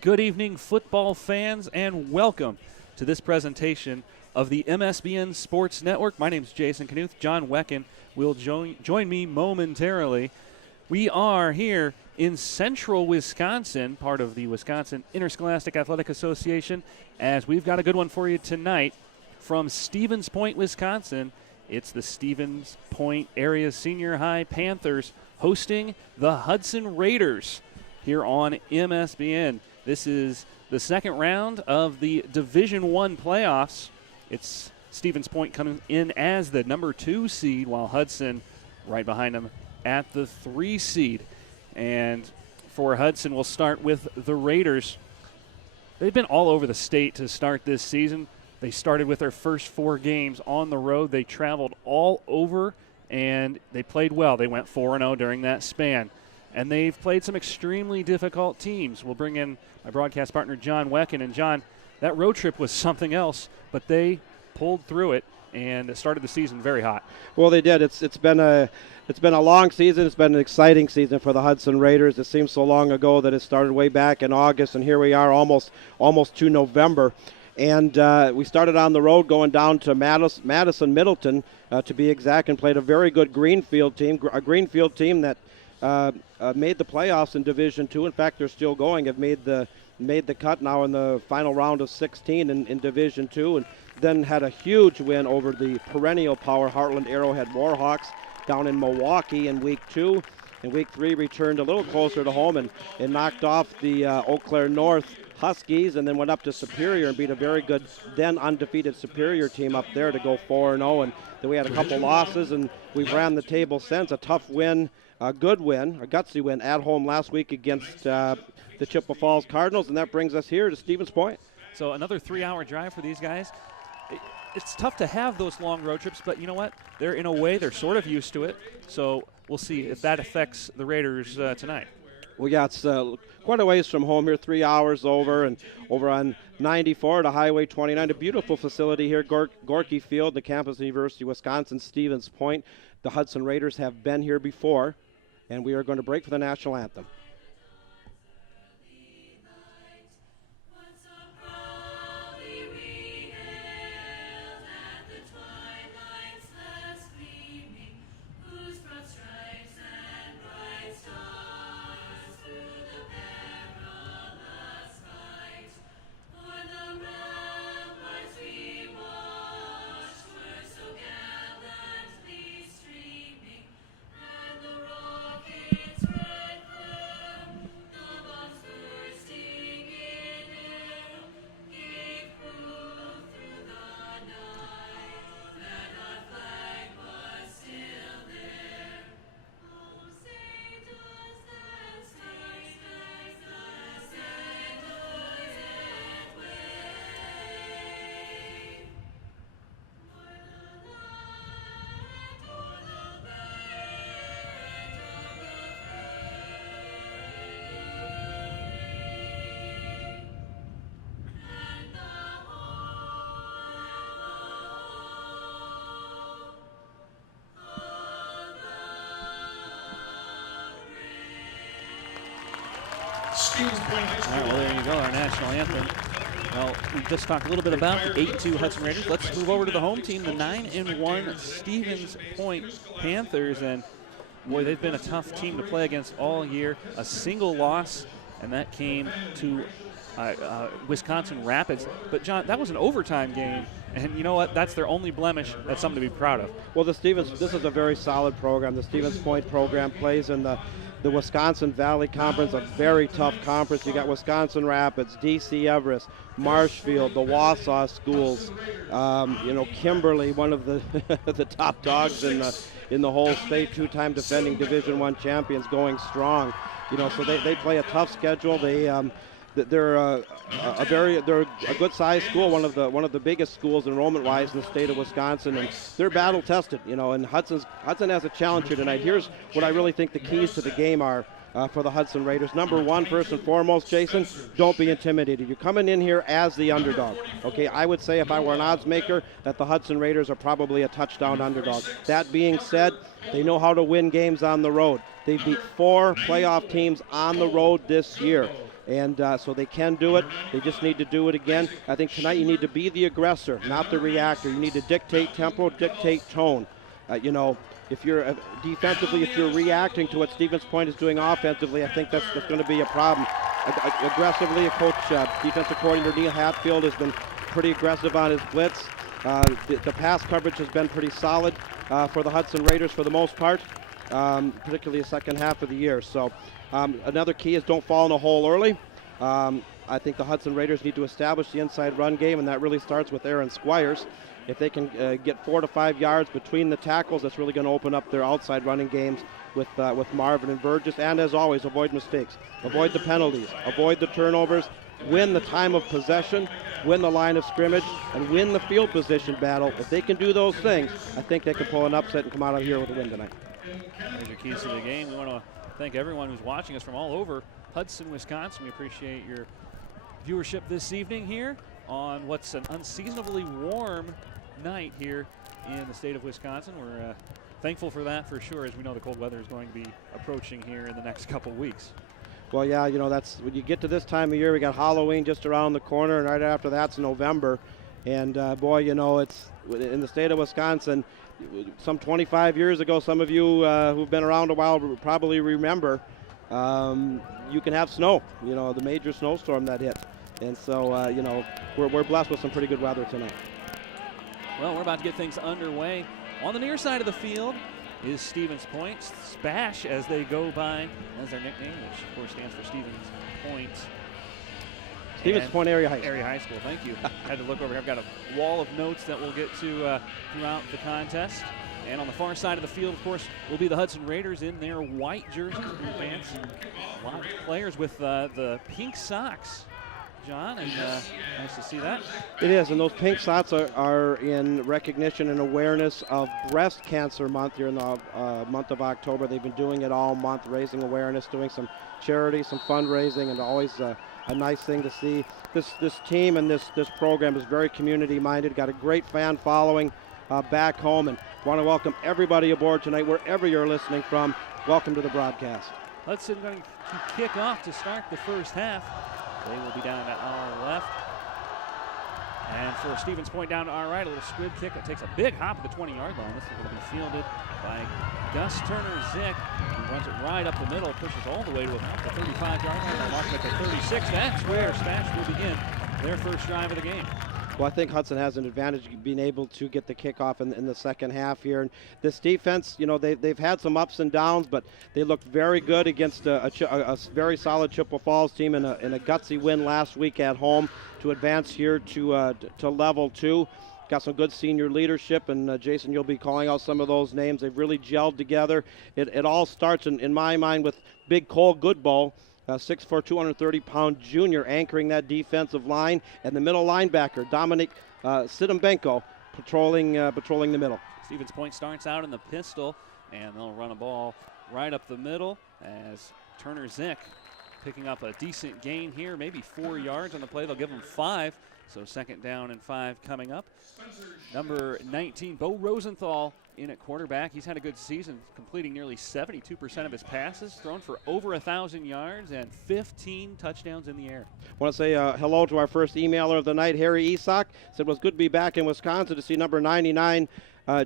good evening, football fans, and welcome to this presentation of the MSBN Sports Network. My name is Jason Knuth. John Wecken will join me momentarily. We are here in central Wisconsin, part of the Wisconsin Interscholastic Athletic Association, as we've got a good one for you tonight from Stevens Point, Wisconsin. It's the Stevens Point Area Senior High Panthers hosting the Hudson Raiders here on MSBN. This is the second round of the Division I playoffs. It's Stevens Point coming in as the number 2 seed, while Hudson right behind them at the 3 seed. And for Hudson, we'll start with the Raiders. They've been all over the state to start this season. They started with their first 4 games on the road. They traveled all over, and they played well. They went 4-0 during that span. And they've played some extremely difficult teams. We'll bring in my broadcast partner, John Wecken. And, John, that road trip was something else, but they pulled through it and started the season very hot. Well, they did. It's been a long season. It's been an exciting season for the Hudson Raiders. It seems so long ago that it started way back in August, and here we are almost to November. And we started on the road going down to Madison Middleton, to be exact, and played a very good Greenfield team, a Greenfield team that made the playoffs in Division II. In fact, they're still going. Have made the cut now in the final round of 16 in Division II, and then had a huge win over the perennial power Heartland Arrowhead Warhawks down in Milwaukee in Week 2. In Week 3, returned a little closer to home and knocked off the Eau Claire North Huskies, and then went up to Superior and beat a very good, then undefeated Superior team up there to go 4-0. And then we had a couple losses, and we've ran the table since. A tough win, a good win, a gutsy win at home last week against the Chippewa Falls Cardinals, and that brings us here to Stevens Point. So another 3-hour drive for these guys. It's tough to have those long road trips, but you know what? They're sort of used to it. So we'll see if that affects the Raiders tonight. Well, yeah, it's quite a ways from home here, 3 hours over, and over on 94 to Highway 29. A beautiful facility here, Gorky Field, the campus of the University of Wisconsin, Stevens Point. The Hudson Raiders have been here before, and we are going to break for the national anthem. All right, well, there you go, our national anthem. Well, we just talked a little bit about the 8-2 Hudson Raiders. Let's move over to the home team, the 9-1 Stevens Point Panthers. And, boy, they've been a tough team to play against all year. A single loss, and that came to Wisconsin Rapids. But, John, that was an overtime game. And you know what? That's their only blemish. That's something to be proud of. Well, this is a very solid program. The Stevens Point program plays in the Wisconsin Valley Conference, a very tough conference. You got Wisconsin Rapids, D.C. Everest, Marshfield, the Wausau schools, Kimberly, one of the the top dogs in the whole state, 2-time defending Division I champions, going strong. So they play a tough schedule. They're a good sized school, one of the biggest schools enrollment-wise in the state of Wisconsin, and they're battle tested. And Hudson has a challenge here tonight. Here's what I really think the keys to the game are for the Hudson Raiders. Number one, first and foremost, Jason, don't be intimidated. You're coming in here as the underdog. Okay, I would say if I were an odds maker that the Hudson Raiders are probably a touchdown underdog. That being said, they know how to win games on the road. They beat 4 playoff teams on the road this year. And so they can do it. They just need to do it again. I think tonight you need to be the aggressor, not the reactor. You need to dictate tempo, dictate tone. If you're defensively, if you're reacting to what Stevens Point is doing offensively, I think that's going to be a problem. Aggressively, Coach defensive coordinator Neil Hatfield has been pretty aggressive on his blitz. The pass coverage has been pretty solid for the Hudson Raiders for the most part, particularly the second half of the year. So another key is don't fall in a hole early. I think the Hudson Raiders need to establish the inside run game, and that really starts with Aaron Squires. If they can get 4 to 5 yards between the tackles, that's really going to open up their outside running games with Marvin and Burgess. And as always, avoid mistakes, avoid the penalties, avoid the turnovers, win the time of possession, win the line of scrimmage, and win the field position battle. If they can do those things, I think they can pull an upset and come out of here with a win tonight. Those are keys to the game. We want to thank everyone who's watching us from all over Hudson, Wisconsin. We appreciate your viewership this evening here on what's an unseasonably warm night here in the state of Wisconsin. We're thankful for that for sure, as we know the cold weather is going to be approaching here in the next couple weeks. Well, yeah, that's when you get to this time of year, we got Halloween just around the corner, and right after that's November. And boy, it's in the state of Wisconsin, some 25 years ago, some of you who've been around a while probably remember, you can have snow, the major snowstorm that hit. And so, we're blessed with some pretty good weather tonight. Well, we're about to get things underway. On the near side of the field is Stevens Point. Spash, as they go by, as their nickname, which of course stands for Stevens Point. Stevens Point Area High School. Area High School, thank you. Had to look over here. I've got a wall of notes that we'll get to throughout the contest. And on the far side of the field, of course, will be the Hudson Raiders in their white jerseys. A lot of players with the pink socks, John, and nice to see that. It is, and those pink socks are in recognition and awareness of Breast Cancer Month here in the month of October. They've been doing it all month, raising awareness, doing some charity, some fundraising, and always a nice thing to see. This team and this program is very community-minded, got a great fan following back home, and want to welcome everybody aboard tonight, wherever you're listening from. Welcome to the broadcast. Hudson going to kick off to start the first half. They will be down at our left. And for Stevens Point down to our right, a little squib kick. It takes a big hop at the 20-yard line. This is going to be fielded by Gus Turner-Zick, who runs it right up the middle, pushes all the way to about the 35-yard line. They'll mark it at the 36. That's where Spash will begin their first drive of the game. Well, I think Hudson has an advantage being able to get the kickoff in the second half here. And this defense, they've had some ups and downs, but they looked very good against a very solid Chippewa Falls team in a gutsy win last week at home to advance here to level 2. Got some good senior leadership, and Jason, you'll be calling out some of those names. They've really gelled together. It all starts, in my mind, with Big Cole Goodbow, 6'4", 230-pound junior anchoring that defensive line, and the middle linebacker, Dominic Sidambenko, patrolling the middle. Stevens Point starts out in the pistol, and they'll run a ball right up the middle as Turner-Zick picking up a decent gain here, maybe 4 yards on the play. They'll give him 5, so second down and 5 coming up. Number 19, Bo Rosenthal, in at quarterback. He's had a good season, completing nearly 72% of his passes, thrown for over 1,000 yards and 15 touchdowns in the air. I want to say hello to our first emailer of the night, Harry Isak. Said it was good to be back in Wisconsin to see number 99,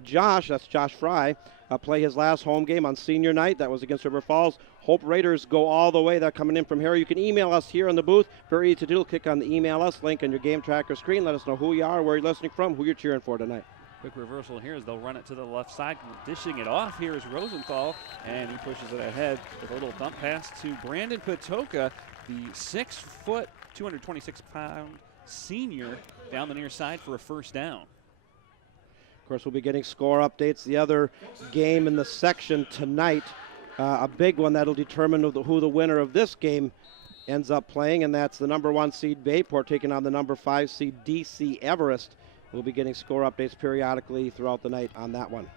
Josh Fry, play his last home game on senior night. That was against River Falls. Hope Raiders go all the way. That coming in from Harry. You can email us here in the booth. Very easy to do. Click on the email us link on your game tracker screen. Let us know who you are, where you're listening from, who you're cheering for tonight. Quick reversal here as they'll run it to the left side. Dishing it off here is Rosenthal, and he pushes it ahead with a little thump pass to Brandon Patoka, the 6', 226-pound senior, down the near side for a first down. Of course, we'll be getting score updates. The other game in the section tonight, a big one that'll determine who the winner of this game ends up playing, and that's the number 1 seed Bayport taking on the number 5 seed DC Everest. We'll be getting score updates periodically throughout the night on that one.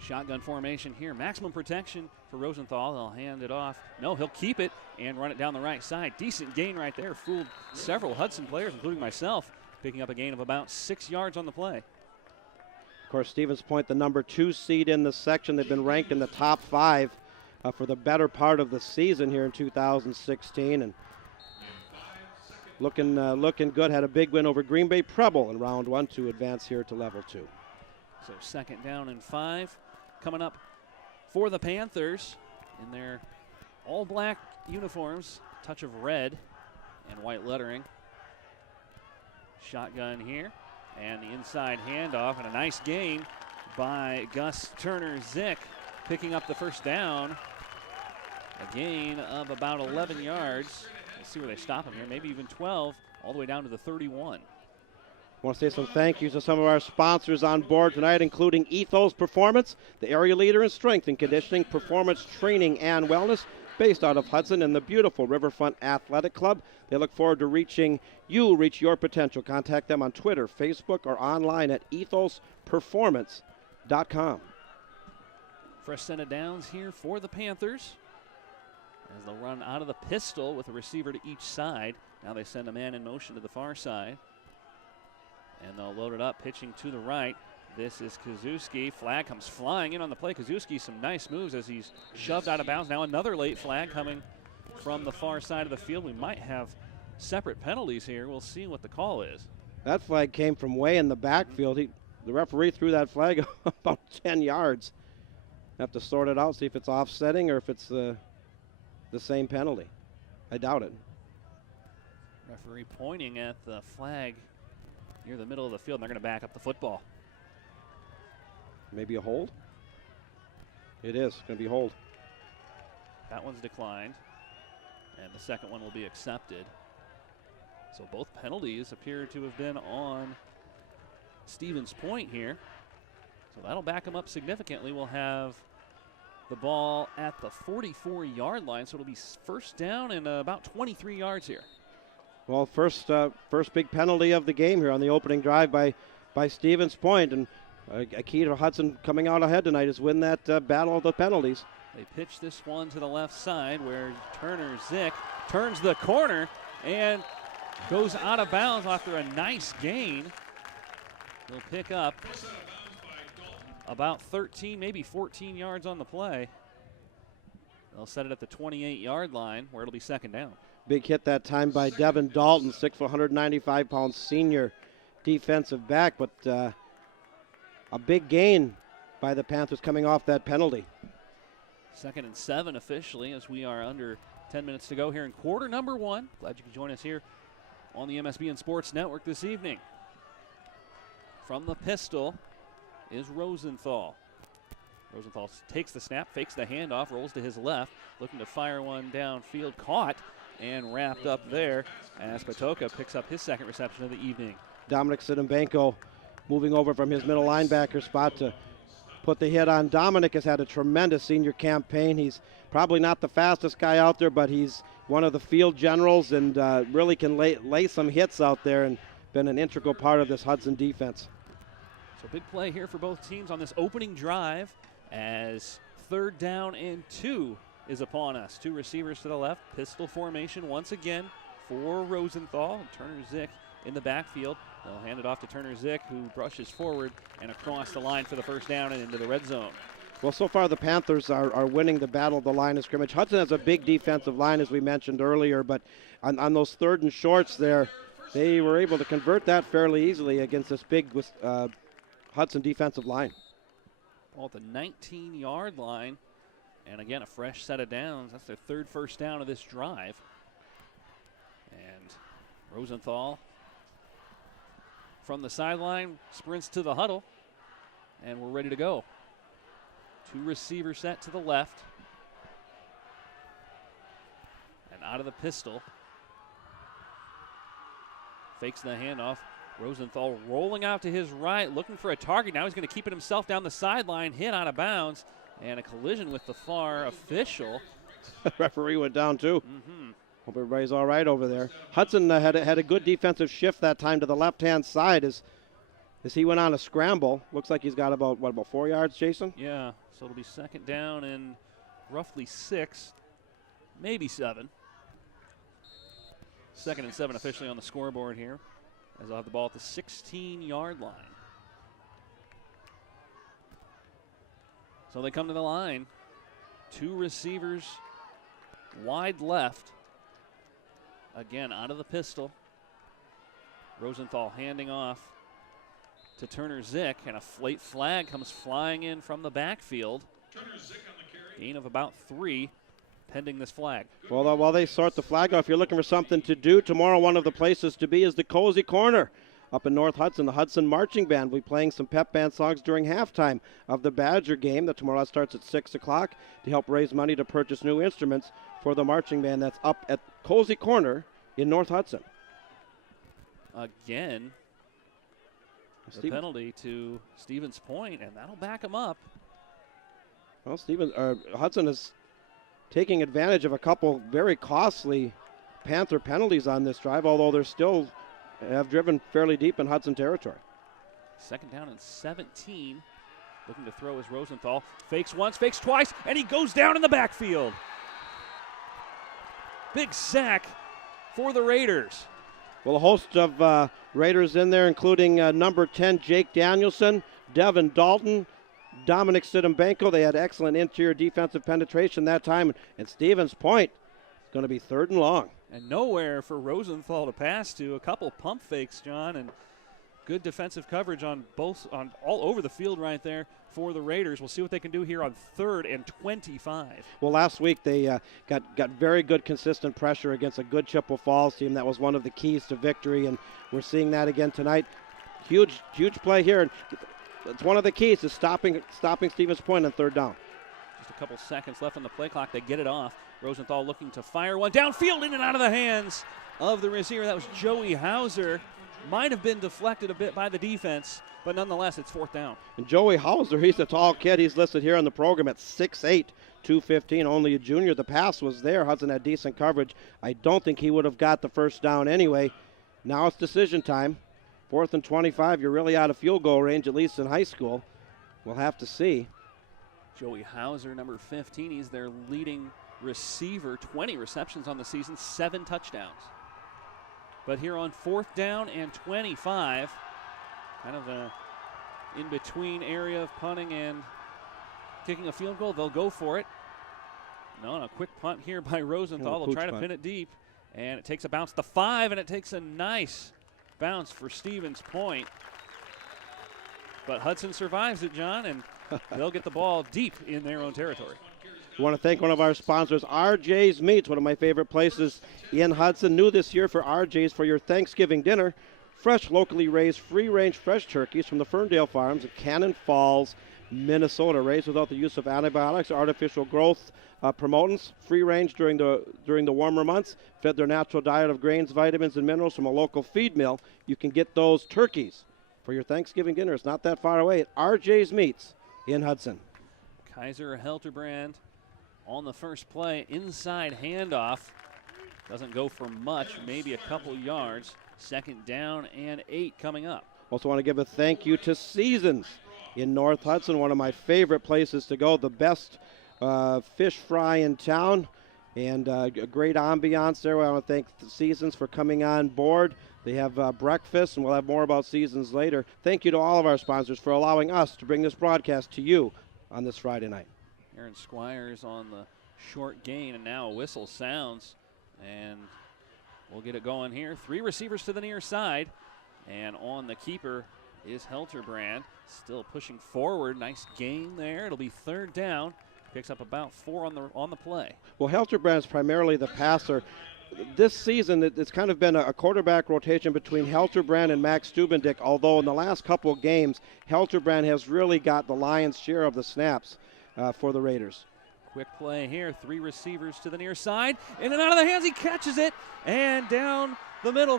Shotgun formation here. Maximum protection for Rosenthal. They'll hand it off. No, he'll keep it and run it down the right side. Decent gain right there. Fooled several Hudson players, including myself, picking up a gain of about 6 yards on the play. Of course, Stevens Point, the number 2 seed in the section. They've been ranked in the top 5 for the better part of the season here in 2016. And looking good. Had a big win over Green Bay Preble in round 1 to advance here to level 2. So 2nd down and 5 coming up for the Panthers in their all-black uniforms, touch of red and white lettering. Shotgun here, and the inside handoff, and a nice gain by Gus Turner-Zick, picking up the first down. A gain of about 11 yards. Let's see where they stop him here, maybe even 12, all the way down to the 31. I want to say some thank yous to some of our sponsors on board tonight, including Ethos Performance, the area leader in strength and conditioning, performance training, and wellness, based out of Hudson, and the beautiful Riverfront Athletic Club. They look forward to reach your potential. Contact them on Twitter, Facebook, or online at ethosperformance.com. Fresh set of downs here for the Panthers as they'll run out of the pistol with a receiver to each side. Now they send a man in motion to the far side, and they'll load it up, pitching to the right. This is Kazuski. Flag comes flying in on the play. Kazuski, some nice moves as he's shoved out of bounds. Now another late flag coming from the far side of the field. We might have separate penalties here. We'll see what the call is. That flag came from way in the backfield. The referee threw that flag about 10 yards. Have to sort it out, see if it's offsetting or if it's the same penalty. I doubt it. Referee pointing at the flag near the middle of the field, and they're going to back up the football. Maybe a hold? It is going to be a hold. That one's declined, and the second one will be accepted. So both penalties appear to have been on Stevens Point here. So that'll back them up significantly. We'll have the ball at the 44-yard line, so it'll be first down and about 23 yards here. Well, first big penalty of the game here on the opening drive by Stevens Point, and a key to Hudson coming out ahead tonight is win that battle of the penalties. They pitch this one to the left side where Turner-Zick turns the corner and goes out of bounds after a nice gain. He'll pick up about 13, maybe 14 yards on the play. They'll set it at the 28-yard line where it'll be second down. Big hit that time by Devin Dalton, 6 foot, 195-pound senior defensive back, but a big gain by the Panthers coming off that penalty. 2nd and 7 officially as we are under 10 minutes to go here in quarter number 1. Glad you could join us here on the MSBN Sports Network this evening. From the pistol is Rosenthal. Rosenthal takes the snap, fakes the handoff, rolls to his left, looking to fire one downfield, caught and wrapped up there as Patoka picks up his second reception of the evening. Dominic Sidimbenko moving over from his middle linebacker spot to put the hit on. Dominic has had a tremendous senior campaign. He's probably not the fastest guy out there, but he's one of the field generals and really can lay some hits out there and been an integral part of this Hudson defense. So big play here for both teams on this opening drive as 3rd down and 2 is upon us. 2 receivers to the left, pistol formation once again for Rosenthal. Turner-Zick in the backfield. They'll hand it off to Turner-Zick, who brushes forward and across the line for the first down and into the red zone. Well, so far the Panthers are winning the battle of the line of scrimmage. Hudson has a big defensive line, as we mentioned earlier, but on those 3rd and shorts there, they were able to convert that fairly easily against this big Hudson defensive line. All at the 19-yard line, and again, a fresh set of downs. That's their 3rd first down of this drive. And Rosenthal from the sideline sprints to the huddle, and we're ready to go. 2 receiver set to the left, and out of the pistol. Fakes the handoff. Rosenthal rolling out to his right, looking for a target. Now he's going to keep it himself down the sideline, hit out of bounds, and a collision with the far official. Referee went down too. Hope everybody's all right over there. Hudson had a good defensive shift that time to the left-hand side as he went on a scramble. Looks like he's got about 4 yards, Jason? Yeah, so it'll be second down and roughly 6, maybe 7. 2nd and 7 officially on the scoreboard here, as I'll have the ball at the 16-yard line. So they come to the line. 2 receivers wide left. Again, out of the pistol. Rosenthal handing off to Turner Zick, and a late flag comes flying in from the backfield. Gain of about 3 pending this flag. Well, while they sort the flag out, if you're looking for something to do tomorrow, one of the places to be is the Cozy Corner up in North Hudson. The Hudson Marching Band will be playing some pep band songs during halftime of the Badger game that tomorrow starts at 6 o'clock to help raise money to purchase new instruments for the marching band that's up at Cozy Corner in North Hudson. Again, the penalty to Stevens Point, and that'll back him up. Well, Hudson is taking advantage of a couple very costly Panther penalties on this drive, although they're still have driven fairly deep in Hudson territory. 2nd down and 17. Looking to throw is Rosenthal. Fakes once, fakes twice, and he goes down in the backfield. Big sack for the Raiders. Well, a host of Raiders in there, including number 10, Jake Danielson, Devin Dalton, Dominic Sidembenko. They had excellent interior defensive penetration that time. And Stevens Point is going to be 3rd and long. And nowhere for Rosenthal to pass to. A couple pump fakes, John, and good defensive coverage on all over the field right there for the Raiders. We'll see what they can do here on 3rd and 25. Well, last week they got very good consistent pressure against a good Chippewa Falls team. That was one of the keys to victory, and we're seeing that again tonight. Huge play here. And it's one of the keys to stopping Stevens Point on 3rd down. Just a couple seconds left on the play clock. They get it off. Rosenthal looking to fire one downfield, in and out of the hands of the receiver. That was Joey Hauser. Might have been deflected a bit by the defense, but nonetheless, it's 4th down. And Joey Hauser, he's a tall kid. He's listed here on the program at 6'8", 215, only a junior. The pass was there. Hudson had decent coverage. I don't think he would have got the 1st down anyway. Now it's decision time. 4th and 25, you're really out of field goal range, at least in high school. We'll have to see. Joey Hauser, number 15, he's their leading receiver, 20 receptions on the season, 7 touchdowns. But here on 4th down and 25, kind of a in-between area of punting and kicking a field goal. They'll go for it. No, a quick punt here by Rosenthal. They'll try to pin it deep, and it takes a bounce to 5, and it takes a nice bounce for Stevens Point. But Hudson survives it, John, and they'll get the ball deep in their own territory. We want to thank one of our sponsors, RJ's Meats, one of my favorite places in Hudson. New this year for RJ's for your Thanksgiving dinner. Fresh, locally raised, free-range fresh turkeys from the Ferndale Farms in Cannon Falls, Minnesota, raised without the use of antibiotics or artificial growth promotants. Free-range during the warmer months, fed their natural diet of grains, vitamins, and minerals from a local feed mill. You can get those turkeys for your Thanksgiving dinner. It's not that far away at RJ's Meats in Hudson. Kaiser Helterbrand on the first play, inside handoff. Doesn't go for much, maybe a couple yards. 2nd down and 8 coming up. Also want to give a thank you to Seasons in North Hudson, one of my favorite places to go. The best fish fry in town, and a great ambiance there. I want to thank the Seasons for coming on board. They have breakfast, and we'll have more about Seasons later. Thank you to all of our sponsors for allowing us to bring this broadcast to you on this Friday night. Aaron Squires on the short gain, and now a whistle sounds, and we'll get it going here. 3 receivers to the near side, and on the keeper is Helterbrand. Still pushing forward. Nice gain there. It'll be 3rd down. Picks up about 4 on the play. Well, Helterbrand's primarily the passer. This season, it's kind of been a quarterback rotation between Helterbrand and Max Stubendick, although in the last couple of games, Helterbrand has really got the lion's share of the snaps for the Raiders. Quick play here. 3 receivers to the near side. In and out of the hands. He catches it. And down the middle,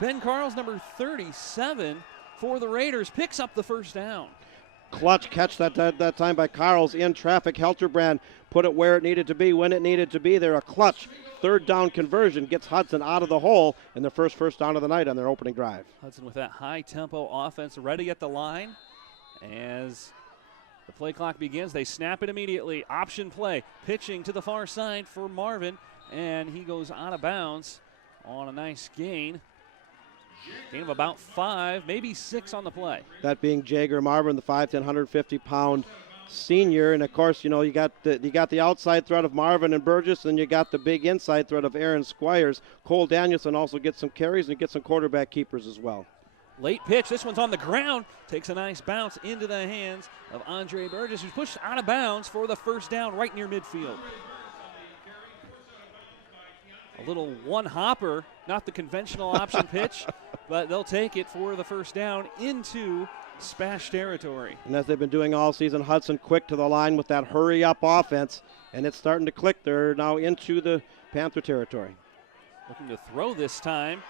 Ben Carls, number 37 for the Raiders, picks up the 1st down. Clutch catch that time by Carls in traffic. Helterbrand put it where it needed to be when it needed to be. There a clutch 3rd down conversion gets Hudson out of the hole in their first down of the night on their opening drive. Hudson with that high-tempo offense ready at the line. As the play clock begins, they snap it immediately. Option play, pitching to the far side for Marvin, and he goes out of bounds on a nice gain. Gain of about 5, maybe 6 on the play. That being Jager Marvin, the 5'10", 150-pound senior, and of course, you got the outside threat of Marvin and Burgess, and you got the big inside threat of Aaron Squires. Cole Danielson also gets some carries and gets some quarterback keepers as well. Late pitch. This one's on the ground. Takes a nice bounce into the hands of Andre Burgess, who's pushed out of bounds for the first down right near midfield. A little one-hopper, not the conventional option pitch, but they'll take it for the first down into Spash territory. And as they've been doing all season, Hudson quick to the line with that hurry-up offense, and it's starting to click. They're now into the Panther territory. Looking to throw this time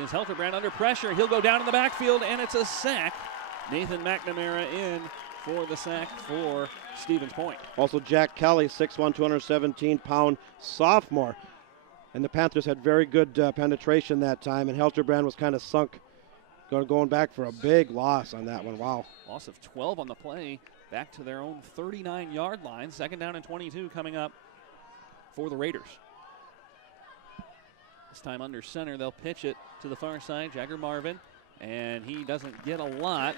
is Helterbrand under pressure. He'll go down in the backfield, and it's a sack. Nathan McNamara in for the sack for Stevens Point. Also Jack Kelly, 6'1", 217-pound sophomore. And the Panthers had very good penetration that time, and Helterbrand was kind of sunk, going back for a big loss on that one. Wow. Loss of 12 on the play, back to their own 39-yard line. Second down and 22 coming up for the Raiders. This time under center, they'll pitch it to the far side, Jagger Marvin, and he doesn't get a lot.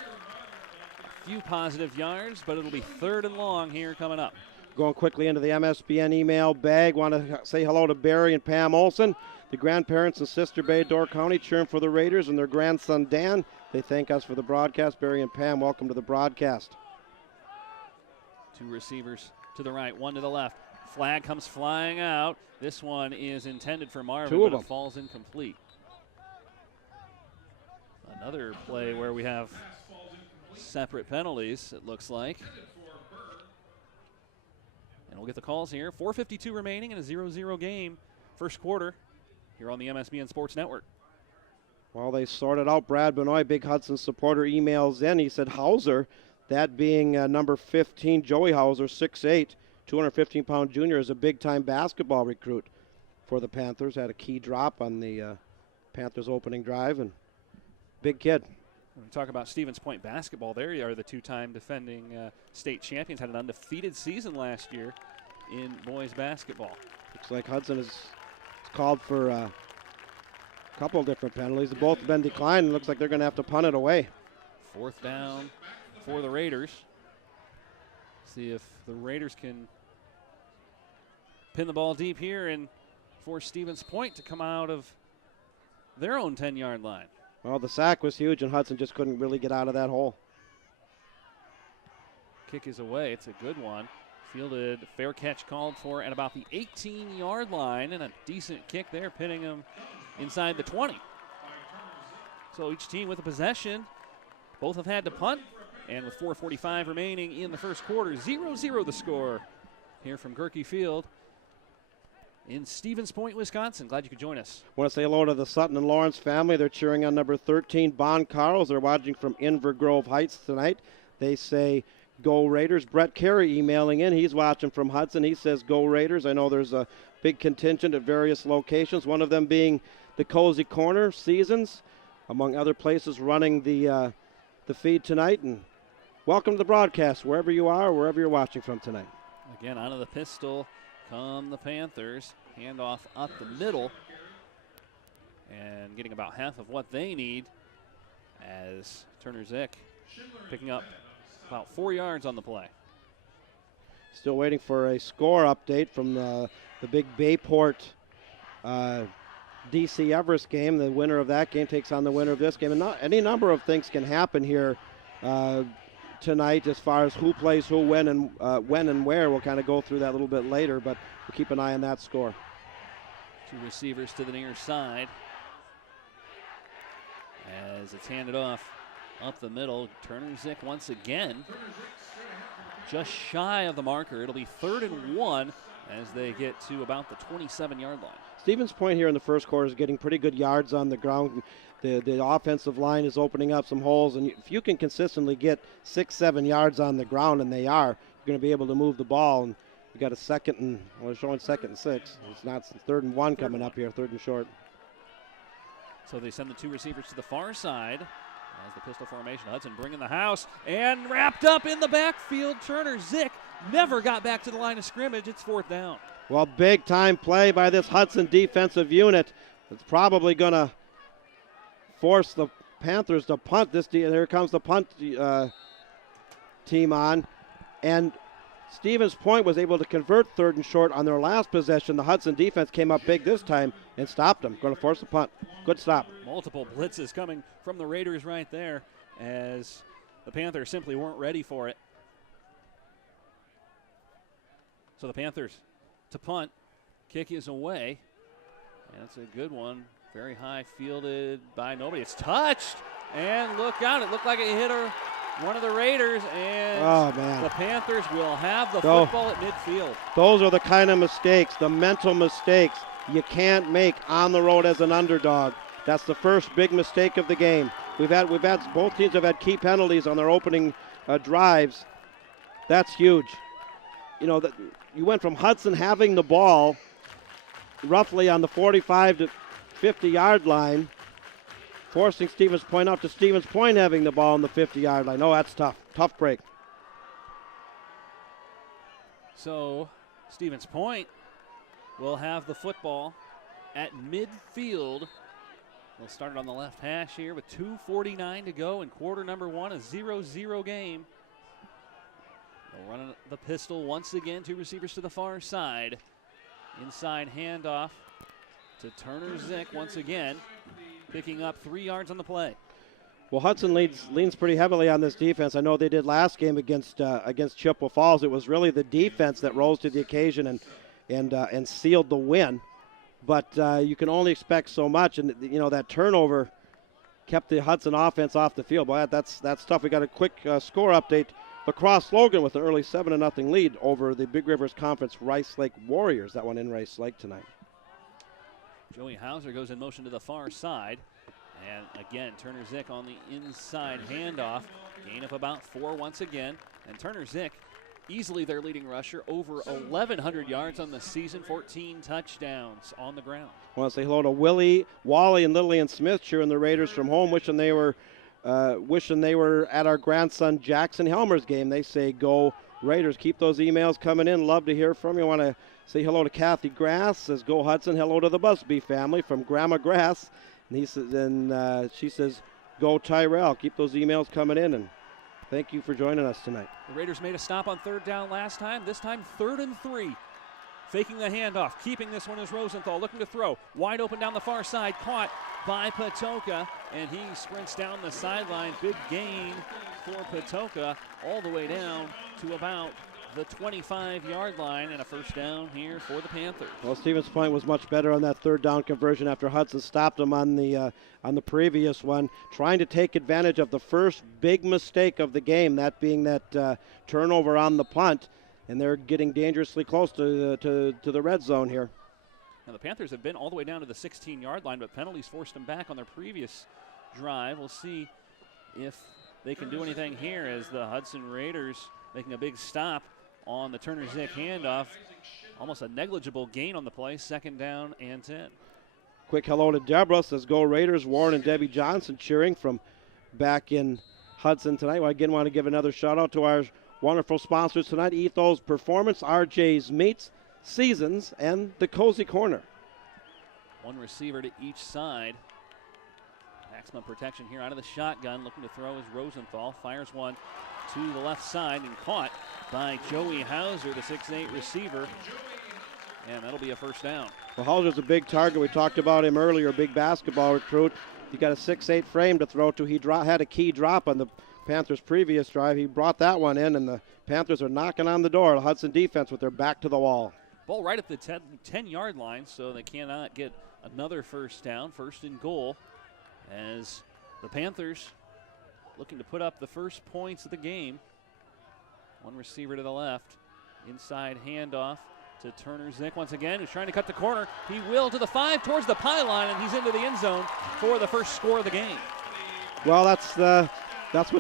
A few positive yards, but it'll be third and long here coming up. Going quickly into the MSBN email bag. Want to say hello to Barry and Pam Olson, the grandparents in Sister Bay, Door County, cheering for the Raiders, and their grandson Dan. They thank us for the broadcast. Barry and Pam, welcome to the broadcast. Two receivers to the right, one to the left. Flag comes flying out. This one is intended for Marvin, but it falls incomplete. Another play where we have separate penalties, it looks like. And we'll get the calls here. 4:52 remaining in a 0-0 game. First quarter here on the MSBN Sports Network. While they sorted out, Brad Benoit, big Hudson supporter, emails in. He said Hauser, that being number 15, Joey Hauser, 6'8", 215-pound junior, is a big-time basketball recruit for the Panthers. Had a key drop on the Panthers' opening drive, and big kid. When we talk about Stevens Point basketball, they are the two-time defending state champions. Had an undefeated season last year in boys basketball. Looks like Hudson is called for a couple of different penalties. They've both been declined. It looks like they're going to have to punt it away. Fourth down for the Raiders. See if the Raiders can pin the ball deep here and force Stevens Point to come out of their own 10-yard line. Well, the sack was huge, and Hudson just couldn't really get out of that hole. Kick is away. It's a good one. Fielded, fair catch called for at about the 18-yard line, and a decent kick there, pinning him inside the 20. So each team with a possession. Both have had to punt, and with 4:45 remaining in the first quarter, 0-0 the score here from Gerke Field in Stevens Point, Wisconsin. Glad you could join us. I want to say hello to the Sutton and Lawrence family. They're cheering on number 13, Bon Carls. They're watching from Inver Grove Heights tonight. They say, go Raiders. Brett Carey emailing in. He's watching from Hudson. He says, go Raiders. I know there's a big contingent at various locations, one of them being the Cozy Corner Seasons, among other places running the feed tonight. And welcome to the broadcast, wherever you are, wherever you're watching from tonight. Again, out of the pistol come the Panthers. Handoff up the middle. And getting about half of what they need as Turner Zick picking up about 4 yards on the play. Still waiting for a score update from the big Bayport DC Everest game. The winner of that game takes on the winner of this game. And any number of things can happen here tonight as far as who plays who, when and where. We'll kind of go through that a little bit later, but we'll keep an eye on that score. Two receivers to the near side as it's handed off up the middle. Turner Zick once again just shy of the marker. It'll be 3rd and 1 as they get to about the 27-yard line. Stevens Point here in the first quarter is getting pretty good yards on the ground. The offensive line is opening up some holes, and if you can consistently get 6-7 yards on the ground, and they are, you're going to be able to move the ball. And we got a we're showing 2nd and 6. It's not 3rd and 1 coming up here, 3rd and short. So they send the two receivers to the far side as the pistol formation. Hudson bringing the house and wrapped up in the backfield. Turner Zick never got back to the line of scrimmage. It's 4th down. Well, big time play by this Hudson defensive unit. It's probably going to force the Panthers to punt this. Here comes the punt team on. And Stevens Point was able to convert 3rd and short on their last possession. The Hudson defense came up big this time and stopped them. Going to force a punt. Good stop. Multiple blitzes coming from the Raiders right there as the Panthers simply weren't ready for it. So the Panthers to punt. Kick is away. And it's a good one. Very high fielded by nobody. It's touched. And look out. It looked like it hit one of the Raiders. And the Panthers will have the football at midfield. Those are the kind of mistakes, the mental mistakes you can't make on the road as an underdog. That's the first big mistake of the game. Both teams have had key penalties on their opening drives. That's huge. You know, you went from Hudson having the ball roughly on the 45 to 50-yard line, forcing Stevens Point out to Stevens Point having the ball on the 50-yard line. Oh, that's tough. Tough break. So Stevens Point will have the football at midfield. They'll start it on the left hash here with 2:49 to go in quarter number 1, a 0-0 game. They'll run the pistol once again, 2 receivers to the far side. Inside handoff to Turner Zick once again, picking up 3 yards on the play. Well, Hudson leans pretty heavily on this defense. I know they did last game against Chippewa Falls. It was really the defense that rose to the occasion and sealed the win. But you can only expect so much, and that turnover kept the Hudson offense off the field. Boy, that's tough. We got a quick score update. Lacrosse Logan with an early 7-0 lead over the Big Rivers Conference Rice Lake Warriors. That one in Rice Lake tonight. Joey Hauser goes in motion to the far side. And again, Turner Zick on the inside handoff. Gain of about 4 once again. And Turner Zick, easily their leading rusher, over 1,100 yards on the season, 14 touchdowns on the ground. I want to say hello to Willie, Wally, and Lillian Smith cheering the Raiders from home, wishing they were at our grandson Jackson Helmer's game. They say, go Raiders. Keep those emails coming in. Love to hear from you. I want to say hello to Kathy Grass. Says, go Hudson. Hello to the Busby family from Grandma Grass. And she says, go Tyrell. Keep those emails coming in, and thank you for joining us tonight. The Raiders made a stop on 3rd down last time. This time 3rd and 3. Faking the handoff. Keeping this one is Rosenthal looking to throw. Wide open down the far side. Caught by Patoka. And he sprints down the sideline. Big gain for Patoka all the way down to about the 25-yard line, and a first down here for the Panthers. Well, Stevens Point was much better on that 3rd down conversion after Hudson stopped him on the previous one, trying to take advantage of the first big mistake of the game, that being that turnover on the punt, and they're getting dangerously close to the red zone here. Now the Panthers have been all the way down to the 16-yard line, but penalties forced them back on their previous drive. We'll see if they can do anything here as the Hudson Raiders making a big stop on the Turner Zick handoff. Almost a negligible gain on the play, 2nd down and 10. Quick hello to Deborah, says go Raiders. Warren and Debbie Johnson cheering from back in Hudson tonight. Well, again, want to give another shout out to our wonderful sponsors tonight, Ethos Performance, RJ's Meats, Seasons, and the Cozy Corner. 1 receiver to each side. Maximum protection here out of the shotgun. Looking to throw is Rosenthal. Fires one to the left side and caught by Joey Hauser, the 6'8 receiver. And that'll be a first down. Well, Hauser's a big target. We talked about him earlier, big basketball recruit. He got a 6'8 frame to throw to. He had a key drop on the Panthers' previous drive. He brought that one in, and the Panthers are knocking on the door. The Hudson defense with their back to the wall. Ball right at the 10-yard line, so they cannot get another first down. 1st and goal as the Panthers looking to put up the first points of the game. 1 receiver to the left. Inside handoff to Turner Zick once again, who's trying to cut the corner. He will to the 5 towards the pylon, and he's into the end zone for the first score of the game. Well, that's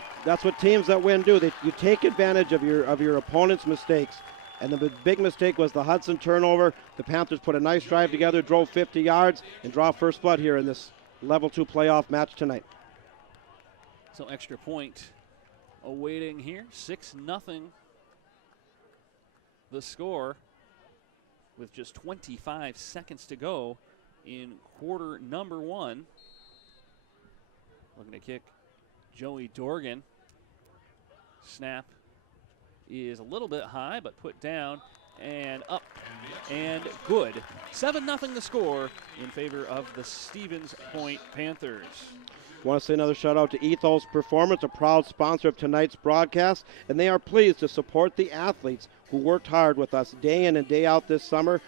what teams that win do. You take advantage of your opponent's mistakes. And the big mistake was the Hudson turnover. The Panthers put a nice drive together, drove 50 yards, and draw first blood here in this Level 2 playoff match tonight. So extra point awaiting here. 6-0 the score with just 25 seconds to go in quarter number 1. Looking to kick Joey Dorgan. Snap is a little bit high, but put down and up and good. 7-0 the score in favor of the Stevens Point Panthers. Want to say another shout out to Ethos Performance, a proud sponsor of tonight's broadcast, and they are pleased to support the athletes who worked hard with us day in and day out this summer.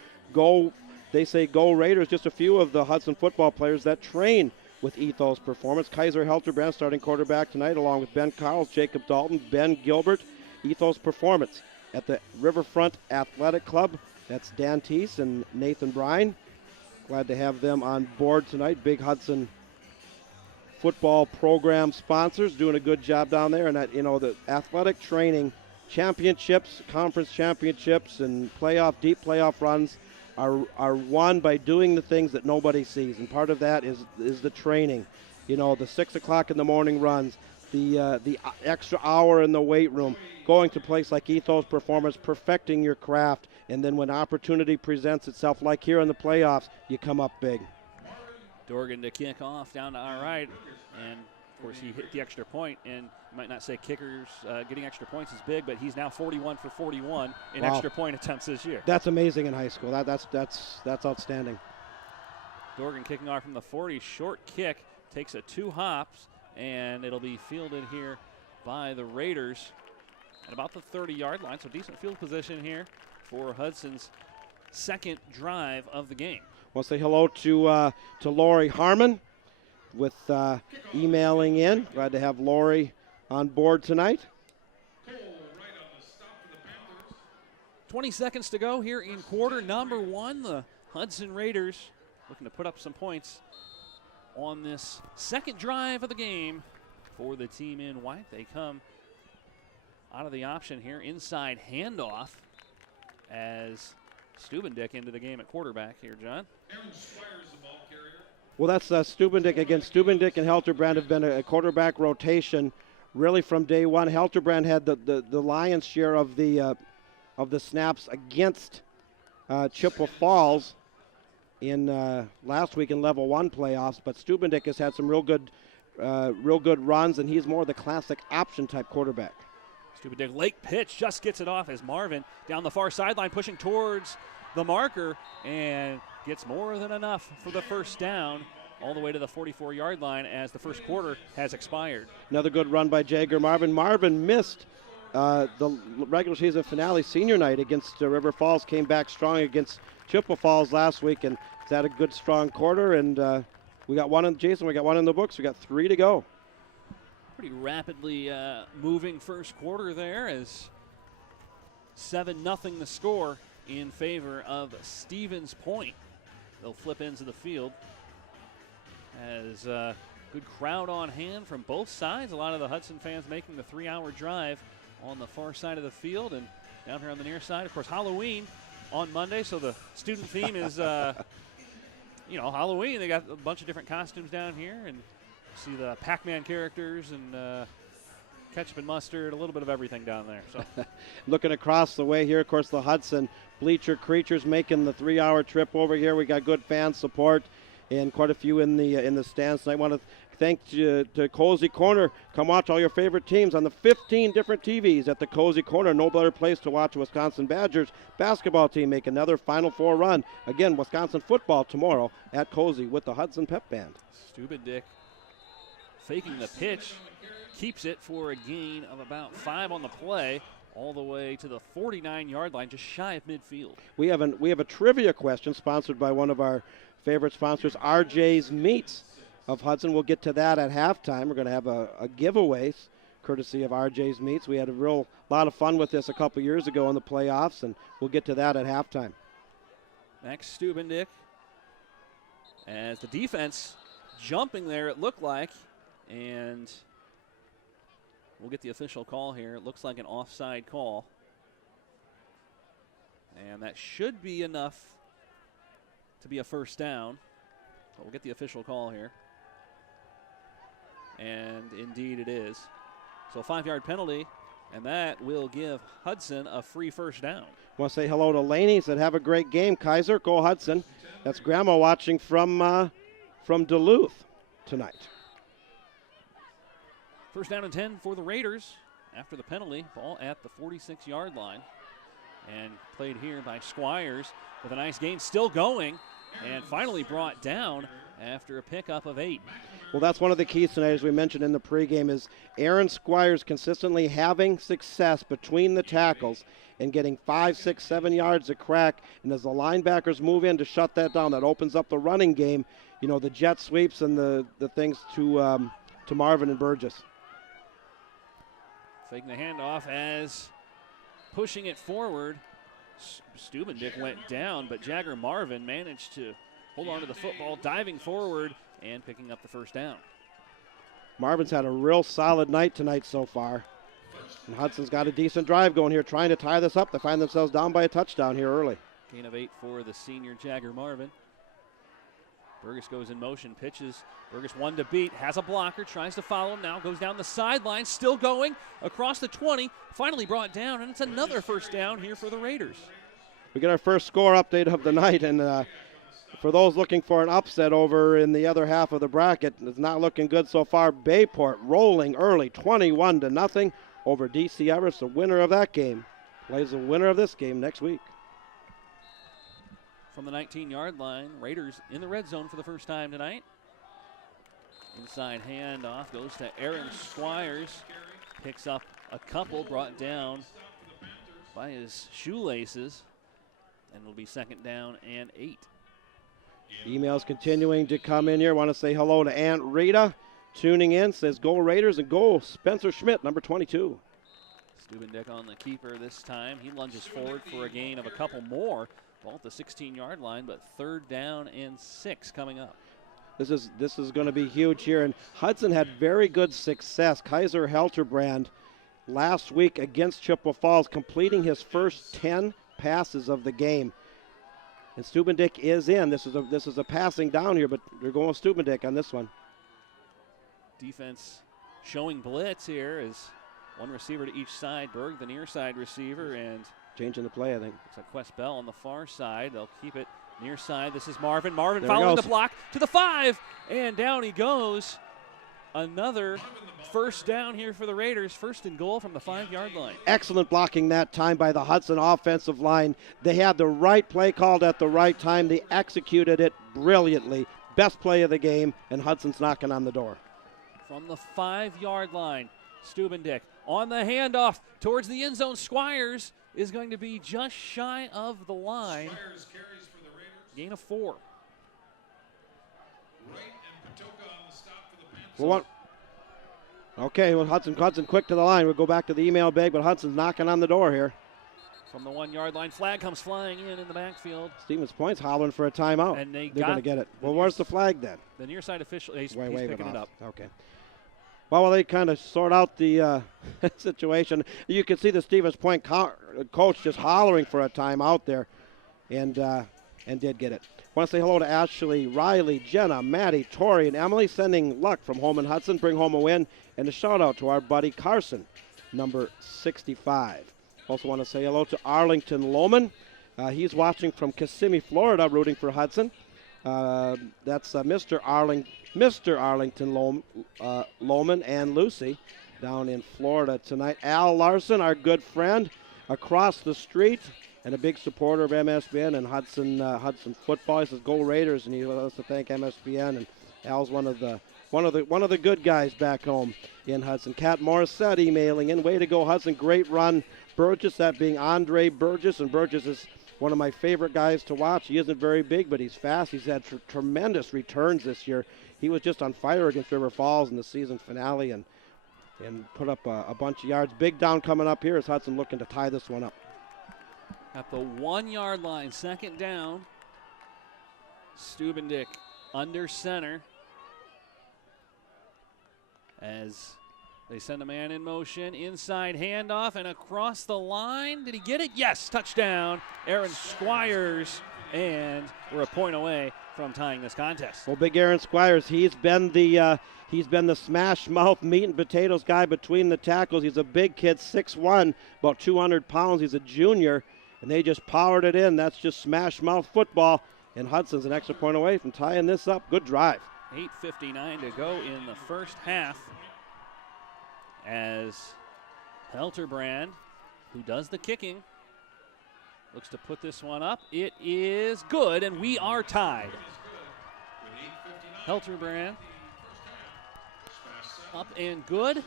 They say go Raiders. Just a few of the Hudson football players that train with Ethos Performance. Kaiser Helterbrand starting quarterback tonight, along with Ben Carls, Jacob Dalton, Ben Gilbert. Ethos Performance at the Riverfront Athletic Club. That's Dan Teese and Nathan Bryan. Glad to have them on board tonight. Big Hudson football program sponsors doing a good job down there. And that, the athletic training championships, conference championships, and deep playoff runs are won by doing the things that nobody sees. And part of that is the training. The 6 o'clock in the morning runs, the extra hour in the weight room, going to a place like Ethos Performance, perfecting your craft, and then when opportunity presents itself, like here in the playoffs, you come up big. Dorgan to kick off down to our right, and of course he hit the extra point, and you might not say kickers getting extra points is big, but he's now 41 for 41 in extra point attempts this year. That's amazing in high school. That's outstanding. Dorgan kicking off from the 40, short kick, takes a 2 hops, and it'll be fielded here by the Raiders at about the 30-yard line, so decent field position here for Hudson's second drive of the game. We'll say hello to Lori Harmon with emailing in. Glad to have Lori on board tonight. 20 seconds to go here in quarter number 1. The Hudson Raiders looking to put up some points on this second drive of the game for the team in white. They come out of the option here, inside handoff as Stubendick into the game at quarterback here, John. Well, that's Stubendick again. Stubendick and Helterbrand have been a quarterback rotation really from day one. Helterbrand had the lion's share of the snaps against Chippewa Falls in last week in Level 1 playoffs, but Stubendick has had some real good runs, and he's more the classic option type quarterback. Stubendick late pitch, just gets it off as Marvin down the far sideline pushing towards the marker and gets more than enough for the first down all the way to the 44-yard line as the first quarter has expired. Another good run by Jagger Marvin. Marvin missed the regular season finale senior night against River Falls, came back strong against Chippewa Falls last week, and he's had a good strong quarter, and we got one in the books. We got 3 to go. Pretty rapidly moving first quarter there as 7-0 the score in favor of Stevens Point. They'll flip into the field as good crowd on hand from both sides. A lot of the Hudson fans making the 3-hour drive on the far side of the field, and down here on the near side, of course, Halloween on Monday, so the student theme is Halloween. They got a bunch of different costumes down here, and see the Pac-Man characters and ketchup and mustard, a little bit of everything down there. So, looking across the way here, of course, the Hudson bleacher creatures making the 3-hour trip over here. We got good fan support and quite a few in the stands. And I want to thank to Cozy Corner. Come watch all your favorite teams on the 15 different TVs at the Cozy Corner. No better place to watch a Wisconsin Badgers basketball team make another Final Four run. Again, Wisconsin football tomorrow at Cozy with the Hudson Pep Band. Stubendick faking the pitch, keeps it for a gain of about 5 on the play, all the way to the 49-yard line, just shy of midfield. We have a trivia question sponsored by one of our favorite sponsors, RJ's Meats of Hudson. We'll get to that at halftime. We're going to have a giveaway courtesy of RJ's Meats. We had a lot of fun with this a couple years ago in the playoffs, and we'll get to that at halftime. Max Stubendick, as the defense jumping there, it looked like, and we'll get the official call here. It looks like an offside call. And that should be enough to be a first down. But we'll get the official call here. And indeed it is. So a 5-yard penalty, and that will give Hudson a free first down. I want to say hello to Laney's that have a great game. Kaiser, go Hudson. That's Grandma watching from Duluth tonight. First down and 10 for the Raiders after the penalty. Ball at the 46-yard line. And played here by Squires with a nice gain, still going, and finally brought down after a pickup of 8. Well, that's one of the keys tonight, as we mentioned in the pregame, is Aaron Squires consistently having success between the tackles and getting 5, 6, 7 yards a crack. And as the linebackers move in to shut that down, that opens up the running game. You know, the jet sweeps and the things to Marvin and Burgess. Faking the handoff as pushing it forward. Stubendick went down, but Jagger Marvin managed to hold on to the football, diving forward and picking up the first down. Marvin's had a real solid night tonight so far. And Hudson's got a decent drive going here, trying to tie this up. They find themselves down by a touchdown here early. Gain of 8 for the senior Jagger Marvin. Burgess goes in motion, pitches. Burgess one to beat, has a blocker, tries to follow him now, goes down the sideline, still going across the 20, finally brought down, and it's another first down here for the Raiders. We get our first score update of the night, and for those looking for an upset over in the other half of the bracket, it's not looking good so far. Bayport rolling early, 21-0 over DC Everest. The winner of that game plays the winner of this game next week. From the 19-yard line, Raiders in the red zone for the first time tonight. Inside handoff goes to Aaron Squires. Picks up a couple, brought down by his shoelaces. And it'll be second down and 8. Emails continuing to come in here. Want to say hello to Aunt Rita. Tuning in, says go Raiders and go Spencer Schmidt, number 22. Stubendick on the keeper this time. He lunges forward for a gain of a couple more. Ball at the 16-yard line, but third down and 6 coming up. This is going to be huge here, and Hudson had very good success. Kaiser Helterbrand last week against Chippewa Falls, completing his first 10 passes of the game. And Stubendick is in. This is a passing down here, but they're going with Stubendick on this one. Defense showing blitz here as one receiver to each side. Berg, the near side receiver, and changing the play, I think. It's like Quest Bell on the far side. They'll keep it near side. This is Marvin. Marvin there following the block to the 5, and down he goes. Another first down here for the Raiders. First and goal from the 5-yard line. Excellent blocking that time by the Hudson offensive line. They had the right play called at the right time. They executed it brilliantly. Best play of the game, and Hudson's knocking on the door. From the 5-yard line, Stubendick on the handoff towards the end zone. Squires is going to be just shy of the line. Squires carries for the Raiders. Gain of 4. Wright and Patoka on the stop for the Panthers. Okay, well, Hudson quick to the line. We'll go back to the email bag, but Hudson's knocking on the door here. From the 1-yard line, flag comes flying in the backfield. Stevens Point's hollering for a timeout. And they're going to get it. Well, where's the flag then? The near side official, he's waving picking it up. Okay. Well, while they kind of sort out the situation, you can see the Stevens Point coach just hollering for a timeout there, and did get it. I want to say hello to Ashley, Riley, Jenna, Maddie, Tori, and Emily, sending luck from home in Hudson. Bring home a win, and a shout-out to our buddy Carson, number 65. Also want to say hello to Arlington Lohman. He's watching from Kissimmee, Florida, rooting for Hudson. That's Mr. Arlington Lohman and Lucy down in Florida tonight. Al Larson, our good friend, across the street, and a big supporter of MSBN and Hudson football. He says go Raiders, and he wants to thank MSBN. And Al's one of the good guys back home in Hudson. Kat Morissette emailing in. Way to go, Hudson! Great run, Burgess. That being Andre Burgess, and Burgess is one of my favorite guys to watch. He isn't very big, but he's fast. He's had tremendous returns this year. He was just on fire against River Falls in the season finale and put up a bunch of yards. Big down coming up here as Hudson looking to tie this one up. At the 1-yard line, second down. Stubendick under center as they send a man in motion. Inside handoff and across the line. Did he get it? Yes, touchdown. Aaron Squires, and we're a point away from tying this contest. Well, big Aaron Squires, he's been the smash mouth meat and potatoes guy between the tackles. He's a big kid, 6'1", about 200 pounds. He's a junior, and they just powered it in. That's just smash mouth football, and Hudson's an extra point away from tying this up. Good drive. 8:59 to go in the first half as Helterbrand, who does the kicking, looks to put this one up. It is good, and we are tied. Helterbrand up and good.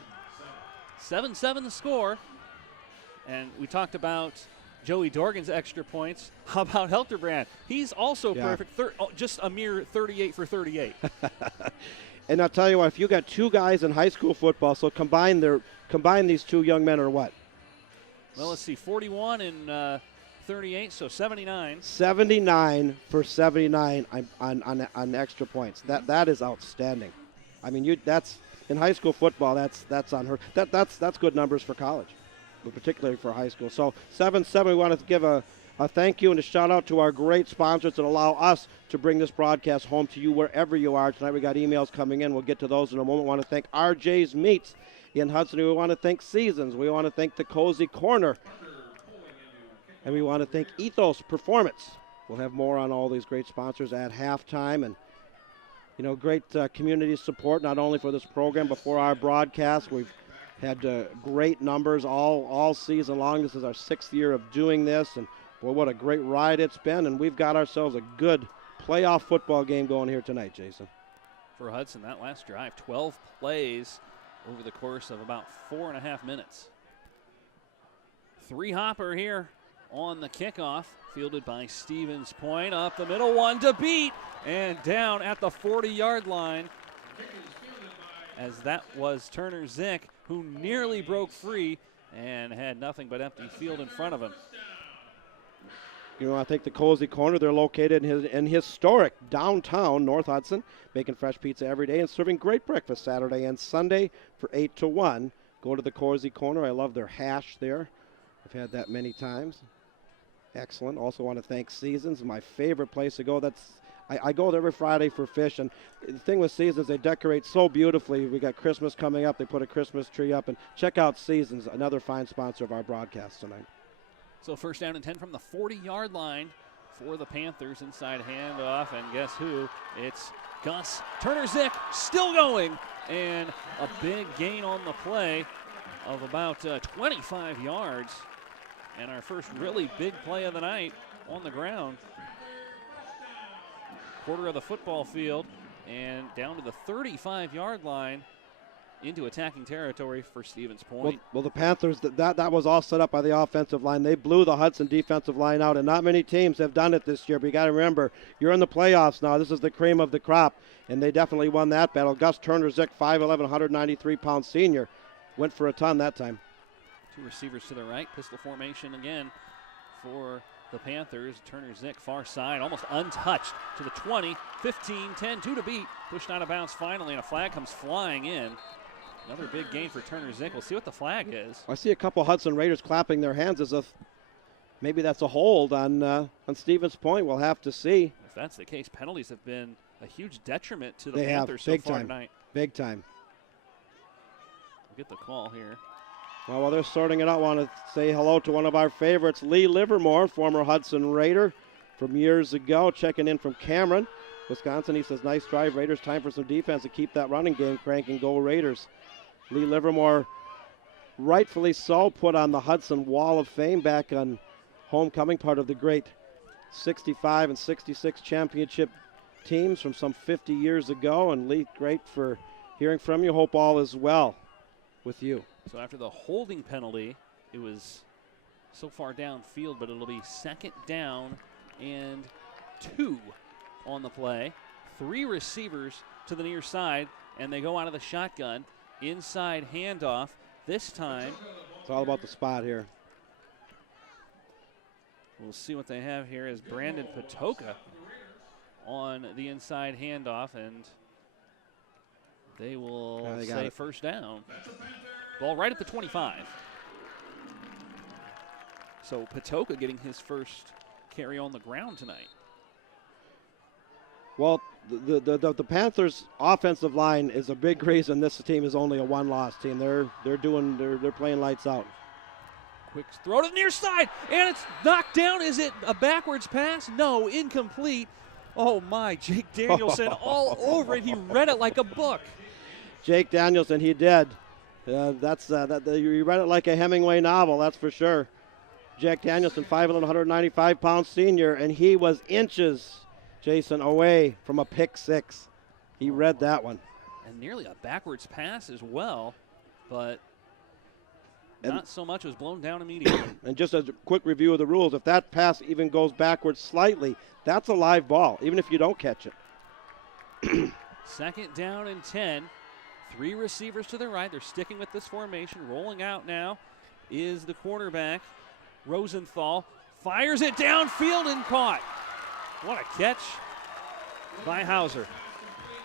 7-7 the score. And we talked about Joey Dorgan's extra points. How about Helterbrand? He's also perfect, just a mere 38 for 38. And I'll tell you what, if you got two guys in high school football, so combine these two young men are what? Well, let's see, 41 and 38, so 79. 79 for 79 on extra points. That is outstanding. I mean, that's in high school football. That's unheard. That's good numbers for college, but particularly for high school. So 7-7. We want to give a thank you and a shout out to our great sponsors that allow us to bring this broadcast home to you wherever you are. Tonight we got emails coming in. We'll get to those in a moment. We want to thank RJ's Meats in Hudson. We want to thank Seasons. We want to thank the Cozy Corner. And we want to thank Ethos Performance. We'll have more on all these great sponsors at halftime. And, great community support, not only for this program, but for our broadcast. We've had great numbers all season long. This is our 6th year of doing this. And, boy, what a great ride it's been. And we've got ourselves a good playoff football game going here tonight, Jason. For Hudson, that last drive, 12 plays over the course of about 4.5 minutes. Three-hopper here on the kickoff, fielded by Stevens Point. Up the middle, one to beat, and down at the 40-yard line. As that was Turner Zick, who nearly broke free and had nothing but empty field in front of him. I think the Cozy Corner, they're located in historic downtown North Hudson, making fresh pizza every day and serving great breakfast Saturday and Sunday for 8 to 1. Go to the Cozy Corner. I love their hash there. I've had that many times. Excellent. Also want to thank Seasons, my favorite place to go. I go there every Friday for fish, and the thing with Seasons, they decorate so beautifully. We got Christmas coming up. They put a Christmas tree up, and check out Seasons, another fine sponsor of our broadcast tonight. So first down and 10 from the 40-yard line for the Panthers. Inside handoff, and guess who? It's Gus Turner Zick, still going, and a big gain on the play of about 25 yards. And our first really big play of the night on the ground. Quarter of the football field and down to the 35-yard line into attacking territory for Stevens Point. Well, the Panthers, that was all set up by the offensive line. They blew the Hudson defensive line out, and not many teams have done it this year. But you got to remember, you're in the playoffs now. This is the cream of the crop, and they definitely won that battle. Gus Turner Zick, 5'11", 193-pound senior, went for a ton that time. Two receivers to the right. Pistol formation again for the Panthers. Turner Zick, far side, almost untouched to the 20, 15, 10, 2 to beat. Pushed out of bounds finally, and a flag comes flying in. Another big gain for Turner Zick. We'll see what the flag is. I see a couple Hudson Raiders clapping their hands as if maybe that's a hold on Stevens Point. We'll have to see. If that's the case, penalties have been a huge detriment to the Panthers so far tonight. Big time. We'll get the call here. Well, while they're sorting it out, I want to say hello to one of our favorites, Lee Livermore, former Hudson Raider from years ago, checking in from Cameron, Wisconsin. He says, nice drive, Raiders. Time for some defense to keep that running game cranking. Go Raiders. Lee Livermore, rightfully so, put on the Hudson Wall of Fame back on homecoming, part of the great 65 and 66 championship teams from some 50 years ago. And Lee, great for hearing from you. Hope all is well with you. So after the holding penalty, it was so far downfield, but it'll be second down and 2 on the play. 3 receivers to the near side, and they go out of the shotgun. Inside handoff. This time, it's all about the spot here. We'll see what they have here is Brandon Patoka on the inside handoff, and they will say first down. Ball right at the 25. So Patoka getting his first carry on the ground tonight. Well, the Panthers' offensive line is a big reason this team is only a one-loss team. They're playing lights out. Quick throw to the near side, and it's knocked down. Is it a backwards pass? No, incomplete. Oh my, Jake Danielson all over it. He read it like a book. Jake Danielson, he did. You read it like a Hemingway novel, that's for sure. Jack Danielson, 5'11", 195-pound senior, and he was inches, Jason, away from a pick six. He read that one. And nearly a backwards pass as well, but not so much was blown down immediately. And just as a quick review of the rules, if that pass even goes backwards slightly, that's a live ball, even if you don't catch it. Second down and 10. 3 receivers to the right. They're sticking with this formation. Rolling out now is the quarterback, Rosenthal. Fires it downfield and caught. What a catch by Hauser.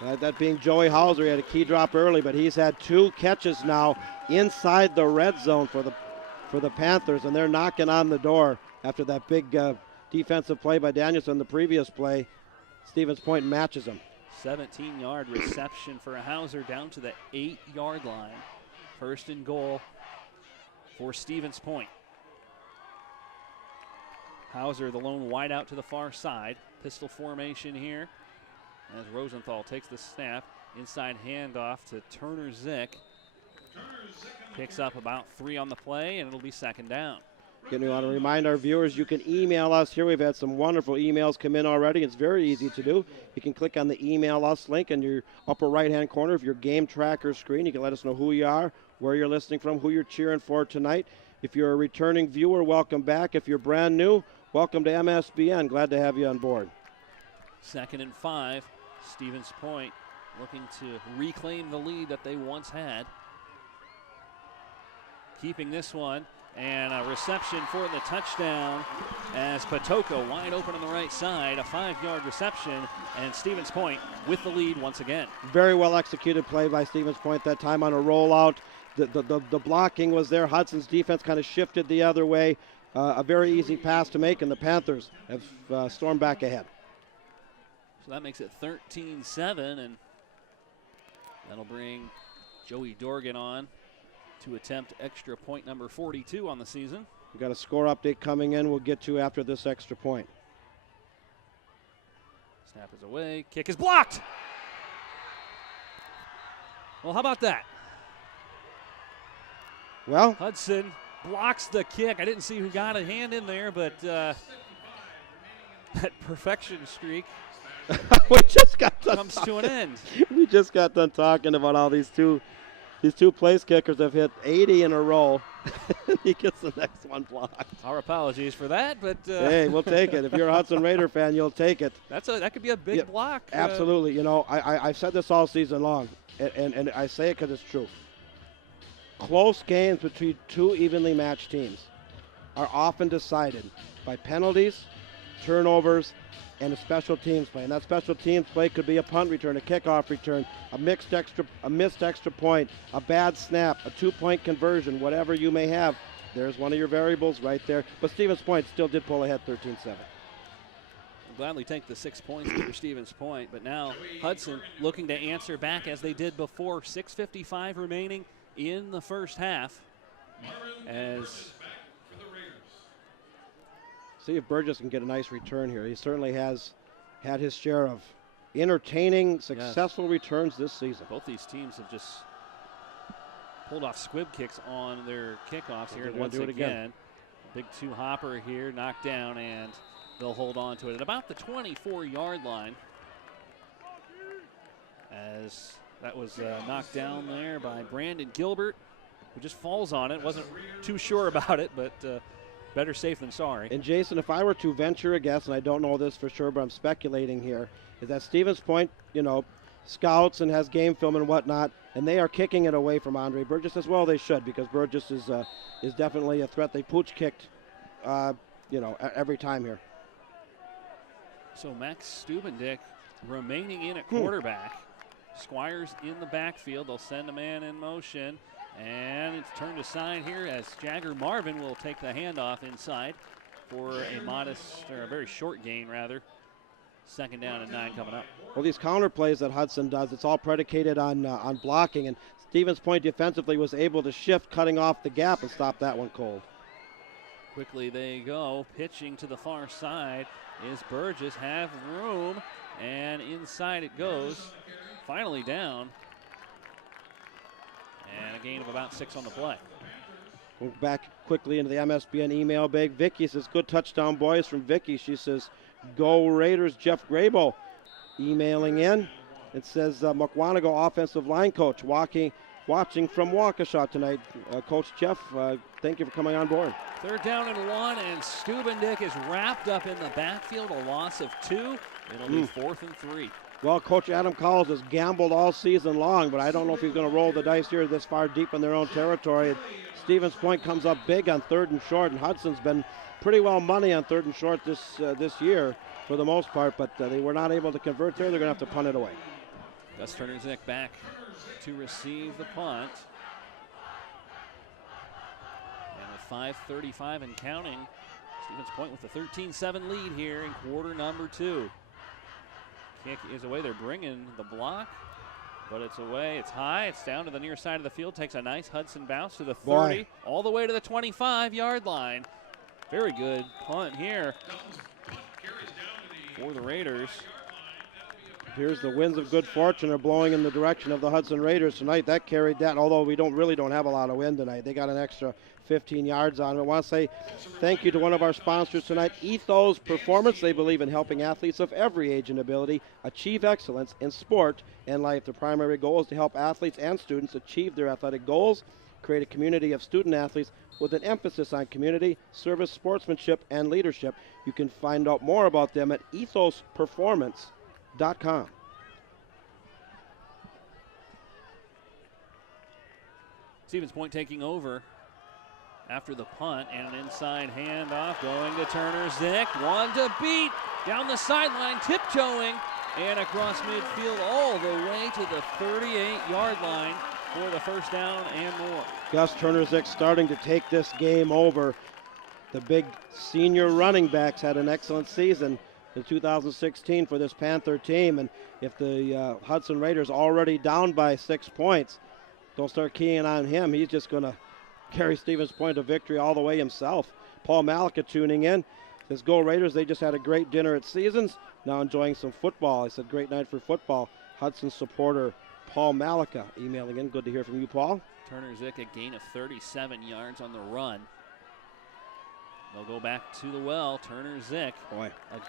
That being Joey Hauser. He had a key drop early, but he's had 2 catches now inside the red zone for the Panthers, and they're knocking on the door after that big defensive play by Danielson the previous play. Stevens Point matches him. 17-yard reception for Hauser down to the 8-yard line. First and goal for Stevens Point. Hauser, the lone wide out to the far side. Pistol formation here as Rosenthal takes the snap. Inside handoff to Turner Zick. Picks up about 3 on the play, and it'll be second down. Again, we want to remind our viewers you can email us here. We've had some wonderful emails come in already. It's very easy to do. You can click on the email us link in your upper right-hand corner of your game tracker screen. You can let us know who you are, where you're listening from, who you're cheering for tonight. If you're a returning viewer, welcome back. If you're brand new, welcome to MSBN. Glad to have you on board. Second and 5. Stevens Point looking to reclaim the lead that they once had. Keeping this one, and a reception for the touchdown as Patoka wide open on the right side. A 5-yard reception, and Stevens Point with the lead once again. Very well executed play by Stevens Point that time on a rollout. The blocking was there. Hudson's defense kind of shifted the other way. A very easy pass to make, and the Panthers have stormed back ahead. So that makes it 13-7, and that'll bring Joey Dorgan on to attempt extra point number 42 on the season. We've got a score update coming in we'll get to after this extra point. Snap is away. Kick is blocked. Well, how about that? Well, Hudson blocks the kick. I didn't see who got a hand in there, but that perfection streak we just got done comes to an end. We just got done talking about how these two place kickers have hit 80 in a row. He gets the next one blocked. Our apologies for that, but hey, we'll take it. If you're a Hudson Raider fan, you'll take it. That could be a big block. Absolutely. You know, I've said this all season long, and I say it because it's true. Close games between 2 evenly matched teams are often decided by penalties, turnovers, and a special teams play. And that special teams play could be a punt return, a kickoff return, a missed extra point, a bad snap, a 2-point conversion, whatever you may have. There's one of your variables right there. But Stevens Point still did pull ahead 13-7. We'll gladly take the 6 points for Stevens Point, but now Hudson looking to answer back as they did before. 6:55 remaining in the first half. As see if Burgess can get a nice return here. He certainly has had his share of entertaining, successful returns this season. Both these teams have just pulled off squib kicks on their kickoffs here. And once again, big 2-hopper here, knocked down, and they'll hold on to it at about the 24-yard line. As that was knocked down there by Brandon Gilbert, who just falls on it. Wasn't too sure about it, but better safe than sorry. And Jason, if I were to venture a guess, and I don't know this for sure, but I'm speculating here, is that Stevens Point, you know, scouts and has game film and whatnot, and they are kicking it away from Andre Burgess as well. They should, because Burgess is definitely a threat. They pooch kicked, every time here. So Max Stubendick remaining in at quarterback. Squires in the backfield. They'll send a man in motion. And it's turned aside here as Jagger Marvin will take the handoff inside for a modest, or a very short gain rather. Second down and 9 coming up. Well, these counter plays that Hudson does, it's all predicated on blocking, and Stevens Point defensively was able to shift, cutting off the gap and stop that one cold. Quickly they go, pitching to the far side is Burgess, have room, and inside it goes. Finally down. And a gain of about 6 on the play. We'll back quickly into the MSBN email bag. Vicky says, good touchdown, boys, from Vicky. She says, go Raiders. Jeff Grabo emailing in. It says, Mukwonago offensive line coach watching from Waukesha tonight. Coach Jeff, thank you for coming on board. 3rd down and 1, and Stubendick is wrapped up in the backfield, a loss of 2. It'll be 4th and 3. Well, Coach Adam Collins has gambled all season long, but I don't know if he's going to roll the dice here this far deep in their own territory. Stevens Point comes up big on 3rd and short, and Hudson's been pretty well money on 3rd and short this year for the most part, but they were not able to convert there. They're going to have to punt it away. Gus Turnerzick back to receive the punt. And with 5:35 and counting, Stevens Point with a 13-7 lead here in quarter number 2. Kick is away. They're bringing the block, but it's away. It's high. It's down to the near side of the field. Takes a nice Hudson bounce to the 30, all the way to the 25-yard line. Very good punt here for the Raiders. Here's the winds of good fortune are blowing in the direction of the Hudson Raiders tonight. That carried that, although we really don't have a lot of wind tonight. They got an extra 15 yards on it. I want to say thank you to one of our sponsors tonight, Ethos Performance. They believe in helping athletes of every age and ability achieve excellence in sport and life. Their primary goal is to help athletes and students achieve their athletic goals, create a community of student athletes with an emphasis on community, service, sportsmanship, and leadership. You can find out more about them at ethosperformance.com. Stevens Point taking over after the punt, and an inside handoff going to Turner-Zick. One to beat down the sideline, tiptoeing and across midfield all the way to the 38-yard line for the first down and more. Gus Turner-Zick starting to take this game over. The big senior running backs had an excellent season in 2016 for this Panther team, and if the Hudson Raiders already down by 6 points, don't start keying on him. He's just going to carry Stevens Point to victory all the way himself. Paul Malika tuning in. Says, go Raiders, they just had a great dinner at Seasons. Now enjoying some football. I said, great night for football. Hudson supporter Paul Malika emailing in. Good to hear from you, Paul. Turner-Zick a gain of 37 yards on the run. They'll go back to the well. Turner-Zick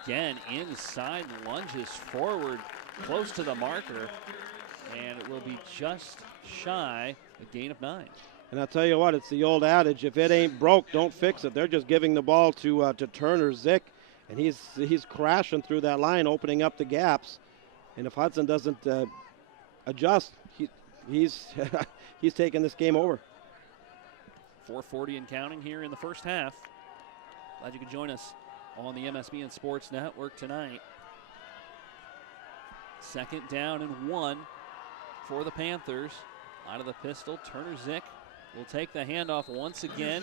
again inside, lunges forward close to the marker, and it will be just shy, a gain of 9. And I'll tell you what, it's the old adage, if it ain't broke, don't fix it. They're just giving the ball to Turner-Zick, and he's crashing through that line, opening up the gaps. And if Hudson doesn't adjust, he's he's taking this game over. 4:40 and counting here in the first half. Glad you could join us on the MSBN Sports Network tonight. 2nd down and 1 for the Panthers. Out of the pistol, Turner-Zick will take the handoff once again.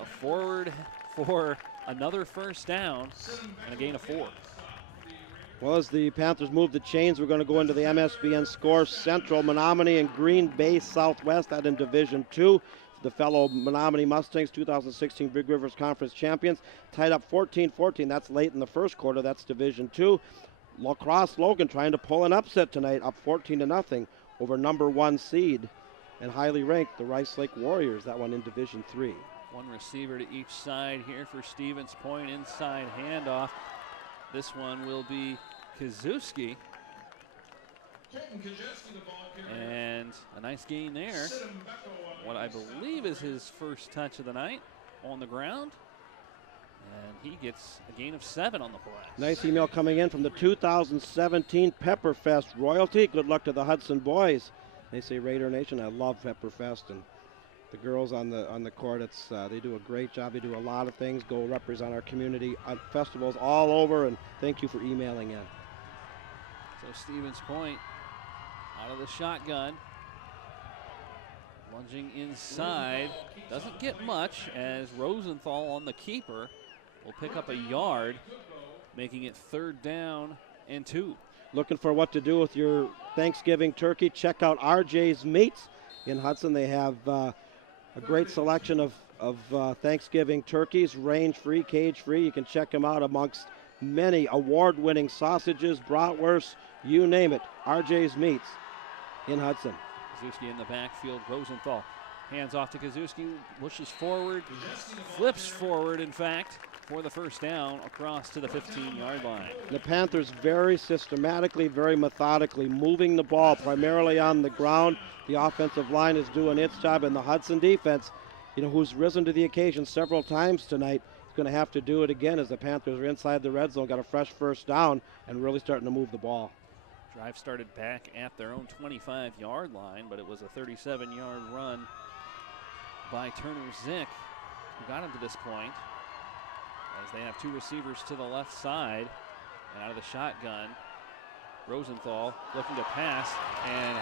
A forward for another first down and a gain of 4. Well, as the Panthers move the chains, we're going to go into the MSBN Score Central. Menominee and Green Bay Southwest, that in Division 2. The fellow Menominee Mustangs, 2016 Big Rivers Conference champions, tied up 14-14. That's late in the first quarter. That's Division 2. La Crosse Logan trying to pull an upset tonight, up 14-0 over number 1 seed and highly ranked the Rice Lake Warriors, that one in Division 3. One receiver to each side here for Stevens Point. Inside handoff. This one will be Kazuski. And a nice gain there. What I believe is his first touch of the night on the ground. And he gets a gain of 7 on the play. Nice email coming in from the 2017 Pepperfest royalty. Good luck to the Hudson boys. They say Raider Nation. I love Pepperfest, and the girls on the court. They do a great job. They do a lot of things. Go represent our community at festivals all over. And thank you for emailing in. So Stevens Point out of the shotgun. Lunging inside. Doesn't get much as Rosenthal on the keeper will pick up a yard, making it 3rd down and 2. Looking for what to do with your Thanksgiving turkey? Check out RJ's Meats in Hudson. They have a great selection of Thanksgiving turkeys, range-free, cage-free. You can check them out amongst many award-winning sausages, bratwursts, you name it. RJ's Meats in Hudson. Kazuski in the backfield. Rosenthal hands off to Kazuski, pushes forward, flips forward, in fact, for the first down across to the 15-yard line. The Panthers very systematically, very methodically moving the ball primarily on the ground. The offensive line is doing its job, and the Hudson defense, who's risen to the occasion several times tonight, is going to have to do it again as the Panthers are inside the red zone, got a fresh first down, and really starting to move the ball. Drive started back at their own 25-yard line, but it was a 37-yard run by Turner Zick, who got him to this point, as they have two receivers to the left side. And out of the shotgun, Rosenthal looking to pass, and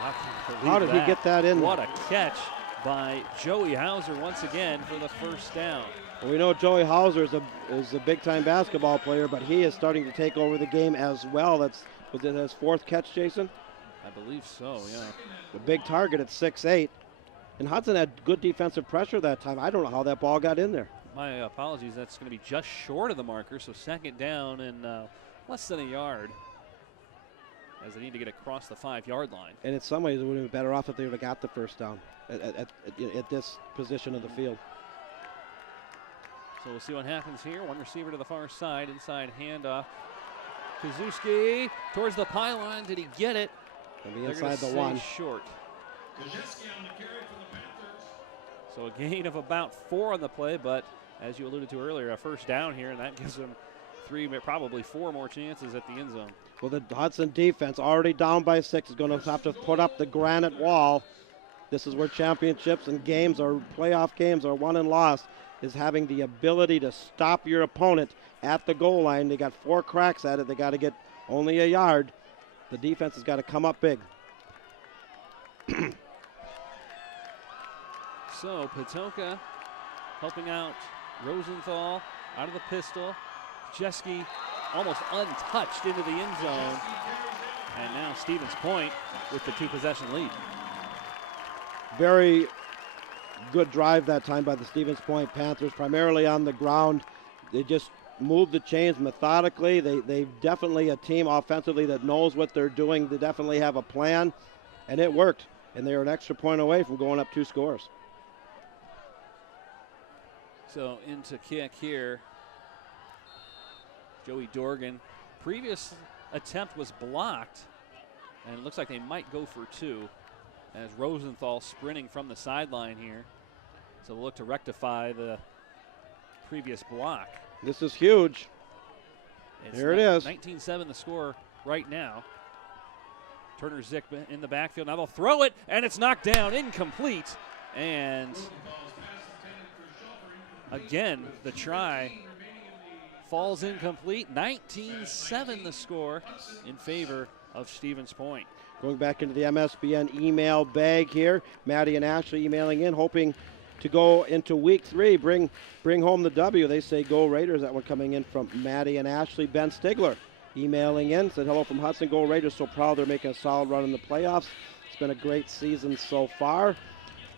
how did he get that in? What a catch by Joey Hauser once again for the first down. Well, we know Joey Hauser is a big-time basketball player, but he is starting to take over the game as well. Was it his fourth catch, Jason? I believe so, yeah. The big target at 6'8". And Hudson had good defensive pressure that time. I don't know how that ball got in there. My apologies. That's going to be just short of the marker, so second down and less than a yard, as they need to get across the 5-yard line. And in some ways, it would have been better off if they would have got the first down at this position of the field. So we'll see what happens here. One receiver to the far side, inside handoff. Kazuski towards the pylon. Did he get it? It'll be inside the one. Short. Kaczynski on the carry for the Panthers. So a gain of about 4 on the play, but as you alluded to earlier, a first down here, and that gives them 3, probably 4 more chances at the end zone. Well, the Hudson defense, already down by 6, is going to have to put up the granite wall. This is where championships and games or playoff games are won and lost, is having the ability to stop your opponent at the goal line. They got 4 cracks at it. They got to get only a yard. The defense has got to come up big. So Patoka helping out Rosenthal out of the pistol. Jeski almost untouched into the end zone. And now Stevens Point with the 2-possession lead. Very good drive that time by the Stevens Point Panthers, primarily on the ground. They just moved the chains methodically. They definitely a team offensively that knows what they're doing. They definitely have a plan, and it worked. And they're an extra point away from going up 2 scores. So into kick here, Joey Dorgan. Previous attempt was blocked, and it looks like they might go for 2 as Rosenthal sprinting from the sideline here. So we'll look to rectify the previous block. This is huge. Here it is. 19-7 the score right now. Turner Zick in the backfield. Now they'll throw it, and it's knocked down, incomplete. And again, the try falls incomplete. 19-7 the score in favor of Stevens Point. Going back into the MSBN email bag here. Maddie and Ashley emailing in, hoping to go into week 3, bring home the W. They say go Raiders. That one coming in from Maddie and Ashley. Ben Stigler emailing in, said hello from Hudson. Go Raiders, so proud they're making a solid run in the playoffs. It's been a great season so far.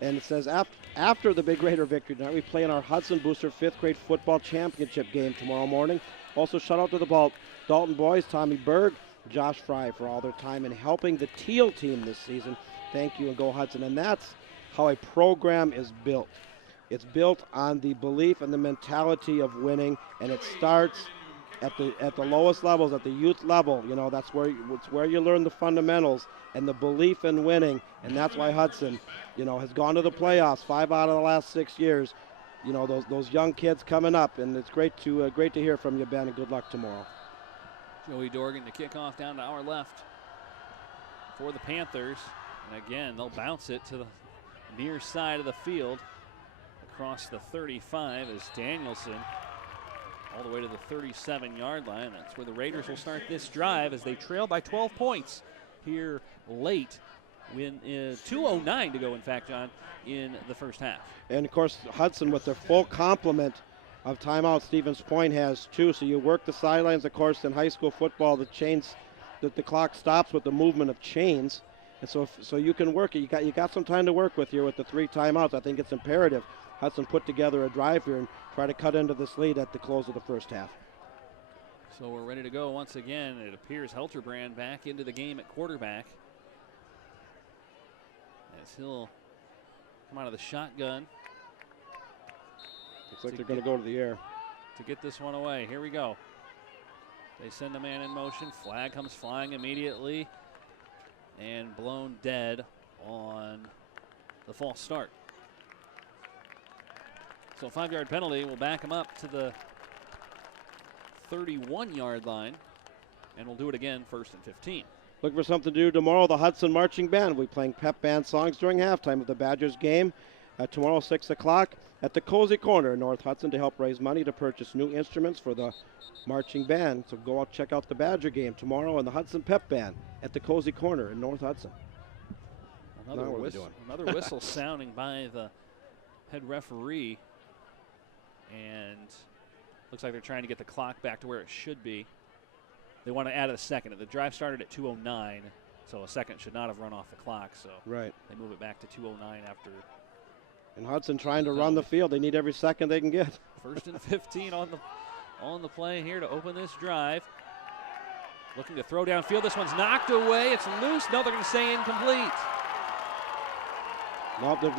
And it says after the big Raider victory tonight, we play in our Hudson Booster 5th grade football championship game tomorrow morning. Also shout out to the Dalton boys, Tommy Berg, Josh Fry, for all their time in helping the Teal team this season. Thank you, and go Hudson. And that's how a program is built. It's built on the belief and the mentality of winning, and it starts at the lowest levels, at the youth level. That's where you learn the fundamentals and the belief in winning, and that's why Hudson, has gone to the playoffs 5 out of the last 6 years. Those young kids coming up, and it's great to hear from you, Ben, and good luck tomorrow. Joey Dorgan to kick off down to our left for the Panthers, and again they'll bounce it to the near side of the field across the 35 as Danielson all the way to the 37-yard line. That's where the Raiders will start this drive as they trail by 12 points here late. When 2:09 to go, in fact, John, in the first half. And, of course, Hudson with their full complement of timeouts. Stevens Point has 2, so you work the sidelines. Of course, in high school football, the clock stops with the movement of chains. And so you can work it. You got some time to work with here with the 3 timeouts. I think it's imperative Hudson put together a drive here and try to cut into this lead at the close of the first half. So we're ready to go once again. It appears Helterbrand back into the game at quarterback. as he'll come out of the shotgun. Looks like they're going to go to the air. To get this one away. Here we go. They send a man in motion. Flag comes flying immediately and blown dead on the false start. So a 5-yard penalty will back him up to the 31-yard line, and we'll do it again 1st and 15. Looking for something to do tomorrow. The Hudson Marching Band will be playing pep band songs during halftime of the Badgers game tomorrow 6 o'clock at the Cozy Corner in North Hudson to help raise money to purchase new instruments for the marching band. So go out, check out the Badger game tomorrow and the Hudson Pep Band at the Cozy Corner in North Hudson. Another whistle sounding by the head referee, and looks like they're trying to get the clock back to where it should be. They want to add a second. The drive started at 2:09, so a second should not have run off the clock. So right, they move it back to 2:09 after. And Hudson trying to run the field. They need every second they can get. 1st and 15 on the play here to open this drive. Looking to throw downfield. This one's knocked away. It's loose. No, they're going to say incomplete. No, they're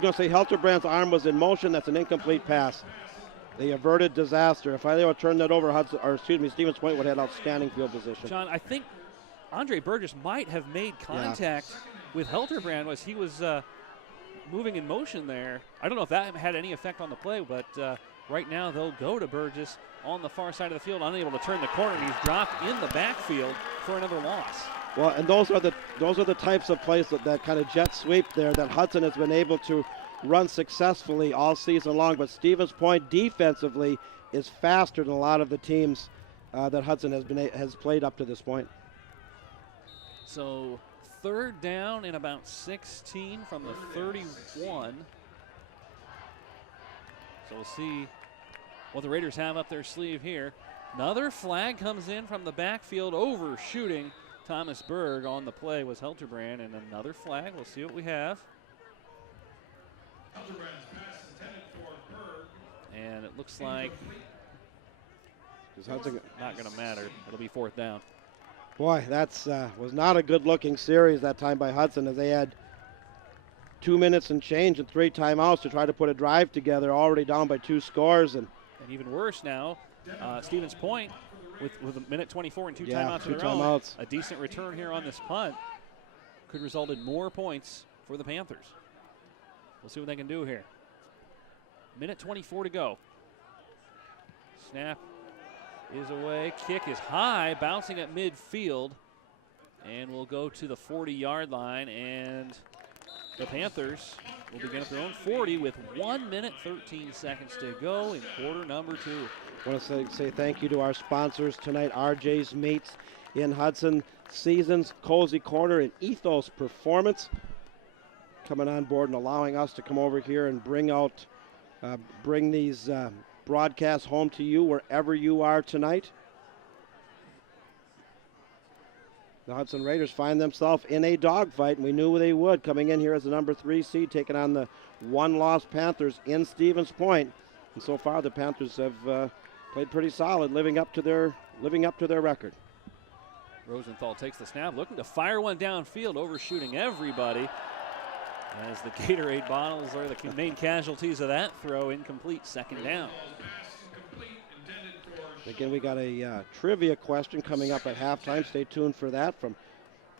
going to say Helterbrand's arm was in motion. That's an incomplete pass. They averted disaster. If I would turn that over, Stevens Point would have had outstanding field position. John, I think Andre Burgess might have made contact with Helterbrand as he was moving in motion there. I don't know if that had any effect on the play, but right now they'll go to Burgess on the far side of the field, unable to turn the corner, and he's dropped in the backfield for another loss. Well, and those are the types of plays that kind of jet sweep there that Hudson has been able to run successfully all season long. But Stevens Point defensively is faster than a lot of the teams that Hudson has played up to this point. So 3rd down and about 16 from the 31. So we'll see what the Raiders have up their sleeve here. Another flag comes in from the backfield, overshooting Thomas Berg. On the play was Helterbrand, and another flag. We'll see what we have. Helterbrand's pass intended for Berg. And it looks like Is Hudson not going to matter. It'll be 4th down. Boy, that's was not a good-looking series that time by Hudson, as they had 2 minutes and change and 3 timeouts to try to put a drive together, already down by 2 scores. And even worse now, Stevens Point with a minute 24 and 2 timeouts two of their own. timeouts. A decent return here on this punt could result in more points for the Panthers. We'll see what they can do here. Minute 24 to go. Snap is away. Kick is high, bouncing at midfield. And we'll go to the 40-yard line. And the Panthers will begin at their own 40 with 1 minute, 13 seconds to go in quarter number 2. I want to say thank you to our sponsors tonight, RJ's Meats in Hudson, Seasons, Cozy Corner, and Ethos Performance, coming on board and allowing us to come over here and bring these broadcasts home to you wherever you are tonight. The Hudson Raiders find themselves in a dogfight, and we knew they would, coming in here as the number 3 seed, taking on the 1-loss Panthers in Stevens Point. And so far, the Panthers have played pretty solid, living up to their record. Rosenthal takes the snap, looking to fire one downfield, overshooting everybody. As the Gatorade bottles are the main casualties of that throw, incomplete, 2nd down. Again, we got a trivia question coming up at halftime. Stay tuned for that from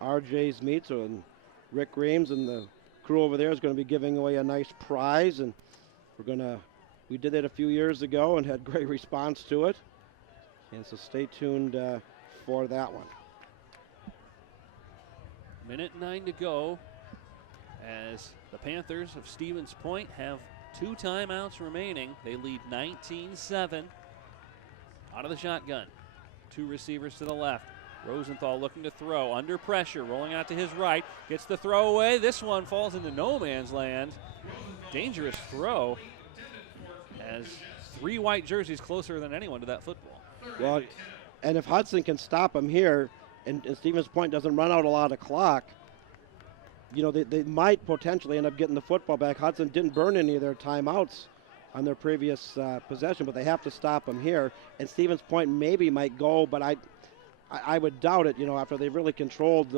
RJ's Meats, and Rick Reams and the crew over there is going to be giving away a nice prize, and we did it a few years ago and had great response to it, and so stay tuned for that one. Minute 9 to go, as the Panthers of Stevens Point have 2 timeouts remaining. They lead 19-7. Out of the shotgun, 2 receivers to the left. Rosenthal looking to throw, under pressure, rolling out to his right, gets the throw away. This one falls into no man's land. Dangerous throw, as 3 white jerseys closer than anyone to that football. Well, and if Hudson can stop him here, and Stevens Point doesn't run out a lot of clock, they might potentially end up getting the football back. Hudson didn't burn any of their timeouts on their previous possession, but they have to stop him here. And Stevens Point maybe might go, but I would doubt it, after they've really controlled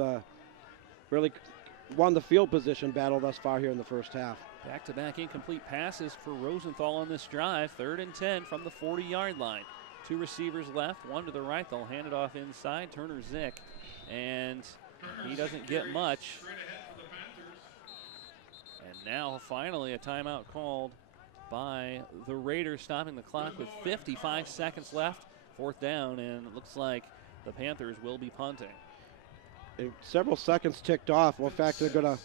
won the field position battle thus far here in the first half. Back-to-back incomplete passes for Rosenthal on this drive. 3rd and 10 from the 40-yard line. 2 receivers left, 1 to the right. They'll hand it off inside. Turner Zick, and he doesn't get much. And now finally a timeout called by the Raiders, stopping the clock with 55 seconds left. 4th down, and it looks like the Panthers will be punting. Several seconds ticked off. Well, in fact, they're gonna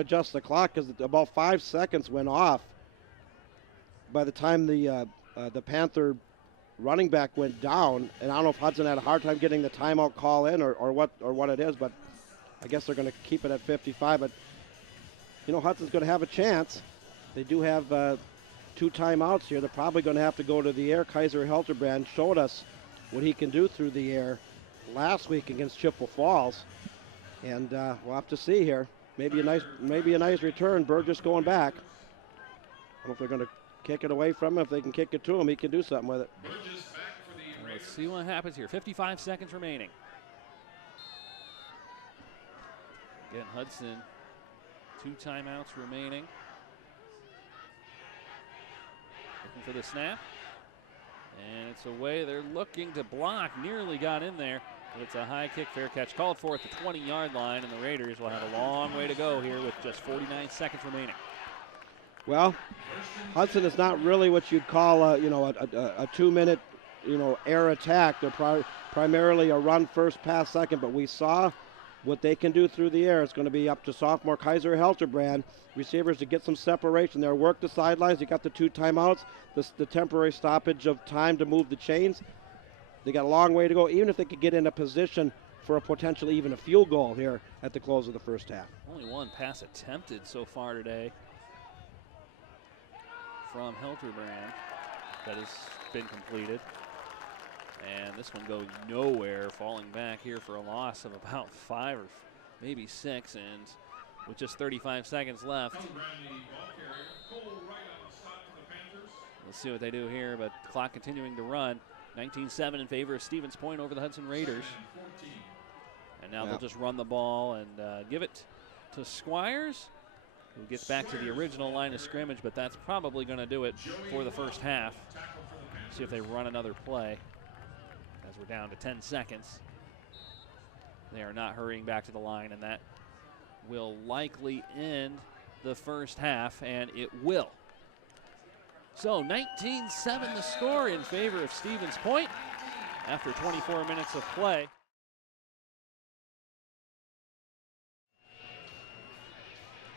adjust the clock because about 5 seconds went off by the time the Panther running back went down. And I don't know if Hudson had a hard time getting the timeout call in or what it is, but I guess they're going to keep it at 55. But Hudson's going to have a chance. They do have 2 timeouts here. They're probably going to have to go to the air. Kaiser Helterbrand showed us what he can do through the air last week against Chippewa Falls, and we'll have to see here. Maybe a nice return. Burgess going back. I don't know if they're going to kick it away from him. If they can kick it to him, he can do something with it. Let's see what happens here. 55 seconds remaining. Again, Hudson, 2 timeouts remaining. Looking for the snap. And it's away. They're looking to block. Nearly got in there. But it's a high kick, fair catch. Called for at the 20-yard line, and the Raiders will have a long way to go here with just 49 seconds remaining. Well, Hudson is not really what you'd call a 2-minute air attack. They're primarily a run first, pass second, but we saw what they can do through the air. It's going to be up to sophomore Kaiser Helterbrand, receivers, to get some separation there. Work the sidelines. You got the 2 timeouts, the temporary stoppage of time to move the chains. They got a long way to go, even if they could get in a position for a potentially even a field goal here at the close of the first half. Only 1 pass attempted so far today from Helterbrand that has been completed. And this one goes nowhere, falling back here for a loss of about 5 or maybe 6. And with just 35 seconds left, let's see what they do here. But the clock continuing to run. 19-7 in favor of Stevens Point over the Hudson Raiders. And now they'll just run the ball and give it to Squires, who gets back to the original line of scrimmage, but that's probably going to do it for the first half. See if they run another play as we're down to 10 seconds. They are not hurrying back to the line, and that will likely end the first half, and it will. So 19-7 the score in favor of Stevens Point after 24 minutes of play.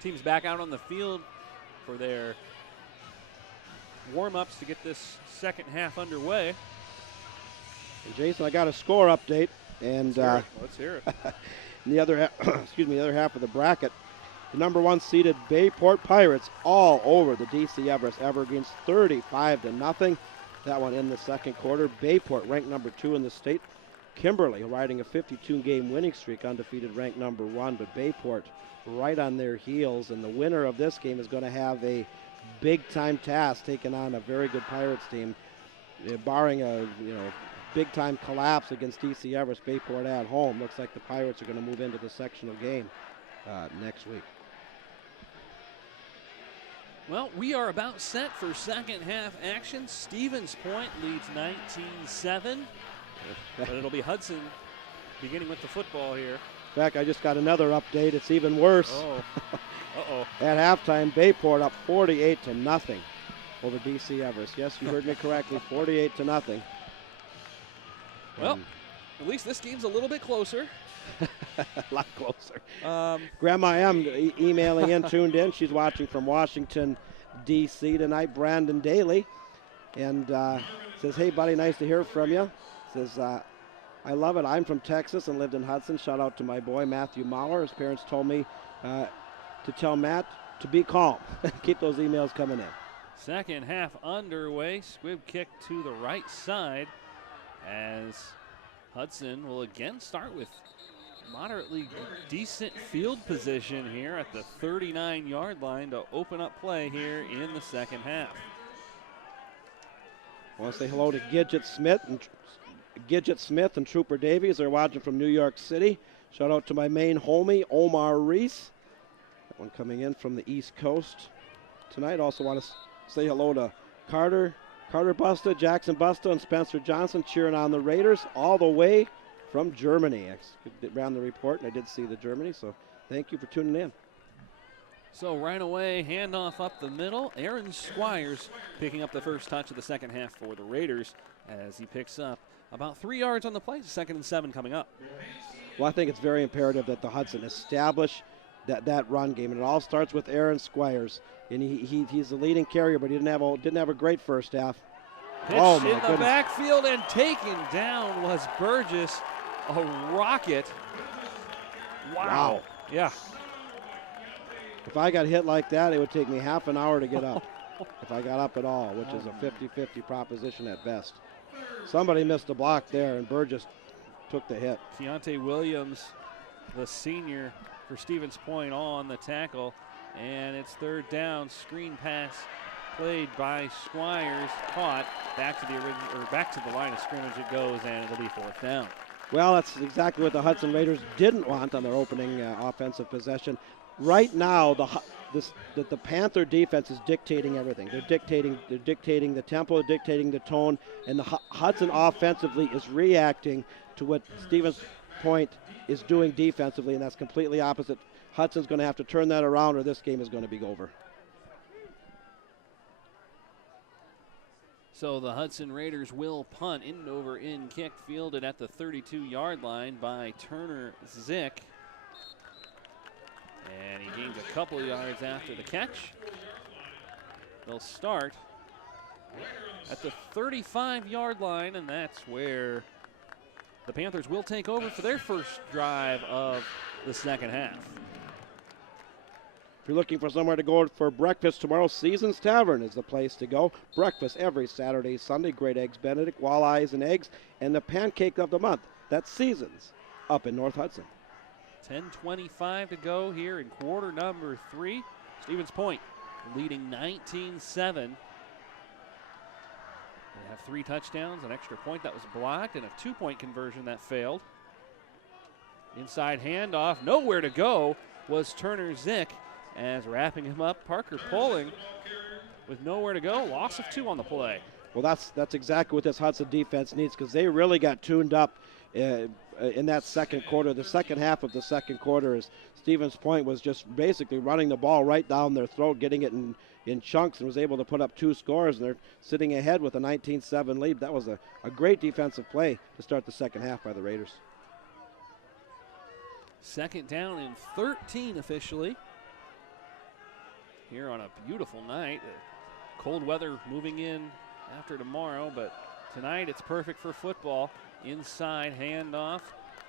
Teams back out on the field for their warm-ups to get this second half underway. And Jason, I got a score update, and let's hear it. in the other the other half of the bracket, the number 1 seeded Bayport Pirates all over the DC Everest Evergreens, 35-0. That one in the second quarter. Bayport ranked number 2 in the state. Kimberly riding a 52-game winning streak, undefeated, ranked number 1, but Bayport right on their heels, and the winner of this game is going to have a big-time task taking on a very good Pirates team, barring a big-time collapse against DC Everest. Bayport at home. Looks like the Pirates are going to move into the sectional game next week. Well, we are about set for second half action. Stevens Point leads 19-7, but it'll be Hudson beginning with the football here. In fact, I just got another update. It's even worse. Oh. Uh-oh. At halftime, Bayport up 48-0 over DC Everest. Yes, you heard me correctly, 48-0. Well, at least this game's a little bit closer. A lot closer. Grandma M emailing in, tuned in. She's watching from Washington, D.C. tonight, Brandon Daly. And says, hey, buddy, nice to hear from you. Says, I love it. I'm from Texas and lived in Hudson. Shout out to my boy, Matthew Mauer. His parents told me to tell Matt to be calm. Keep those emails coming in. Second half underway. Squib kick to the right side as Hudson will again start with moderately decent field position here at the 39-yard line to open up play here in the second half. I want to say hello to Gidget Smith and Trooper Davies. They're watching from New York City. Shout out to my main homie, Omar Reese. That one coming in from the East Coast tonight. Also want to say hello to Carter Busta, Jackson Busta, and Spencer Johnson cheering on the Raiders all the way from Germany. I ran the report, and I did see the Germany, so thank you for tuning in. So right away, handoff up the middle. Aaron Squires picking up the first touch of the second half for the Raiders as he picks up about 3 yards on the play. 2nd and 7 coming up. Well, I think it's very imperative that the Hudson establish that run game, and it all starts with Aaron Squires. And he's the leading carrier, but he didn't have a great first half. Pitch Oh my in the goodness. backfield and taken down was Burgess. A rocket. Wow. Yeah. If I got hit like that, it would take me half an hour to get up. If I got up at all, which is a 50-50 proposition at best. Somebody missed a block there, and Burgess took the hit. Keontae Williams, the senior for Stevens Point, on the tackle. And it's 3rd down. Screen pass played by Squires. Caught. Back to the line of scrimmage it goes, and it'll be 4th down. Well, that's exactly what the Hudson Raiders didn't want on their opening offensive possession. Right now, the Panther defense is dictating everything. They're dictating the tempo, dictating the tone, and the Hudson offensively is reacting to what Stevens Point is doing defensively, and that's completely opposite. Hudson's going to have to turn that around, or this game is going to be over. So the Hudson Raiders will punt. In kick, fielded at the 32-yard line by Turner Zick. And he gains a couple yards after the catch. They'll start at the 35-yard line, and that's where the Panthers will take over for their first drive of the second half. If you're looking for somewhere to go for breakfast tomorrow, Seasons Tavern is the place to go. Breakfast every Saturday, Sunday. Great eggs Benedict, walleyes and eggs, and the pancake of the month. That's Seasons up in North Hudson. 10:25 to go here in quarter number 3. Stevens Point leading 19-7. They have 3 touchdowns, an extra point that was blocked, and a 2-point conversion that failed. Inside handoff, nowhere to go was Turner Zick, as wrapping him up, Parker Poling with nowhere to go. Loss of 2 on the play. Well, that's exactly what this Hudson defense needs, because they really got tuned up in that second quarter. The second half of the second quarter is Stevens Point was just basically running the ball right down their throat, getting it in chunks, and was able to put up 2 scores, and they're sitting ahead with a 19-7 lead. That was a great defensive play to start the second half by the Raiders. 2nd down and 13 officially. Here on a beautiful night. Cold weather moving in after tomorrow, but tonight it's perfect for football. Inside handoff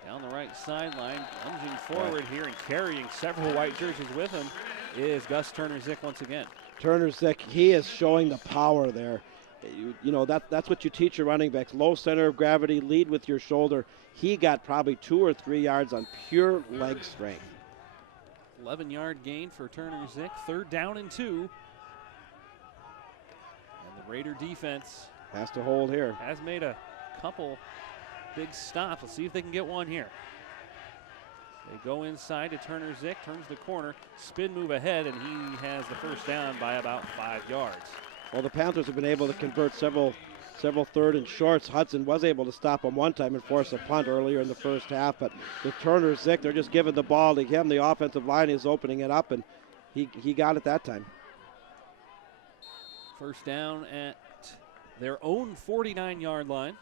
down the right sideline, lunging forward here and carrying several white jerseys with him is Gus Turner Zick once again. Turner Zick, he is showing the power there. You know, that's what you teach your running backs. Low center of gravity, lead with your shoulder. He got probably 2 or 3 yards on pure leg strength. 11-yard gain for Turner Zick. 3rd down and 2. And the Raider defense Has to hold here. has made a couple big stops. Let's see if they can get one here. They go inside to Turner Zick, turns the corner, spin move ahead, and he has the first down by about 5 yards. Well, the Panthers have been able to convert several 3rd and shorts. Hudson was able to stop him one time and force a punt earlier in the first half, but with Turner Zick, they're just giving the ball to him. The offensive line is opening it up, and he got it that time. First down at their own 49-yard line.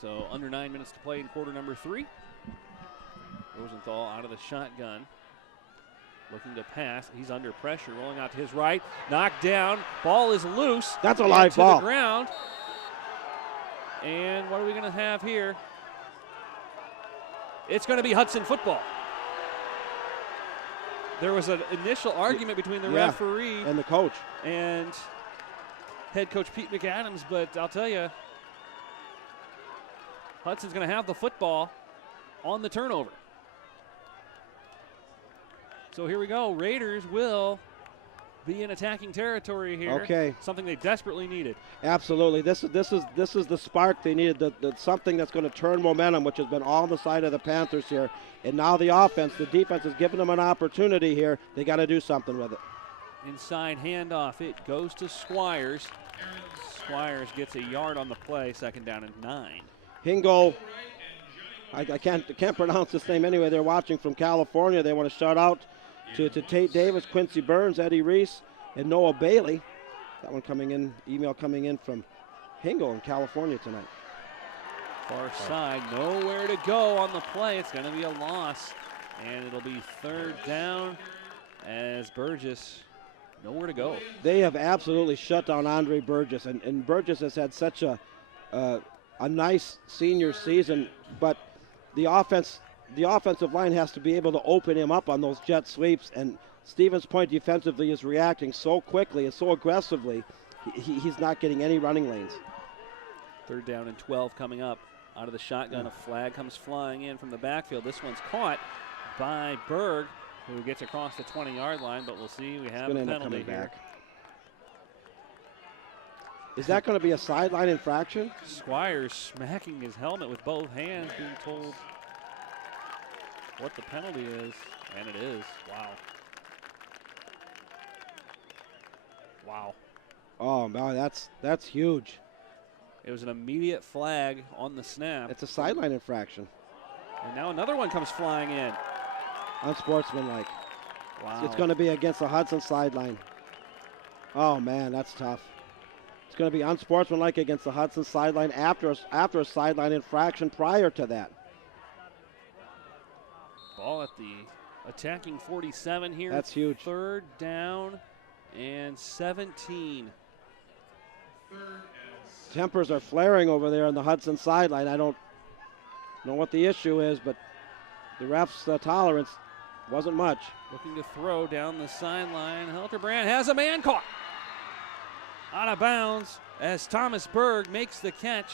So under 9 minutes to play in quarter number 3. Rosenthal out of the shotgun. Looking to pass. He's under pressure. Rolling out to his right. Knocked down. Ball is loose. That's a live ball. To the ground. And what are we going to have here? It's going to be Hudson football. There was an initial argument between the referee and the coach and head coach Pete McAdams, but I'll tell you, Hudson's going to have the football on the turnover. So here we go. Raiders will be in attacking territory here. Okay. Something they desperately needed. Absolutely. This is the spark they needed, the something that's going to turn momentum, which has been all on the side of the Panthers here. And now the defense is giving them an opportunity here. They got to do something with it. Inside handoff. It goes to Squires. Squires gets a yard on the play. Second down and 9. Hingo, I can't pronounce this name anyway. They're watching from California. They want to shout out to Tate Davis, Quincy Burns, Eddie Reese, and Noah Bailey. That one coming in, email coming in from Hingo in California tonight. Far side, nowhere to go on the play. It's going to be a loss, and it'll be third down as Burgess, nowhere to go. They have absolutely shut down Andre Burgess, and Burgess has had such a nice senior season, but the offensive line has to be able to open him up on those jet sweeps, and Stevens Point defensively is reacting so quickly and so aggressively, he's not getting any running lanes. Third down and 12 coming up. Out of the shotgun, a flag comes flying in from the backfield. This one's caught by Berg, who gets across the 20-yard line, but we'll see. We have a penalty here. Is that going to be a sideline infraction? Squires smacking his helmet with both hands, being told what the penalty is, and it is. Wow. Wow. Oh, man, that's huge. It was an immediate flag on the snap. It's a sideline infraction. And now another one comes flying in. Unsportsmanlike. Wow. It's going to be against the Hudson sideline. Oh, man, that's tough. It's going to be unsportsmanlike against the Hudson sideline after a sideline infraction prior to that. Ball at the attacking 47 here. That's huge. Third down and 17. Tempers are flaring over there on the Hudson sideline. I don't know what the issue is, but the ref's tolerance wasn't much. Looking to throw down the sideline. Hilterbrand has a man caught. Out of bounds as Thomas Berg makes the catch.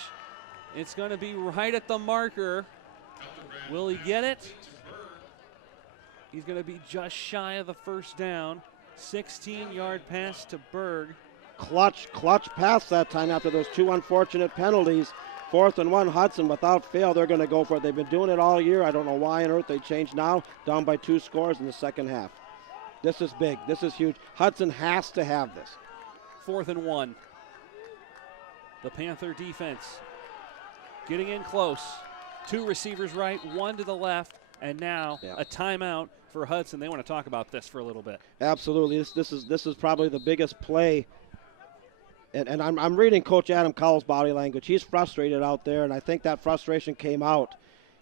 It's going to be right at the marker. Will he get it? He's going to be just shy of the first down. 16-yard pass to Berg. Clutch pass that time after those two unfortunate penalties. 4th and 1, Hudson without fail. They're going to go for it. They've been doing it all year. I don't know why on earth they changed now. Down by 2 scores in the second half. This is big. This is huge. Hudson has to have this. 4th and 1. The Panther defense getting in close. 2 receivers right, 1 to the left, and now a timeout for Hudson. They want to talk about this for a little bit. Absolutely. This is probably the biggest play. And I'm reading Coach Adam Cowell's body language. He's frustrated out there, and I think that frustration came out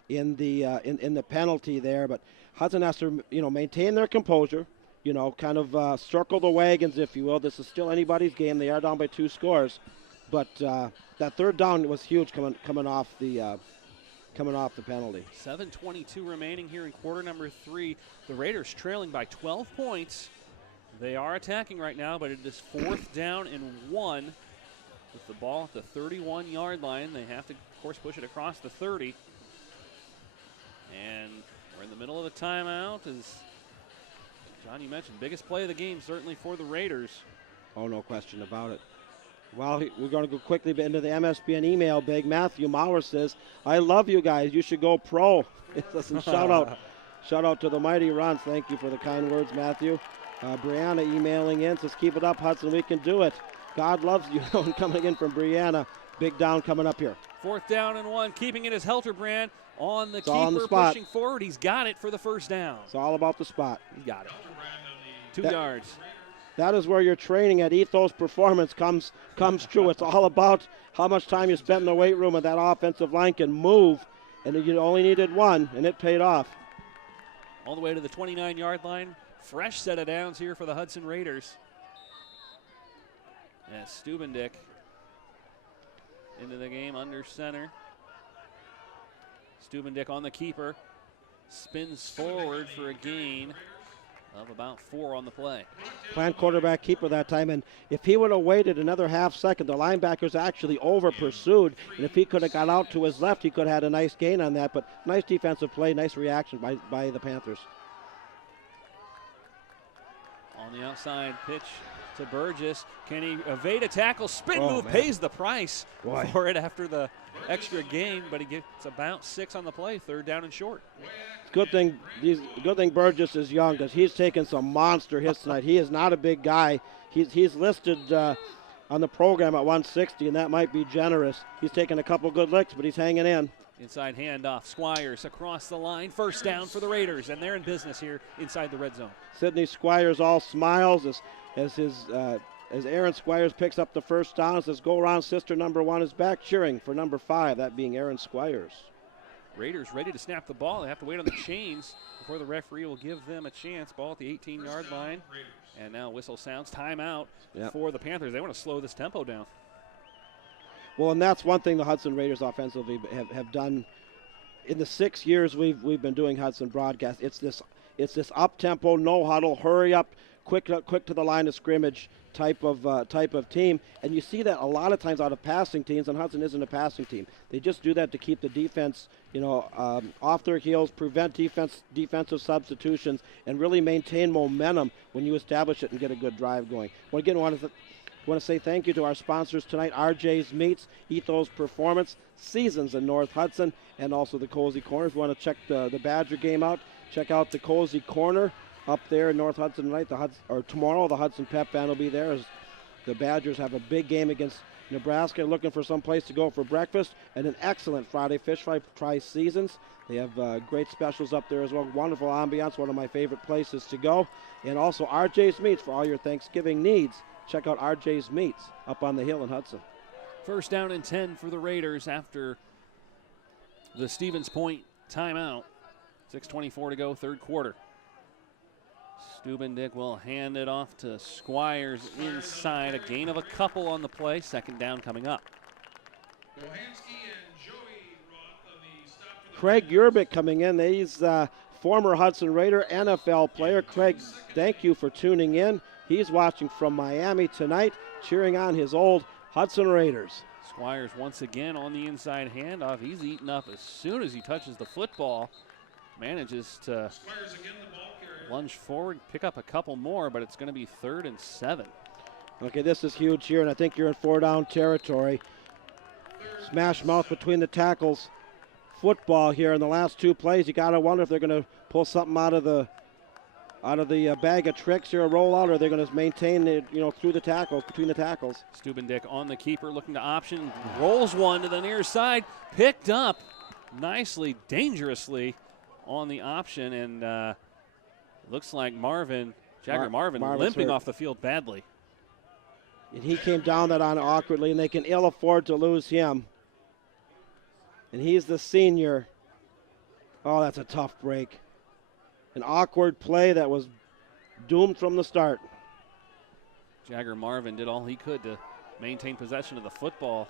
in the penalty there. But Hudson has to maintain their composure. Kind of circle the wagons, if you will. This is still anybody's game. They are down by 2 scores, but that third down was huge coming off the penalty. 7:22 remaining here in quarter number 3. The Raiders trailing by 12 points. They are attacking right now, but it is 4th down and 1 with the ball at the 31-yard line. They have to, of course, push it across the 30. And we're in the middle of a timeout. As John, you mentioned, biggest play of the game certainly for the Raiders. Oh, no question about it. Well, we're going to go quickly into the MSBN email. Big Matthew Maurer says, "I love you guys. You should go pro." Listen, shout out to the mighty Runs. Thank you for the kind words, Matthew. Brianna emailing in says, "Keep it up, Hudson. We can do it. God loves you." Coming in from Brianna. Big down coming up here. 4th down and 1. Keeping it is Hilterbrand on the It's all on the keeper, spot. pushing forward. He's got it for the first down. It's all about the spot. He got it. 2 yards. That is where your training at Ethos Performance comes true. It's all about how much time you spent in the weight room, and that offensive line can move. And you only needed 1, and it paid off. All the way to the 29-yard line. Fresh set of downs here for the Hudson Raiders. As Stubendick into the game under center. Stubendick on the keeper. Spins forward for a gain of about 4 on the play. Planned quarterback keeper that time, and if he would have waited another half second, the linebackers actually over pursued, and if he could have got out to his left, he could have had a nice gain on that, but nice defensive play, nice reaction by the Panthers. On the outside pitch to Burgess. Can he evade a tackle? Spin move man. pays the price Boy. for it after the extra gain, but he gets about 6 on the play, 3rd down and short. Good thing Burgess is young because he's taken some monster hits tonight. He is not a big guy. He's listed on the program at 160, and that might be generous. He's taken a couple good licks, but he's hanging in. Inside handoff, Squires across the line, 1st down for the Raiders, and they're in business here inside the red zone. Sidney Squires all smiles as Aaron Squires picks up the 1st down. It says, "Go around, sister number 1 is back," cheering for number 5, that being Aaron Squires. Raiders ready to snap the ball. They have to wait on the chains before the referee will give them a chance. Ball at the 18-yard line. And now whistle sounds. Timeout for the Panthers. They want to slow this tempo down. Well, and that's one thing the Hudson Raiders offensively have done in the 6 years we've been doing Hudson broadcast. It's this up-tempo, no huddle, hurry up, quick to the line of scrimmage type of team, and you see that a lot of times out of passing teams. And Hudson isn't a passing team. They just do that to keep the defense, off their heels, prevent defensive substitutions, and really maintain momentum when you establish it and get a good drive going. Well, again, I want to say thank you to our sponsors tonight: RJ's Meats, Ethos Performance, Seasons in North Hudson, and also the Cozy Corner. If you want to check the Badger game out, check out the Cozy Corner up there in North Hudson tonight. Tomorrow, the Hudson Pep Band will be there as the Badgers have a big game against Nebraska, looking for some place to go for breakfast, and an excellent Friday fish fry. Try Seasons. They have great specials up there as well. Wonderful ambiance, one of my favorite places to go. And also RJ's Meats for all your Thanksgiving needs. Check out RJ's Meats up on the hill in Hudson. 1st down and 10 for the Raiders after the Stevens Point timeout. 6:24 to go, 3rd quarter. Stubendick will hand it off to Squires inside. A gain of a couple on the play. 2nd down coming up. Craig Yerbick coming in. He's former Hudson Raider, NFL player. Craig, thank you for tuning in. He's watching from Miami tonight, cheering on his old Hudson Raiders. Squires once again on the inside handoff. He's eaten up as soon as he touches the football. Manages to lunge forward, pick up a couple more, but it's going to be 3rd and 7. Okay, this is huge here, and I think you're in 4-down territory. Smash mouth between the tackles. Football here in the last 2 plays. You got to wonder if they're going to pull something out of the bag of tricks here, a rollout, or are they going to maintain it, through the tackles, between the tackles. Stubendick on the keeper, looking to option, rolls one to the near side, picked up nicely, dangerously on the option, and looks like Jagger Marvin limping hurt off the field badly. And he came down that on awkwardly, and they can ill afford to lose him. And he's the senior. Oh, that's a tough break. An awkward play that was doomed from the start. Jagger Marvin did all he could to maintain possession of the football.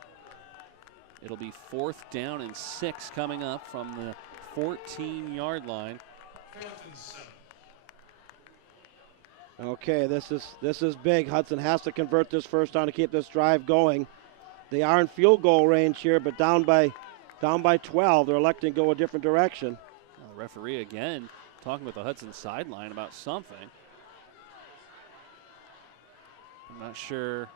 It'll be 4th down and 6 coming up from the 14-yard line. Okay, this is big. Hudson has to convert this 1st down to keep this drive going. They are in field goal range here, but down by 12. They're electing to go a different direction. Well, the referee again talking with the Hudson sideline about something. I'm not sure.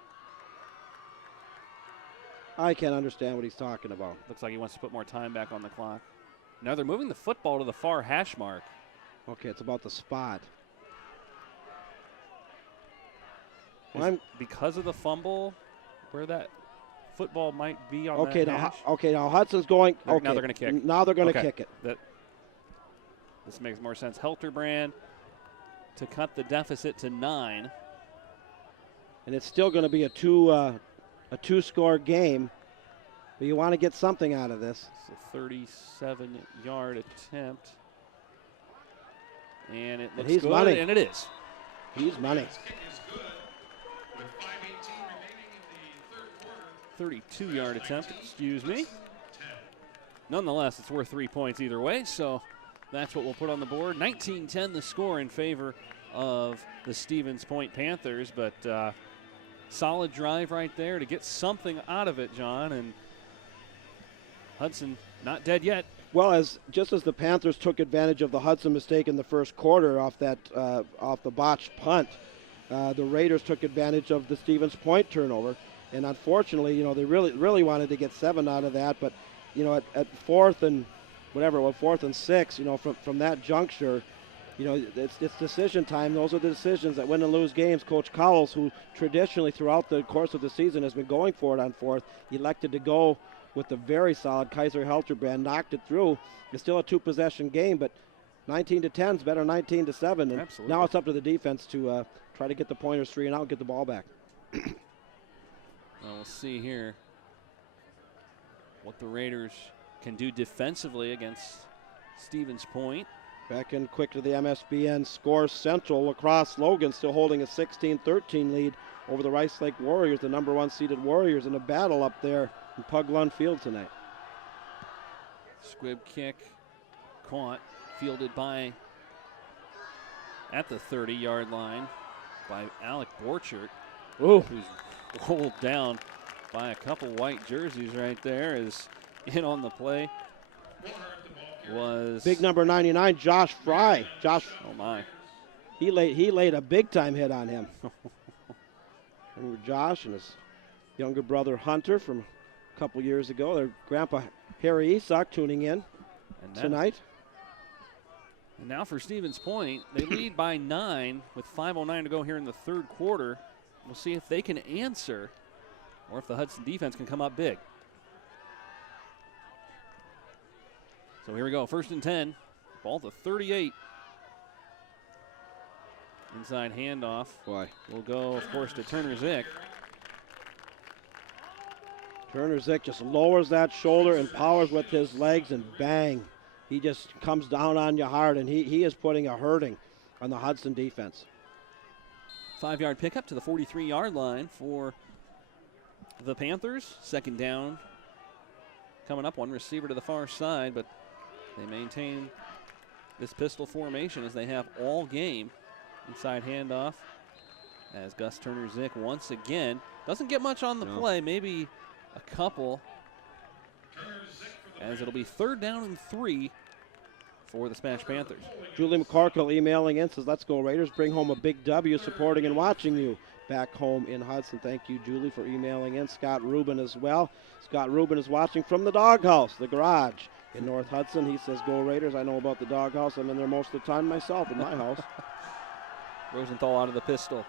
I can't understand what he's talking about. Looks like he wants to put more time back on the clock. Now they're moving the football to the far hash mark. Okay, it's about the spot. Because of the fumble, where that football might be on okay, that hash. Now Hudson's going. Now Okay, they're going to kick. Now they're going to kick it. This makes more sense. Helterbrand to cut the deficit to 9. And it's still going to be a two-score game, but you want to get something out of this. It's a 37-yard attempt, and it looks he's good, money. and it is. He's money. 32-yard attempt, excuse me. Nonetheless, it's worth 3 points either way, so that's what we'll put on the board. 19-10 the score in favor of the Stevens Point Panthers, but solid drive right there to get something out of it, John, and Hudson not dead yet. Well, just as the Panthers took advantage of the Hudson mistake in the 1st quarter off the botched punt, the Raiders took advantage of the Stevens Point turnover. And unfortunately, they really wanted to get 7 out of that. But, at 4th and whatever, 4th and 6, from that juncture, it's decision time. Those are the decisions that win and lose games. Coach Cowles, who traditionally throughout the course of the season has been going for it on 4th, elected to go with the very solid Kaiser Helterbrand, knocked it through. It's still a 2-possession game, but 19-10 is better 19-7. And absolutely. Now it's up to the defense to try to get the pointers 3 and out and get the ball back. Well, we'll see here what the Raiders can do defensively against Stevens Point. Back in quick to the MSBN score Central. Lacrosse Logan still holding a 16-13 lead over the Rice Lake Warriors, the number 1 seeded Warriors, in a battle up there in Pug Lund Field tonight. Squib kick caught, fielded by at the 30-yard line by Alec Borchert, who's rolled down by a couple white jerseys right there. Is in on the play was big number 99, Josh Fry. Oh my! He laid a big time hit on him. Remember Josh and his younger brother Hunter from a couple years ago. Their grandpa Harry Esock tuning in tonight. And now for Stevens Point, they lead by 9 with 5:09 to go here in the 3rd quarter. We'll see if they can answer or if the Hudson defense can come up big. So here we go, 1st and 10, ball to 38. Inside handoff. Boy. Will go, of course, to Turner Zick. Turner Zick just lowers that shoulder and powers with his legs, and bang. He just comes down on you hard, and he is putting a hurting on the Hudson defense. 5-yard pickup to the 43-yard line for the Panthers. 2nd down coming up, 1 receiver to the far side, but they maintain this pistol formation as they have all game. Inside handoff as Gus Turner Zick once again doesn't get much on the play, maybe a couple, as it'll be 3rd down and 3 for the Smash Panthers. Julie McCorkle emailing in, says, "Let's go Raiders, bring home a big W, supporting and watching you back home in Hudson." Thank you, Julie, for emailing in. Scott Rubin as well. Scott Rubin is watching from the doghouse, the garage in North Hudson. He says, "Go Raiders." I know about the doghouse. I'm in there most of the time myself in my house. Rosenthal out of the pistol.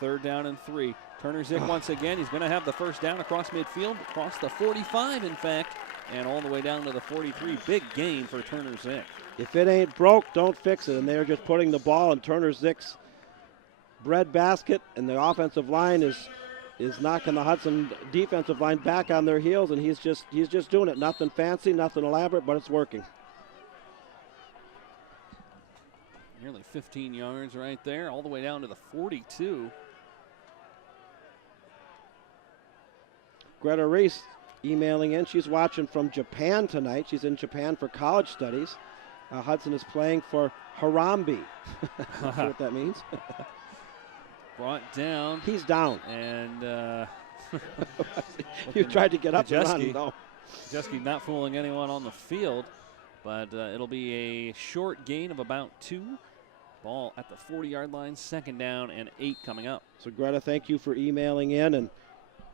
3rd down and 3. Turner Zick once again. He's going to have the 1st down across midfield, across the 45, in fact, and all the way down to the 43. Big gain for Turner Zick. If it ain't broke, don't fix it. And they're just putting the ball in Turner Zick's bread basket, and the offensive line is knocking the Hudson defensive line back on their heels, and he's just doing it. Nothing fancy, nothing elaborate, but it's working. Nearly 15 yards right there, all the way down to the 42. Greta Reese emailing in. She's watching from Japan tonight. She's in Japan for college studies. Hudson is playing for Harambe. Not sure what that means. Brought down. He's down. And you tried to get up and run. No. Jeske not fooling anyone on the field, but it'll be a short gain of about 2. Ball at the 40-yard line, 2nd down and 8 coming up. So Greta, thank you for emailing in and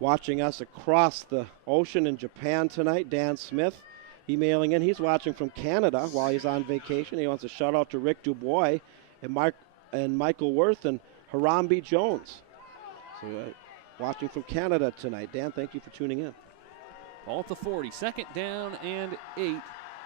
watching us across the ocean in Japan tonight. Dan Smith emailing in. He's watching from Canada while he's on vacation. He wants a shout out to Rick Dubois and Michael Worth and Harambe Jones. So watching from Canada tonight. Dan, thank you for tuning in. Ball at the 40, 2nd down and 8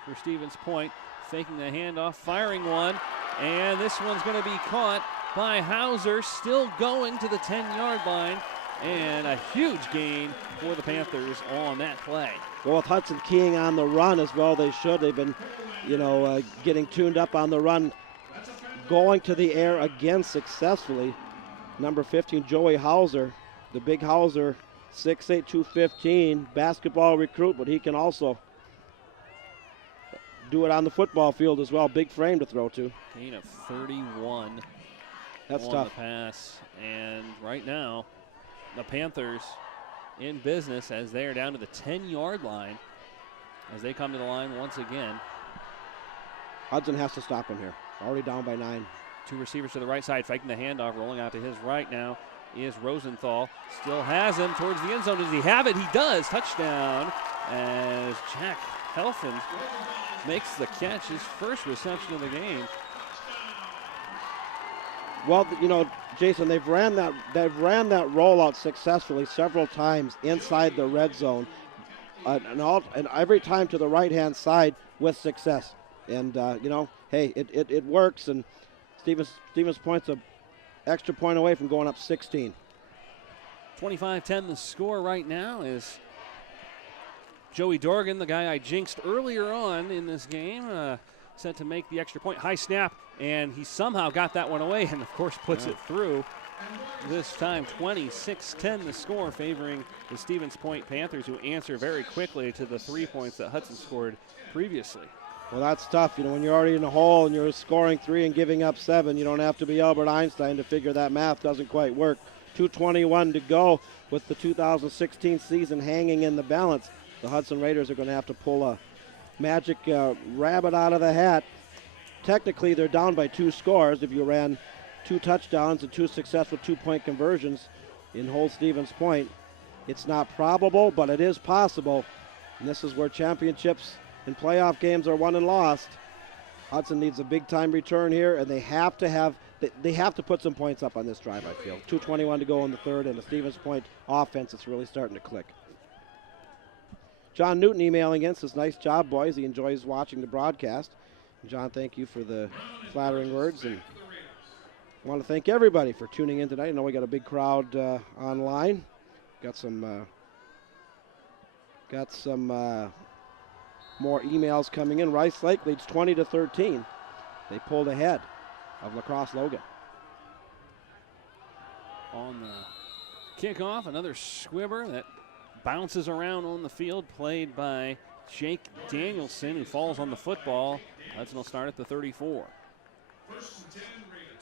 for Stevens Point. Faking the handoff, firing one, and this one's going to be caught by Hauser, still going to the 10-yard line, and a huge gain for the Panthers on that play. Well, with Hudson keying on the run as well, they should. They've been, getting tuned up on the run, going to the air again successfully. Number 15, Joey Hauser, the big Hauser, 6'8", 215, basketball recruit, but he can also do it on the football field as well. Big frame to throw to. Gain of 31. That's on tough. The pass, and right now, the Panthers in business as they are down to the 10-yard line as they come to the line once again. Hudson has to stop him here. Already down by 9. Two receivers to the right side, faking the handoff, rolling out to his right now is Rosenthal. Still has him towards the end zone. Does he have it? He does. Touchdown as Jack Helfand makes the catch, his first reception of the game. Well, you know, Jason, they've ran that rollout successfully several times inside the red zone, and every time to the right-hand side with success. And you know, hey, it works. And Stevens Point's an extra point away from going up 16. 25-10 the score right now is Joey Dorgan, the guy I jinxed earlier on in this game, set to make the extra point. High snap, and he somehow got that one away and, of course, puts it through. This time 26-10 the score, favoring the Stevens Point Panthers, who answer very quickly to the 3 points that Hudson scored previously. Well, that's tough. You know, when you're already in the hole and you're scoring 3 and giving up 7, you don't have to be Albert Einstein to figure that math doesn't quite work. 2:21 to go with the 2016 season hanging in the balance. The Hudson Raiders are going to have to pull a magic rabbit out of the hat. Technically, they're down by 2 scores if you ran 2 touchdowns and 2 successful 2-point conversions in Whole Stevens Point. It's not probable, but it is possible. And this is where championships and playoff games are won and lost. Hudson needs a big-time return here, and they have to put some points up on this drive, I feel. 2:21 to go in the third, and the Stevens Point offense is really starting to click. John Newton emailing in says, nice job, boys. He enjoys watching the broadcast. And John, thank you for the flattering words, and I want to thank everybody for tuning in tonight. I know we got a big crowd online. Got some more emails coming in. Rice Lake leads 20-13. They pulled ahead of La Crosse Logan. On the kickoff, another squibber that bounces around on the field, played by Jake Danielson, who falls on the football. Hudson will start at the 34.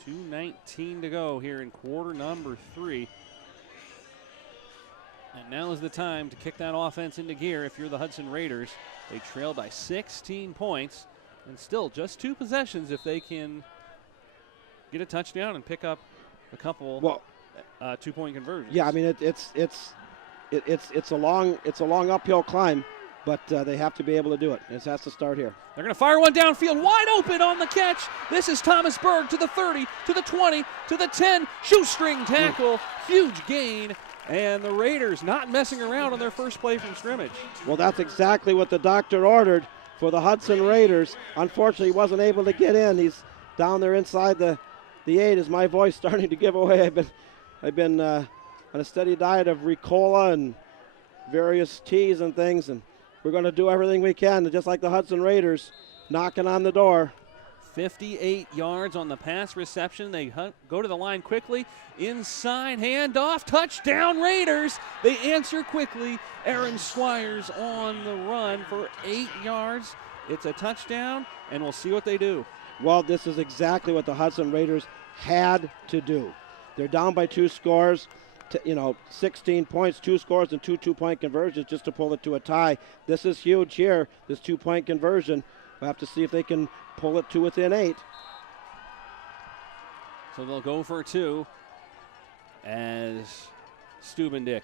2:19 to go here in quarter number 3. And now is the time to kick that offense into gear if you're the Hudson Raiders. They trail by 16 points, and still just 2 possessions if they can get a touchdown and pick up a couple 2-point conversions. Yeah, I mean it's a long uphill climb, but they have to be able to do it. It has to start here. They're going to fire one downfield, wide open on the catch. This is Thomas Berg to the 30, to the 20, to the 10. Shoestring tackle, huge gain. And the Raiders not messing around on their first play from scrimmage. Well, that's exactly what the doctor ordered for the Hudson Raiders. Unfortunately, he wasn't able to get in. He's down there inside the 8. Is my voice starting to give away? I've been on a steady diet of Ricola and various teas and things, and we're going to do everything we can, just like the Hudson Raiders, knocking on the door. 58 yards on the pass reception. They go to the line quickly. Inside handoff. Touchdown Raiders. They answer quickly. Aaron Squires on the run for 8 yards. It's a touchdown, and we'll see what they do. Well, this is exactly what the Hudson Raiders had to do. They're down by 2 scores. 16 points, 2 scores, and 2 2-point conversions just to pull it to a tie. This is huge here, this 2-point conversion. We'll have to see if they can pull it to within 8. So they'll go for 2 as Stubendick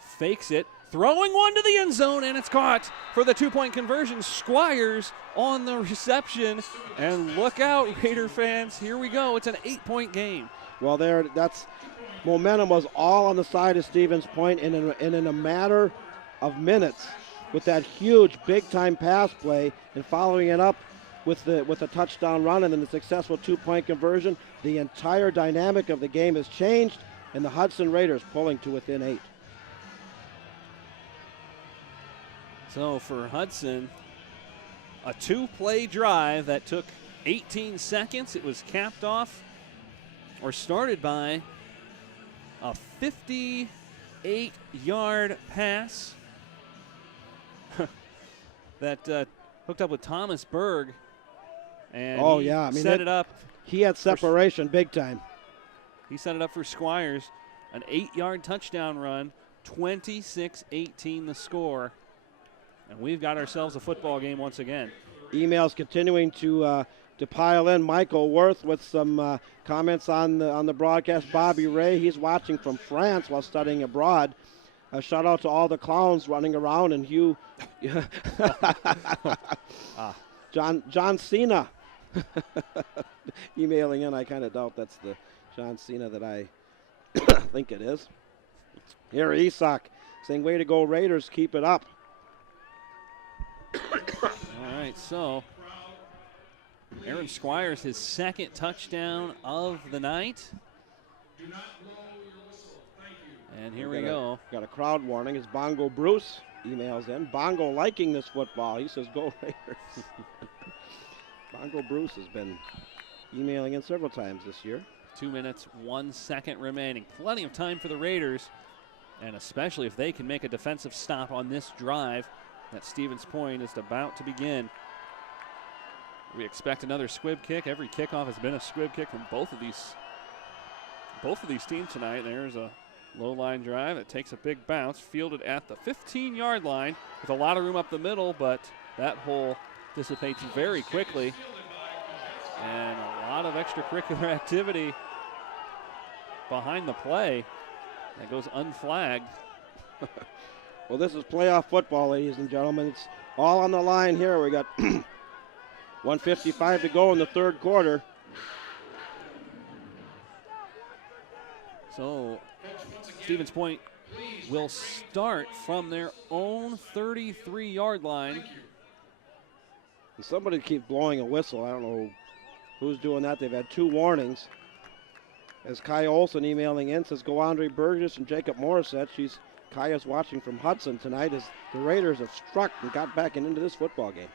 fakes it, throwing one to the end zone, and it's caught for the 2-point conversion. Squires on the reception, and look out, Raider fans, here we go. It's an 8-point game. Well, that's momentum was all on the side of Stevens Point, and in a matter of minutes, with that huge big-time pass play and following it up with a touchdown run and then the successful 2-point conversion, the entire dynamic of the game has changed, and the Hudson Raiders pulling to within 8. So for Hudson, a 2-play drive that took 18 seconds. It was capped off or started by a 58-yard pass that hooked up with Thomas Berg, and set it up. He had separation big time. He set it up for Squires, an 8-yard touchdown run, 26-18 the score, and we've got ourselves a football game once again. Emails continuing to to pile in. Michael Worth with some comments on the broadcast. Bobby Ray, he's watching from France while studying abroad. A shout out to all the clowns running around, and Hugh. John Cena emailing in. I kind of doubt that's the John Cena that I think it is. Here, Isak saying, way to go, Raiders, keep it up. All right, so Aaron Squires, his second touchdown of the night. Do not blow your whistle. Thank you. And here we go. Got a crowd warning as Bongo Bruce emails in. Bongo liking this football. He says, go Raiders. Bongo Bruce has been emailing in several times this year. 2 minutes, 1 second remaining. Plenty of time for the Raiders, and especially if they can make a defensive stop on this drive that Stevens Point is about to begin. We expect another squib kick. Every kickoff has been a squib kick from both of these teams tonight. There's a low line drive. It takes a big bounce, fielded at the 15-yard line with a lot of room up the middle, but that hole dissipates very quickly. And a lot of extracurricular activity behind the play that goes unflagged. Well, this is playoff football, ladies and gentlemen. It's all on the line here. We got 1:55 to go in the third quarter. So Stevens Point will start from their own 33-yard line. And somebody keeps blowing a whistle. I don't know who's doing that. They've had 2 warnings. As Kai Olson emailing in says, go Andre Burgess and Jacob Morissette. Kaya's watching from Hudson tonight as the Raiders have struck and got back into this football game.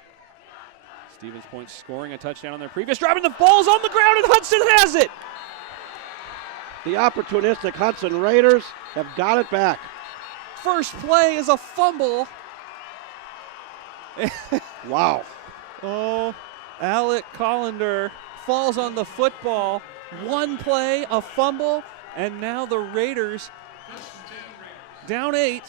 Stevens Point scoring a touchdown on their previous drive, and the ball's on the ground, and Hudson has it. The opportunistic Hudson Raiders have got it back. First play is a fumble. Wow. Oh, Alec Collender falls on the football. One play, a fumble, and now the Raiders, down 8,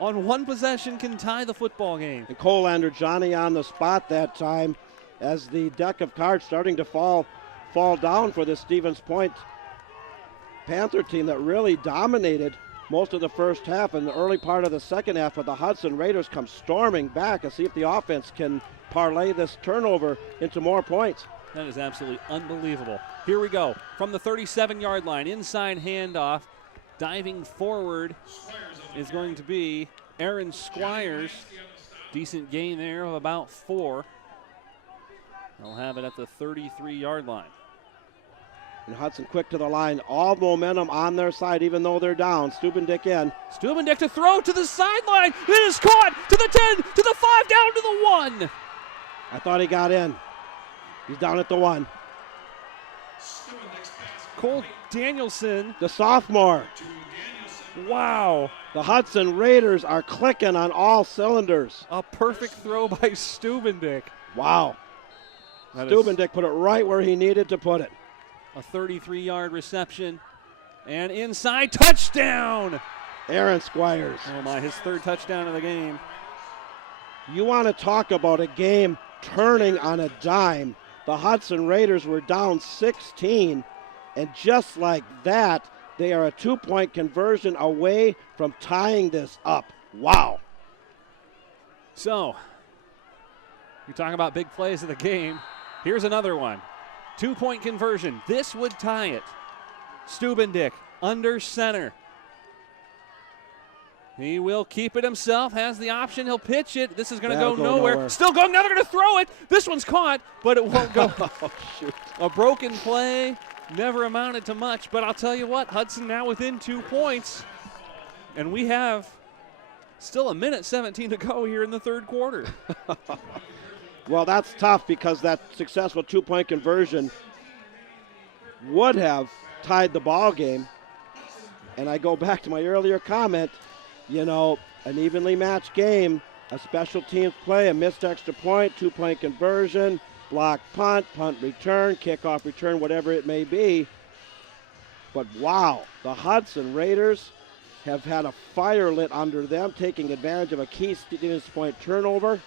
on one possession can tie the football game. And Colander, Johnny on the spot that time as the deck of cards starting to fall down for the Stevens Point Panther team that really dominated most of the first half and the early part of the second half. But the Hudson Raiders come storming back and see if the offense can parlay this turnover into more points. That is absolutely unbelievable. Here we go. From the 37-yard line, inside handoff. Diving forward is going to be Aaron Squires. Decent gain there of about 4. They'll have it at the 33-yard line. And Hudson quick to the line. All momentum on their side, even though they're down. Stubendick in. Stubendick to throw to the sideline. It is caught to the 10, to the 5, down to the 1. I thought he got in. He's down at the 1. Cole Danielson, the sophomore. Wow. The Hudson Raiders are clicking on all cylinders. A perfect throw by Stubendick. Wow. Stubendick put it right where he needed to put it. A 33-yard reception. And inside, touchdown! Aaron Squires. Oh my, his 3rd touchdown of the game. You want to talk about a game turning on a dime. The Hudson Raiders were down 16, and just like that, they are a 2-point conversion away from tying this up. Wow. So, you talk about big plays of the game. Here's another one. 2-point conversion. This would tie it. Stubendick under center. He will keep it himself, has the option, he'll pitch it. This is going to go nowhere. Still going, now they're going to throw it. This one's caught, but it won't go. Oh, shoot. A broken play, never amounted to much, but I'll tell you what, Hudson now within 2 points, and we have still 1:17 to go here in the third quarter. Well, that's tough because that successful 2-point conversion would have tied the ball game. And I go back to my earlier comment, you know, an evenly matched game, a special teams play, a missed extra point, 2-point conversion, block punt, punt return, kickoff return, whatever it may be. But wow, the Hudson Raiders have had a fire lit under them, taking advantage of a key Stevens Point turnover.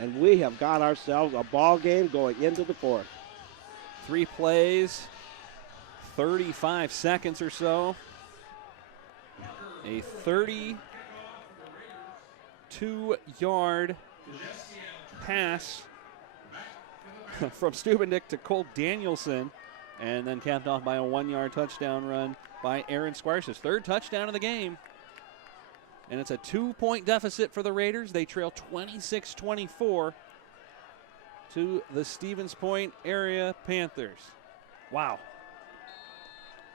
and we have got ourselves a ball game going into the fourth. 3 plays, 35 seconds or so. A 32-yard pass from Stubendick to Cole Danielson, and then capped off by a 1-yard touchdown run by Aaron Squires, his 3rd touchdown of the game. And it's a 2-point deficit for the Raiders. They trail 26-24 to the Stevens Point area Panthers. Wow.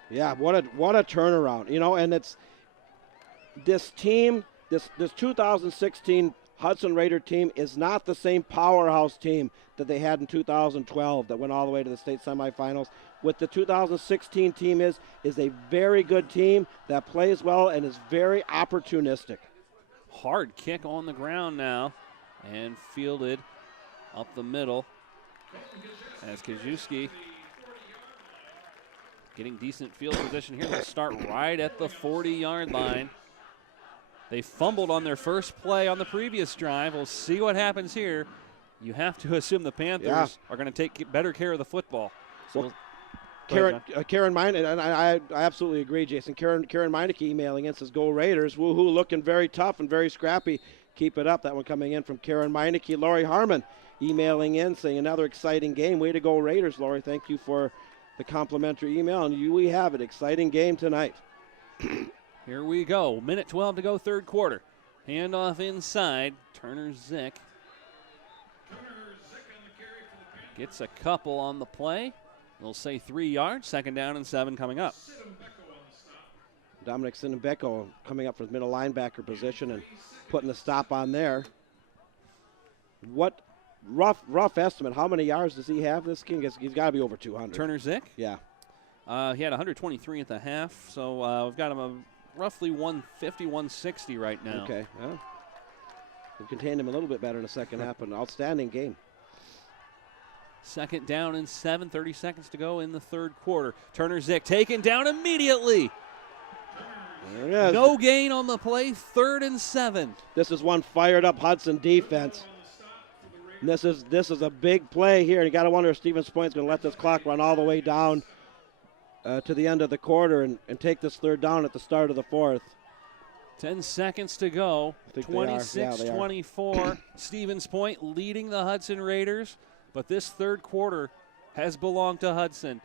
Yeah, what a turnaround. You know, and it's this team, this 2016 Hudson Raider team is not the same powerhouse team that they had in 2012 that went all the way to the state semifinals. What the 2016 team is a very good team that plays well and is very opportunistic. Hard kick on the ground now and fielded up the middle as Kajewski getting decent field position here. They'll start right at the 40-yard line. They fumbled on their first play on the previous drive. We'll see what happens here. You have to assume the Panthers are going to take better care of the football. So Karen Meineke, and I absolutely agree, Jason. Karen Meineke emailing in says, "Go Raiders!" Woohoo! Looking very tough and very scrappy. Keep it up. That one coming in from Karen Meineke. Lori Harmon emailing in saying, "Another exciting game. Way to go Raiders, Lori. Thank you for the complimentary email." And we have it. Exciting game tonight. Here we go. Minute 12 to go, third quarter. Handoff inside. Turner Zick gets a couple on the play. They'll say 3 yards. 2nd down and 7 coming up. Dominic Sinembeko coming up for the middle linebacker position and putting the stop on there. What rough estimate? How many yards does he have this game? He's got to be over 200. Turner Zick? Yeah. He had 123 at the half, so we've got him a roughly 150, 160 right now. Okay. Well, we've contained him a little bit better in the second half, but an outstanding game. 2nd down and 7, 30 seconds to go in the third quarter. Turner Zick taken down immediately. There it is. No gain on the play, 3rd and 7. This is one fired up Hudson defense. And this is a big play here. You got to wonder if Stevens Point's going to let this clock run all the way down to the end of the quarter and take this 3rd down at the start of the 4th. 10 seconds to go. 26-24. Stevens Point leading the Hudson Raiders, but this third quarter has belonged to Hudson.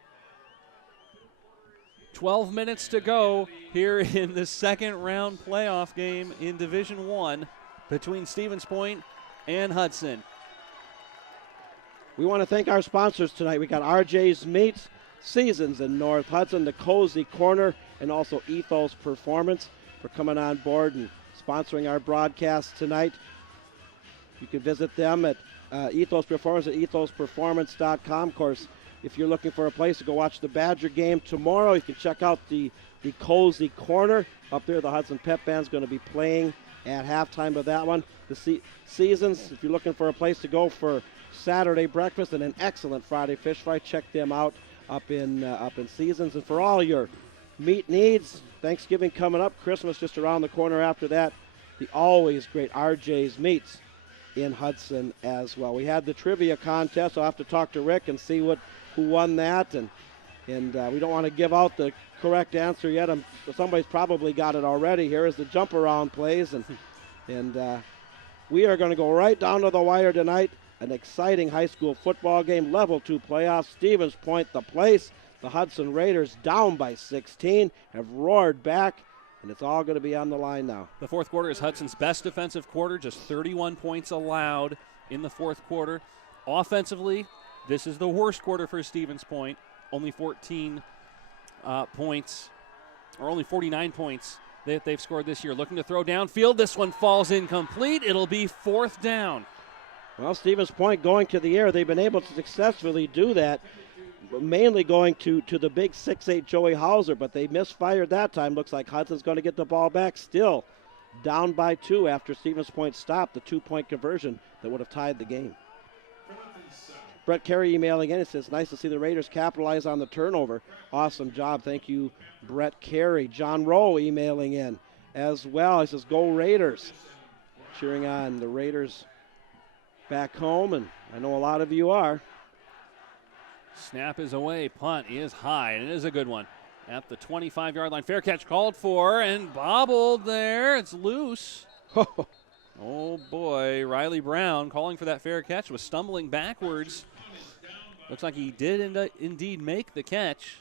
12 minutes to go here in the second round playoff game in Division I between Stevens Point and Hudson. We want to thank our sponsors tonight. We got RJ's Meats, Seasons in North Hudson, the Cozy Corner, and also Ethos Performance for coming on board and sponsoring our broadcast tonight. You can visit them at Ethos Performance at ethosperformance.com. Of course, if you're looking for a place to go watch the Badger game tomorrow, you can check out the Cozy Corner. Up there, the Hudson Pep Band's going to be playing at halftime of that one. The Seasons, if you're looking for a place to go for Saturday breakfast and an excellent Friday fish fry, check them out up in Seasons. And for all your meat needs, Thanksgiving coming up, Christmas just around the corner after that, the always great RJ's Meats in Hudson as well. We had the trivia contest. I'll have to talk to Rick and see who won that, and we don't want to give out the correct answer yet. Somebody's probably got it already. Here is the jump around plays, and we are going to go right down to the wire tonight. An exciting high school football game, level 2 playoffs. Stevens Point, the place. The Hudson Raiders, down by 16, have roared back, and it's all going to be on the line now. The fourth quarter is Hudson's best defensive quarter, just 31 points allowed in the fourth quarter. Offensively, this is the worst quarter for Stevens Point. Only 14 points, or only 49 points that they've scored this year. Looking to throw downfield. This one falls incomplete. It'll be 4th down. Well, Stevens Point going to the air. They've been able to successfully do that, mainly going to the big 6'8 Joey Hauser, but they misfired that time. Looks like Hudson's going to get the ball back. Still down by 2 after Stevens Point stopped the 2-point conversion that would have tied the game. Brett Carey emailing in. It says, nice to see the Raiders capitalize on the turnover. Awesome job. Thank you, Brett Carey. John Rowe emailing in as well. He says, go Raiders. Cheering on the Raiders back home, and I know a lot of you are. Snap is away. Punt is high, and it is a good one. At the 25-yard line. Fair catch called for and bobbled there. It's loose. Oh, boy. Riley Brown calling for that fair catch was stumbling backwards. Looks like he did indeed make the catch.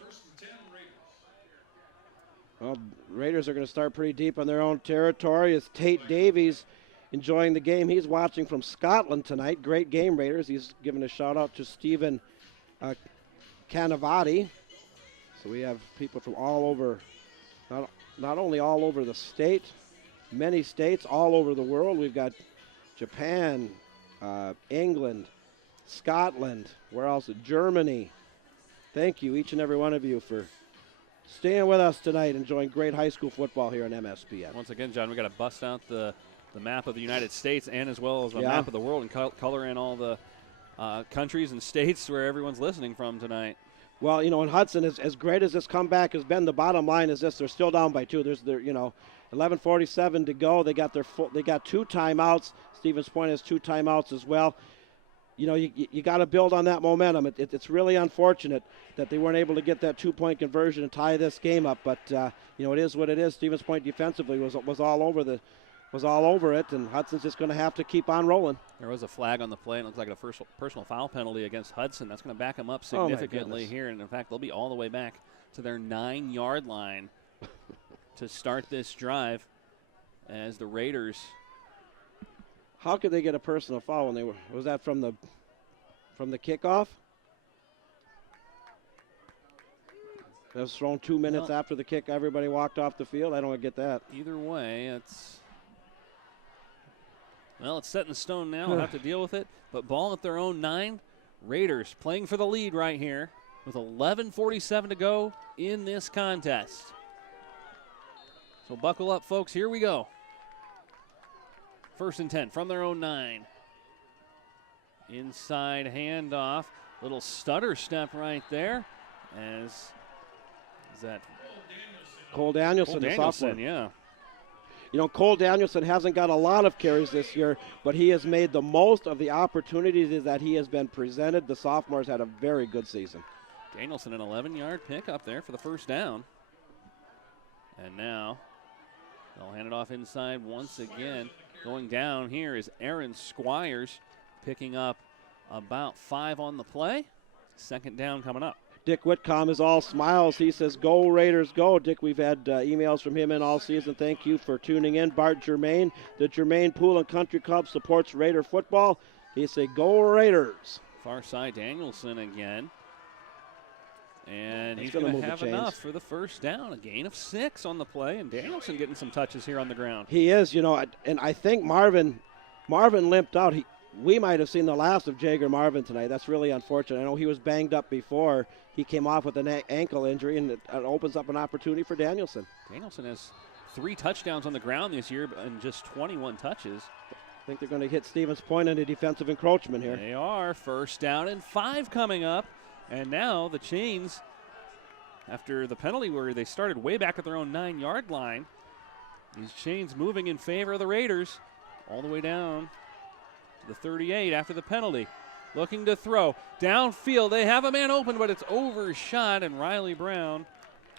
Well, Raiders are going to start pretty deep on their own territory as Tate Davies enjoying the game. He's watching from Scotland tonight. Great game, Raiders. He's giving a shout-out to Stephen Canavati. So we have people from all over, not only all over the state, many states all over the world. We've got Japan, England, Scotland, where else? Germany. Thank you, each and every one of you, for staying with us tonight, enjoying great high school football here on MSBN. Once again, John, we got to bust out the map of the United States and as well as the map of the world and color in all the countries and states where everyone's listening from tonight. Well, in Hudson, as great as this comeback has been, the bottom line is this: they're still down by 2. There's 11:47 to go. They got two timeouts. Stevens Point has 2 timeouts as well. You got to build on that momentum. It's really unfortunate that they weren't able to get that 2-point conversion and tie this game up. But it is what it is. Stevens Point defensively was all over it, and Hudson's just going to have to keep on rolling. There was a flag on the play, and it looks like a personal foul penalty against Hudson. That's going to back them up significantly here, and in fact, they'll be all the way back to their 9-yard line to start this drive as the Raiders. How could they get a personal foul when was that from the kickoff? That was thrown 2 minutes after the kick. Everybody walked off the field. I don't get that. Either way, it's set in stone now. We'll have to deal with it. But ball at their own 9. Raiders playing for the lead right here with 11:47 to go in this contest. So buckle up, folks. Here we go. 1st and 10 from their own 9. Inside handoff. Little stutter step right there. Is that Cole Danielson, the sophomore. Yeah. Cole Danielson hasn't got a lot of carries this year, but he has made the most of the opportunities that he has been presented. The sophomore's had a very good season. Danielson, an 11-yard pickup there for the first down. And now they'll hand it off inside once again. Going down here is Aaron Squires, picking up about 5 on the play. 2nd down coming up. Dick Whitcomb is all smiles. He says, "Go Raiders, go." Dick, we've had emails from him in all season. Thank you for tuning in. Bart Germain, the Germain Pool and Country Club supports Raider football. He said, "Go Raiders." Far side Danielson again. And he's going to have enough for the first down. A gain of 6 on the play, and Danielson getting some touches here on the ground. He is, and I think Marvin limped out. We might have seen the last of Jager Marvin tonight. That's really unfortunate. I know he was banged up before. He came off with an ankle injury, and it opens up an opportunity for Danielson. Danielson has 3 touchdowns on the ground this year and just 21 touches. I think they're going to hit Stevens Point into defensive encroachment here. They are. 1st down and 5 coming up. And now the Chains, after the penalty where they started way back at their own 9-yard line, these Chains moving in favor of the Raiders all the way down to the 38 after the penalty. Looking to throw. Downfield, they have a man open, but it's overshot, and Riley Brown,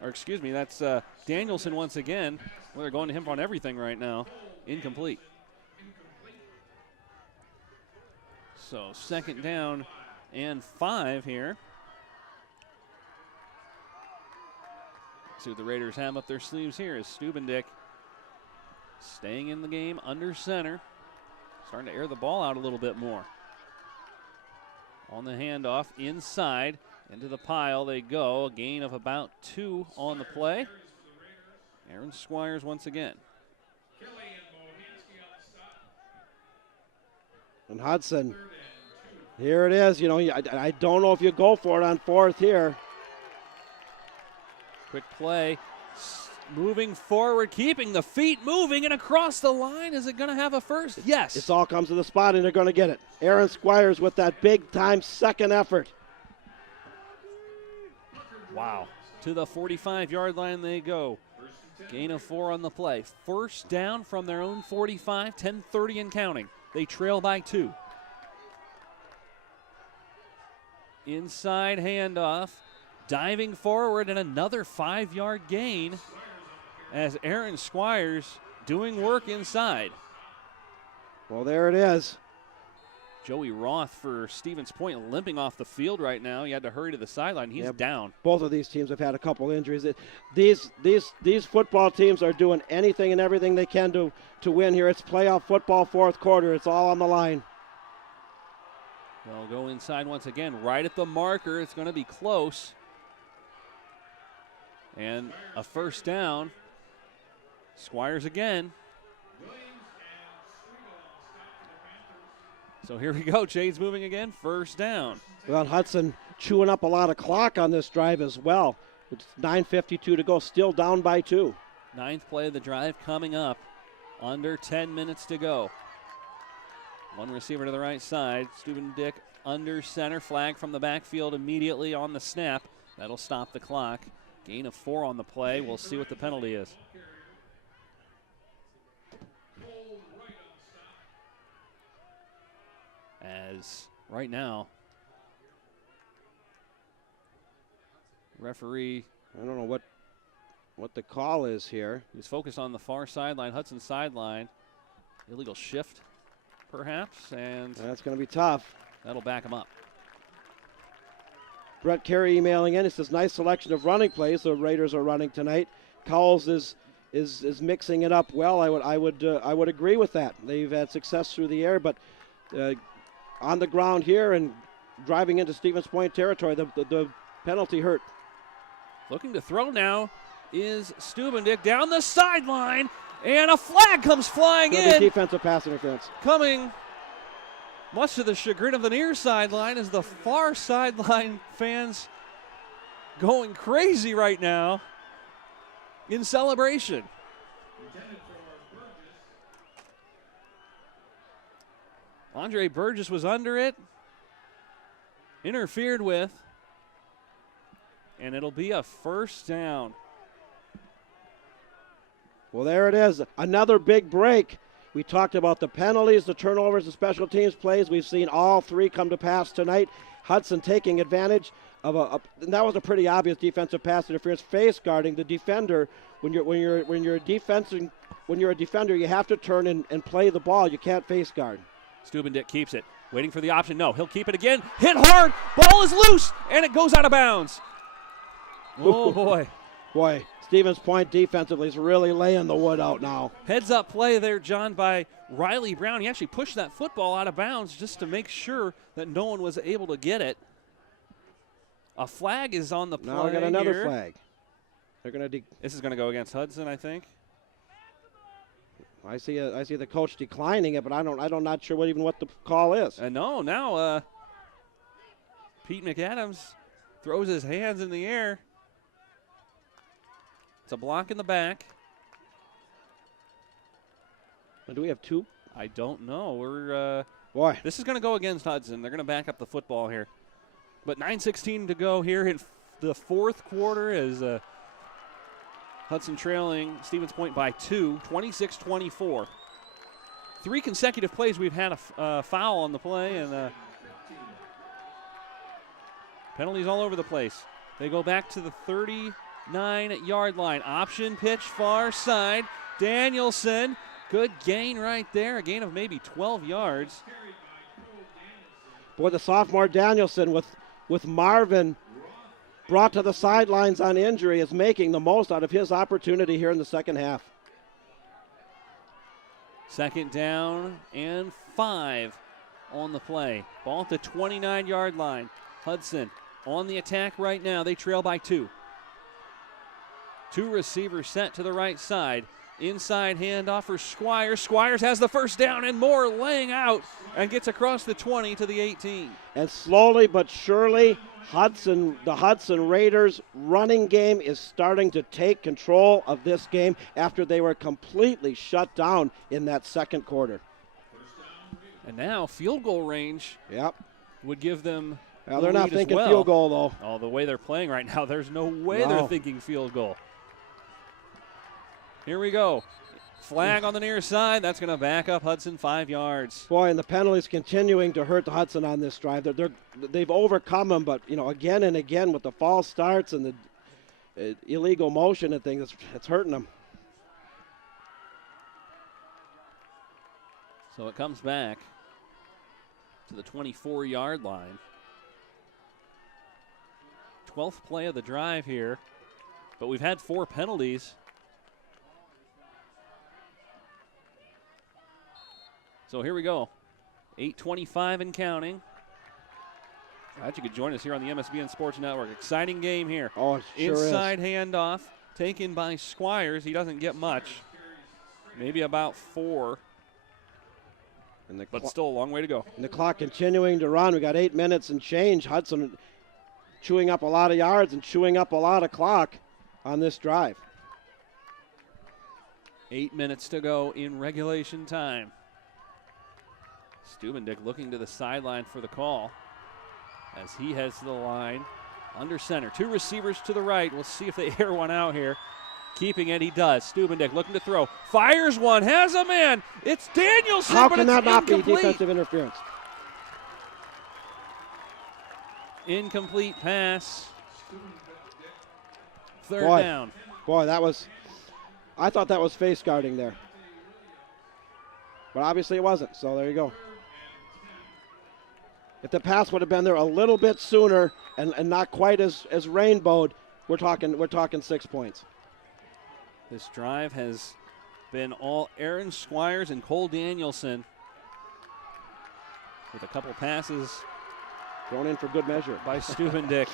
that's Danielson once again. Well, they're going to him on everything right now. Incomplete. So 2nd down and 5 here. See what the Raiders have up their sleeves here is Stubendick staying in the game under center. Starting to air the ball out a little bit more. On the handoff, inside, into the pile they go. A gain of about 2 on the play. Aaron Squires once again. And Hudson, here it is. I don't know if you go for it on 4th here. Quick play, moving forward, keeping the feet moving, and across the line. Is it going to have a first? Yes. It all comes to the spot, and they're going to get it. Aaron Squires with that big-time second effort. Wow. To the 45-yard line they go. Gain of 4 on the play. 1st down from their own 45, 10:30 and counting. They trail by 2. Inside handoff. Diving forward and another 5-yard gain as Aaron Squires doing work inside. Well, there it is. Joey Roth for Stevens Point limping off the field right now. He had to hurry to the sideline. He's down. Both of these teams have had a couple injuries. These football teams are doing anything and everything they can to win here. It's playoff football, fourth quarter. It's all on the line. They'll go inside once again, right at the marker. It's going to be close. And a first down. Squires again. So here we go. Jade's moving again. First down. Well, Hudson chewing up a lot of clock on this drive as well. It's 9:52 to go. Still down by 2. Ninth play of the drive coming up. Under 10 minutes to go. One receiver to the right side. Stubendick under center. Flag from the backfield immediately on the snap. That'll stop the clock. Gain of 4 on the play. We'll see what the penalty is. As right now, referee, I don't know what the call is here. He's focused on the far sideline, Hudson sideline. Illegal shift, perhaps, and that's going to be tough. That'll back him up. Brett Carey emailing in. It says, nice selection of running plays the Raiders are running tonight. Cowles is mixing it up well. I would agree with that. They've had success through the air, but on the ground here and driving into Stevens Point territory, the penalty hurt. Looking to throw now is Stubendick down the sideline, and a flag comes flying in. Defensive pass interference. Coming much to the chagrin of the near sideline as the far sideline fans going crazy right now in celebration. Andre Burgess was under it, interfered with, and it'll be a first down. Well, there it is. Another big break. We talked about the penalties, the turnovers, the special teams plays. We've seen all 3 come to pass tonight. Hudson taking advantage of and that was a pretty obvious defensive pass interference, face guarding the defender. When you're a defender, you have to turn and play the ball. You can't face guard. Stubendick keeps it, waiting for the option. No, he'll keep it again. Hit hard. Ball is loose, and it goes out of bounds. Oh, boy. Boy, Stevens Point defensively is really laying the wood out now. Heads-up play there, John, by Riley Brown. He actually pushed that football out of bounds just to make sure that no one was able to get it. A flag is on the play. Now we got another here. flag. They're going to. This is going to go against Hudson, I think. I see the coach declining it, but I'm not sure what the call is. No, now Pete McAdams throws his hands in the air. It's a block in the back. Do we have 2? I don't know. We're boy. This is going to go against Hudson. They're going to back up the football here. But 9:16 to go here in the fourth quarter as Hudson trailing Stevens Point by 2, 26-24. 3 consecutive plays we've had a foul on the play, and penalties all over the place. They go back to the 39-yard line. Option pitch far side. Danielson, good gain right there, a gain of maybe 12 yards. Boy, the sophomore Danielson with Marvin brought to the sidelines on injury is making the most out of his opportunity here in the second half. Second down and 5 on the play. Ball at the 29-yard line. Hudson on the attack right now. They trail by 2. 2 receivers set to the right side. Inside handoff for Squires. Squires has the first down and more, laying out and gets across the 20 to the 18. And slowly but surely, the Hudson Raiders running game is starting to take control of this game after they were completely shut down in that second quarter. And now field goal range would give them Well, they're not thinking well. field goal, though. Oh, the way they're playing right now, there's no way they're thinking field goal. Here we go. Flag on the near side. That's going to back up Hudson 5 yards. Boy, and the penalties continuing to hurt the Hudson on this drive. They've overcome them, but again and again with the false starts and the illegal motion and things, it's hurting them. So it comes back to the 24-yard line. 12th play of the drive here, but we've had 4 penalties. So here we go. 8:25 and counting. Glad you could join us here on the MSBN Sports Network. Exciting game here. Oh, it sure Inside is. handoff taken by Squires. He doesn't get much. Maybe about 4. But still a long way to go. And the clock continuing to run. We got 8 minutes and change. Hudson chewing up a lot of yards and chewing up a lot of clock on this drive. 8 minutes to go in regulation time. Stubendick looking to the sideline for the call as he heads to the line under center. 2 receivers to the right. We'll see if they air one out here. Keeping it, he does. Stubendick looking to throw. Fires one, has a man. It's Danielson, How but can it's that not be incomplete. defensive interference? Incomplete pass. 3rd Boy. down. Boy, I thought that was face guarding there. But obviously it wasn't, so there you go. If the pass would have been there a little bit sooner and not quite as rainbowed, we're talking 6 points. This drive has been all Aaron Squires and Cole Danielson with a couple passes Thrown in for good measure. by Stubendick.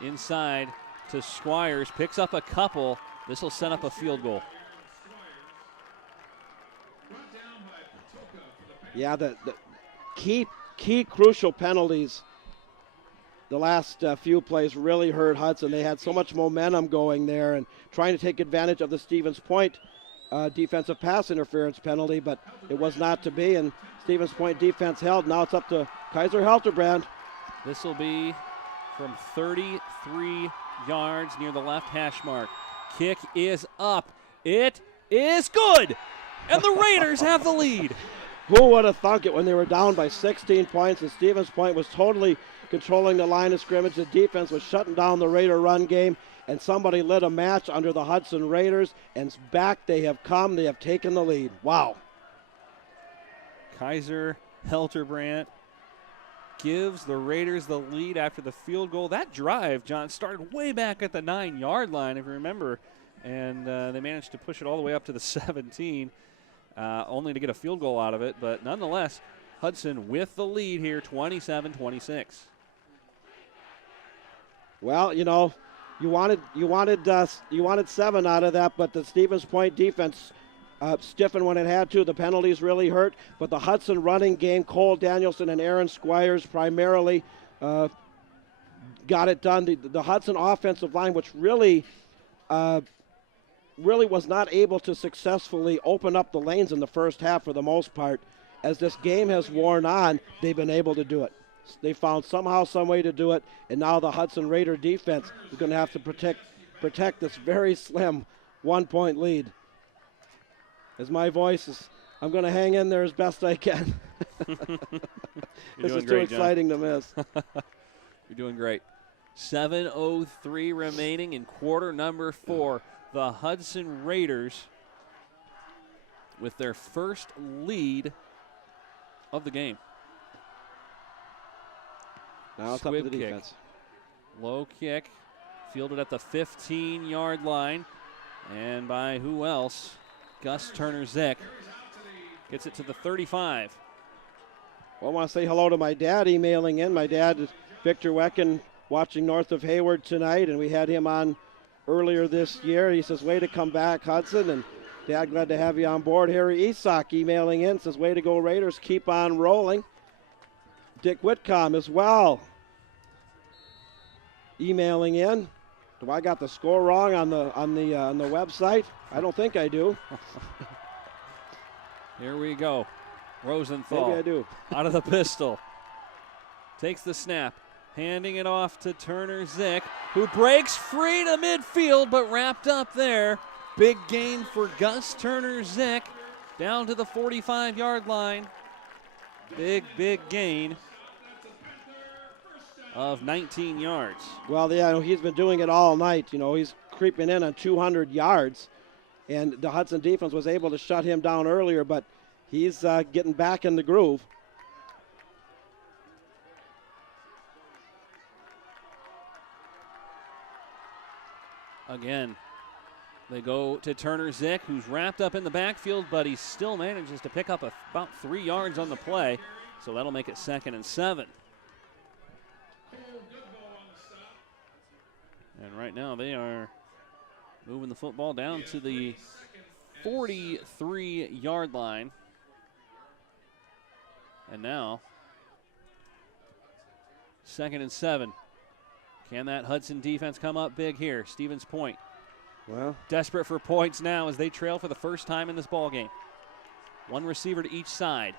Inside to Squires, picks up a couple. This will set up a field goal. Yeah, the key crucial penalties the last few plays really hurt Hudson. They had so much momentum going there and trying to take advantage of the Stevens Point defensive pass interference penalty, but it was not to be, and Stevens Point defense held. Now it's up to Kaiser Helterbrand. This will be from 33 yards near the left hash mark. Kick is up. It is good, and the Raiders have the lead. Who would have thunk it when they were down by 16 points and Stevens Point was totally controlling the line of scrimmage. The defense was shutting down the Raider run game, and somebody lit a match under the Hudson Raiders, and back they have come. They have taken the lead. Wow. Kaiser Helterbrand gives the Raiders the lead after the field goal. That drive, John, started way back at the 9-yard line, if you remember, and they managed to push it all the way up to the 17, only to get a field goal out of it. But nonetheless, Hudson with the lead here, 27-26. Well, you wanted 7 out of that, but the Stevens Point defense stiffened when it had to. The penalties really hurt, but the Hudson running game, Cole Danielson and Aaron Squires primarily got it done. The Hudson offensive line, which really was not able to successfully open up the lanes in the first half for the most part. As this game has worn on, they've been able to do it. They found somehow, some way to do it, and now the Hudson Raider defense is going to have to protect this very slim 1-point lead. As my voice is, I'm going to hang in there as best I can. This is too exciting to miss. You're doing great. 7:03 remaining in quarter number 4. The Hudson Raiders with their first lead of the game. Now it's up to the defense. Low kick, fielded at the 15-yard line, and by who else? Gus Turner-Zick gets it to the 35. Well, I want to say hello to my dad emailing in. My dad is Victor Wecken, watching north of Hayward tonight, and we had him on earlier this year. He says, way to come back, Hudson, and Dad, glad to have you on board. Harry Isak emailing in, says, way to go, Raiders, keep on rolling. Dick Whitcomb as well emailing in. Do I got the score wrong on the website? I don't think I do. Here we go. Rosenthal. Maybe I do. Out of the pistol. Takes the snap. Handing it off to Turner-Zick, who breaks free to midfield, but wrapped up there Big gain for Gus Turner-Zick down to the 45-yard line. Big gain of 19 yards. Well, yeah, he's been doing it all night. He's creeping in on 200 yards, and the Hudson defense was able to shut him down earlier, but he's getting back in the groove. Again, they go to Turner-Zick, who's wrapped up in the backfield, but he still manages to pick up about 3 yards on the play, so that'll make it 2nd and 7. And right now they are moving the football down to the 43-yard line. And now, 2nd and 7. Can that Hudson defense come up big here? Stevens Point. Well, Desperate for points now as they trail for the first time in this ball game. One receiver to each side.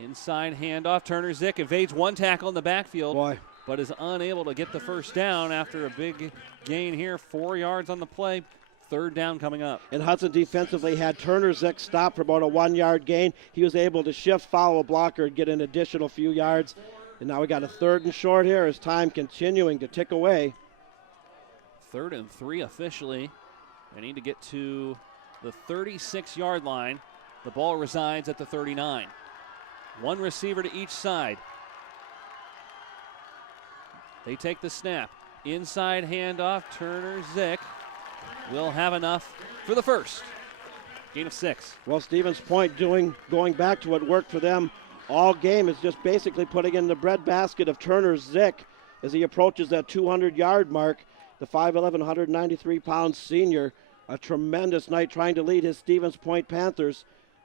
Inside handoff. Turner-Zick evades one tackle in the backfield, but is unable to get the first down after a big gain here. 4 yards on the play. 3rd down coming up. And Hudson defensively had Turner-Zick stop for about a 1-yard gain. He was able to shift, follow a blocker, and get an additional few yards. And now we got a 3rd and short here as time continuing to tick away. 3rd and 3 officially. They need to get to the 36-yard line. The ball resides at the 39. One receiver to each side. They take the snap. Inside handoff. Turner-Zick will have enough for the first. Gain of 6. Well, Stevens Point going back to what worked for them all game is just basically putting in the breadbasket of Turner-Zick as he approaches that 200-yard mark. The 5'11", 193-pound senior, a tremendous night trying to lead his Stevens Point Panthers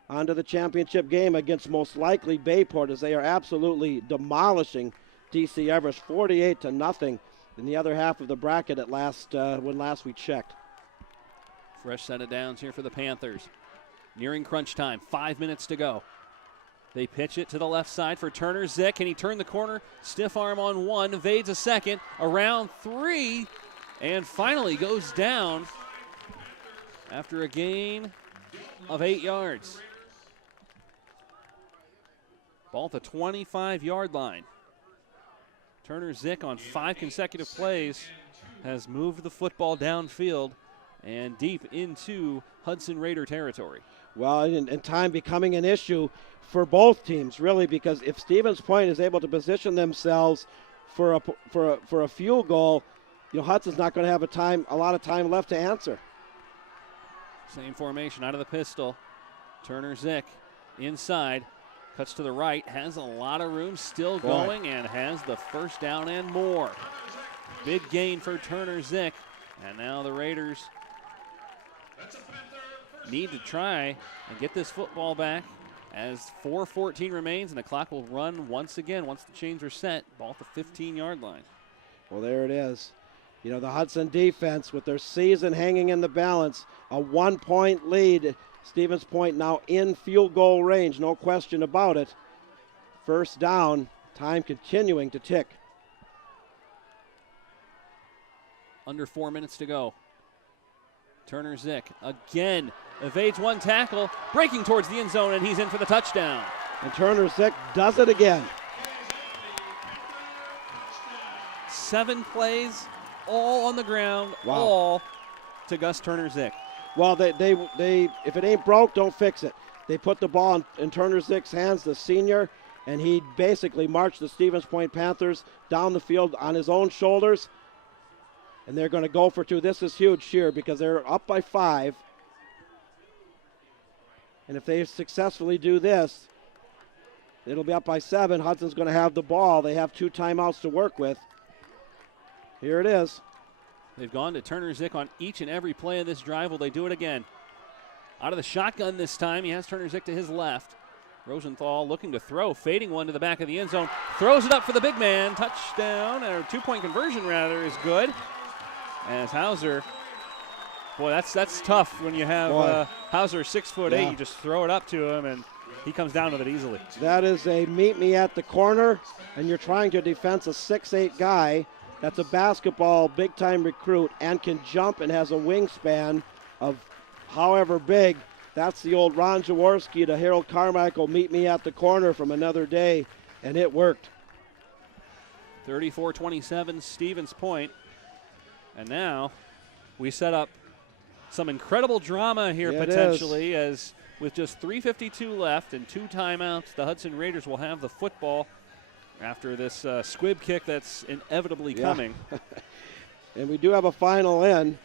onto the championship game against most likely Bayport, as they are absolutely demolishing DC Everest 48-0 in the other half of the bracket at when last we checked. Fresh set of downs here for the Panthers. Nearing crunch time, 5 minutes to go. They pitch it to the left side for Turner-Zick. Can he turn the corner? Stiff arm on 1, evades a 2nd, around 3, and finally goes down after a gain of 8 yards. Ball at the 25-yard line. Turner-Zick on 5 consecutive plays has moved the football downfield and deep into Hudson Raider territory. Well, and time becoming an issue for both teams, really, because if Stevens Point is able to position themselves for a field goal, Hudson's not going to have a lot of time left to answer. Same formation out of the pistol. Turner-Zick inside, cuts to the right, has a lot of room, still going, and has the first down and more. Big gain for Turner-Zick, and now the Raiders need to try and get this football back as 4:14 remains, and the clock will run once again once the chains are set. Ball at the 15-yard line. Well, there it is. The Hudson defense with their season hanging in the balance, a 1-point lead. Stevens Point now in field goal range, no question about it. First down, time continuing to tick. Under 4 minutes to go. Turner-Zick again evades one tackle, breaking towards the end zone, and he's in for the touchdown. And Turner-Zick does it again. 7 plays, all on the ground, all to Gus Turner-Zick. Well, they if it ain't broke, don't fix it. They put the ball in Turner-Zick's hands, the senior, and he basically marched the Stevens Point Panthers down the field on his own shoulders. And they're going to go for 2. This is huge here because they're up by 5. And if they successfully do this, it'll be up by 7. Hudson's going to have the ball. They have 2 timeouts to work with. Here it is. They've gone to Turner-Zick on each and every play of this drive. Will they do it again? Out of the shotgun this time, he has Turner-Zick to his left. Rosenthal looking to throw, fading one to the back of the end zone. Throws it up for the big man. Touchdown, or 2-point conversion rather, is good. As Hauser, boy, that's tough when you have Hauser 6'8". You just throw it up to him, and he comes down with it easily. That is a meet me at the corner, and you're trying to defense a 6'8" guy. that's a basketball big-time recruit and can jump and has a wingspan of however big. That's the old Ron Jaworski to Harold Carmichael, meet me at the corner from another day, and it worked. 34-27, Stevens Point. And now we set up some incredible drama here potentially, as with just 3:52 left and 2 timeouts, the Hudson Raiders will have the football after this squib kick that's inevitably coming. And we do have a final in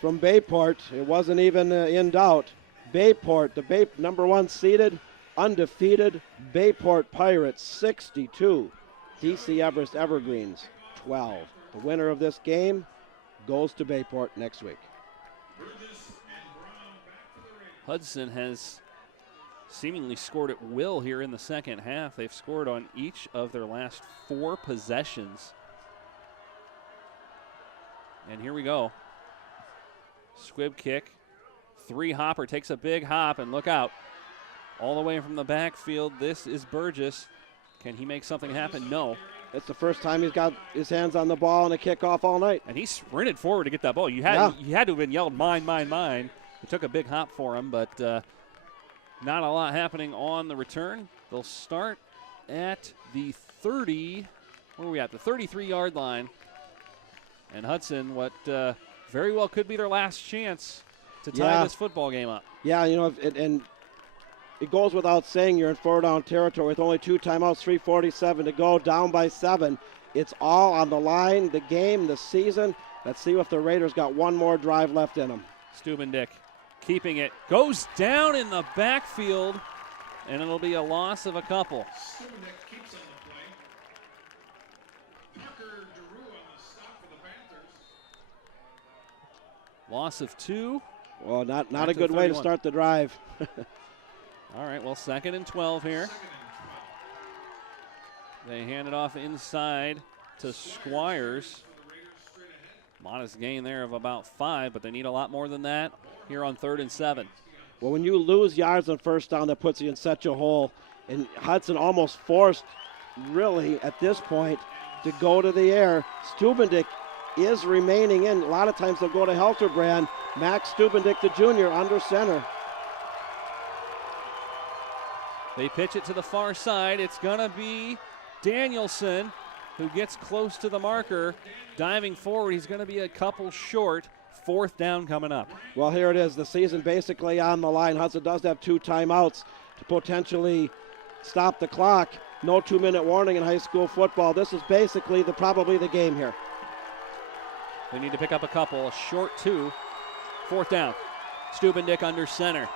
from Bayport. It wasn't even in doubt. Bayport, the number 1 seeded, undefeated Bayport Pirates, 62. DC Everest Evergreens, 12. The winner of this game goes to Bayport next week. Hudson has seemingly scored at will here in the second half. They've scored on each of their last 4 possessions. And here we go. Squib kick. 3 hopper, takes a big hop, and look out. All the way from the backfield, this is Burgess. Can he make something happen? No. It's the first time he's got his hands on the ball in a kickoff all night. And he sprinted forward to get that ball. You had to have been yelled, mine, mine, mine. It took a big hop for him, but not a lot happening on the return. They'll start at the 30, where are we at? The 33-yard line. And Hudson, what very well could be their last chance to tie this football game up. Yeah, you know, and it goes without saying you're in 4-down territory with only 2 timeouts, 3:47 to go, down by 7. It's all on the line, the game, the season. Let's see if the Raiders got one more drive left in them. Stubendick keeping it, goes down in the backfield, and it'll be a loss of a couple. Stubendick keeps on the play. Parker Giroux on the stop for the Panthers. Loss of 2. Well, not a good way to start the drive. All right, well, 2nd and 12 here. They hand it off inside to Squires. Modest gain there of about 5, but they need a lot more than that here on 3rd and 7. Well, when you lose yards on 1st down, that puts you in such a hole. And Hudson almost forced, really, at this point, to go to the air. Stubendick is remaining in. A lot of times they'll go to Helterbrand. Max Stubendick, the junior, under center. They pitch it to the far side. It's going to be Danielson, who gets close to the marker. Diving forward, he's going to be a couple short. 4th down coming up. Well, here it is. The season basically on the line. Hudson does have 2 timeouts to potentially stop the clock. No 2-minute warning in high school football. This is basically probably the game here. They need to pick up a couple. A short 2. 4th down. Stubendick under center.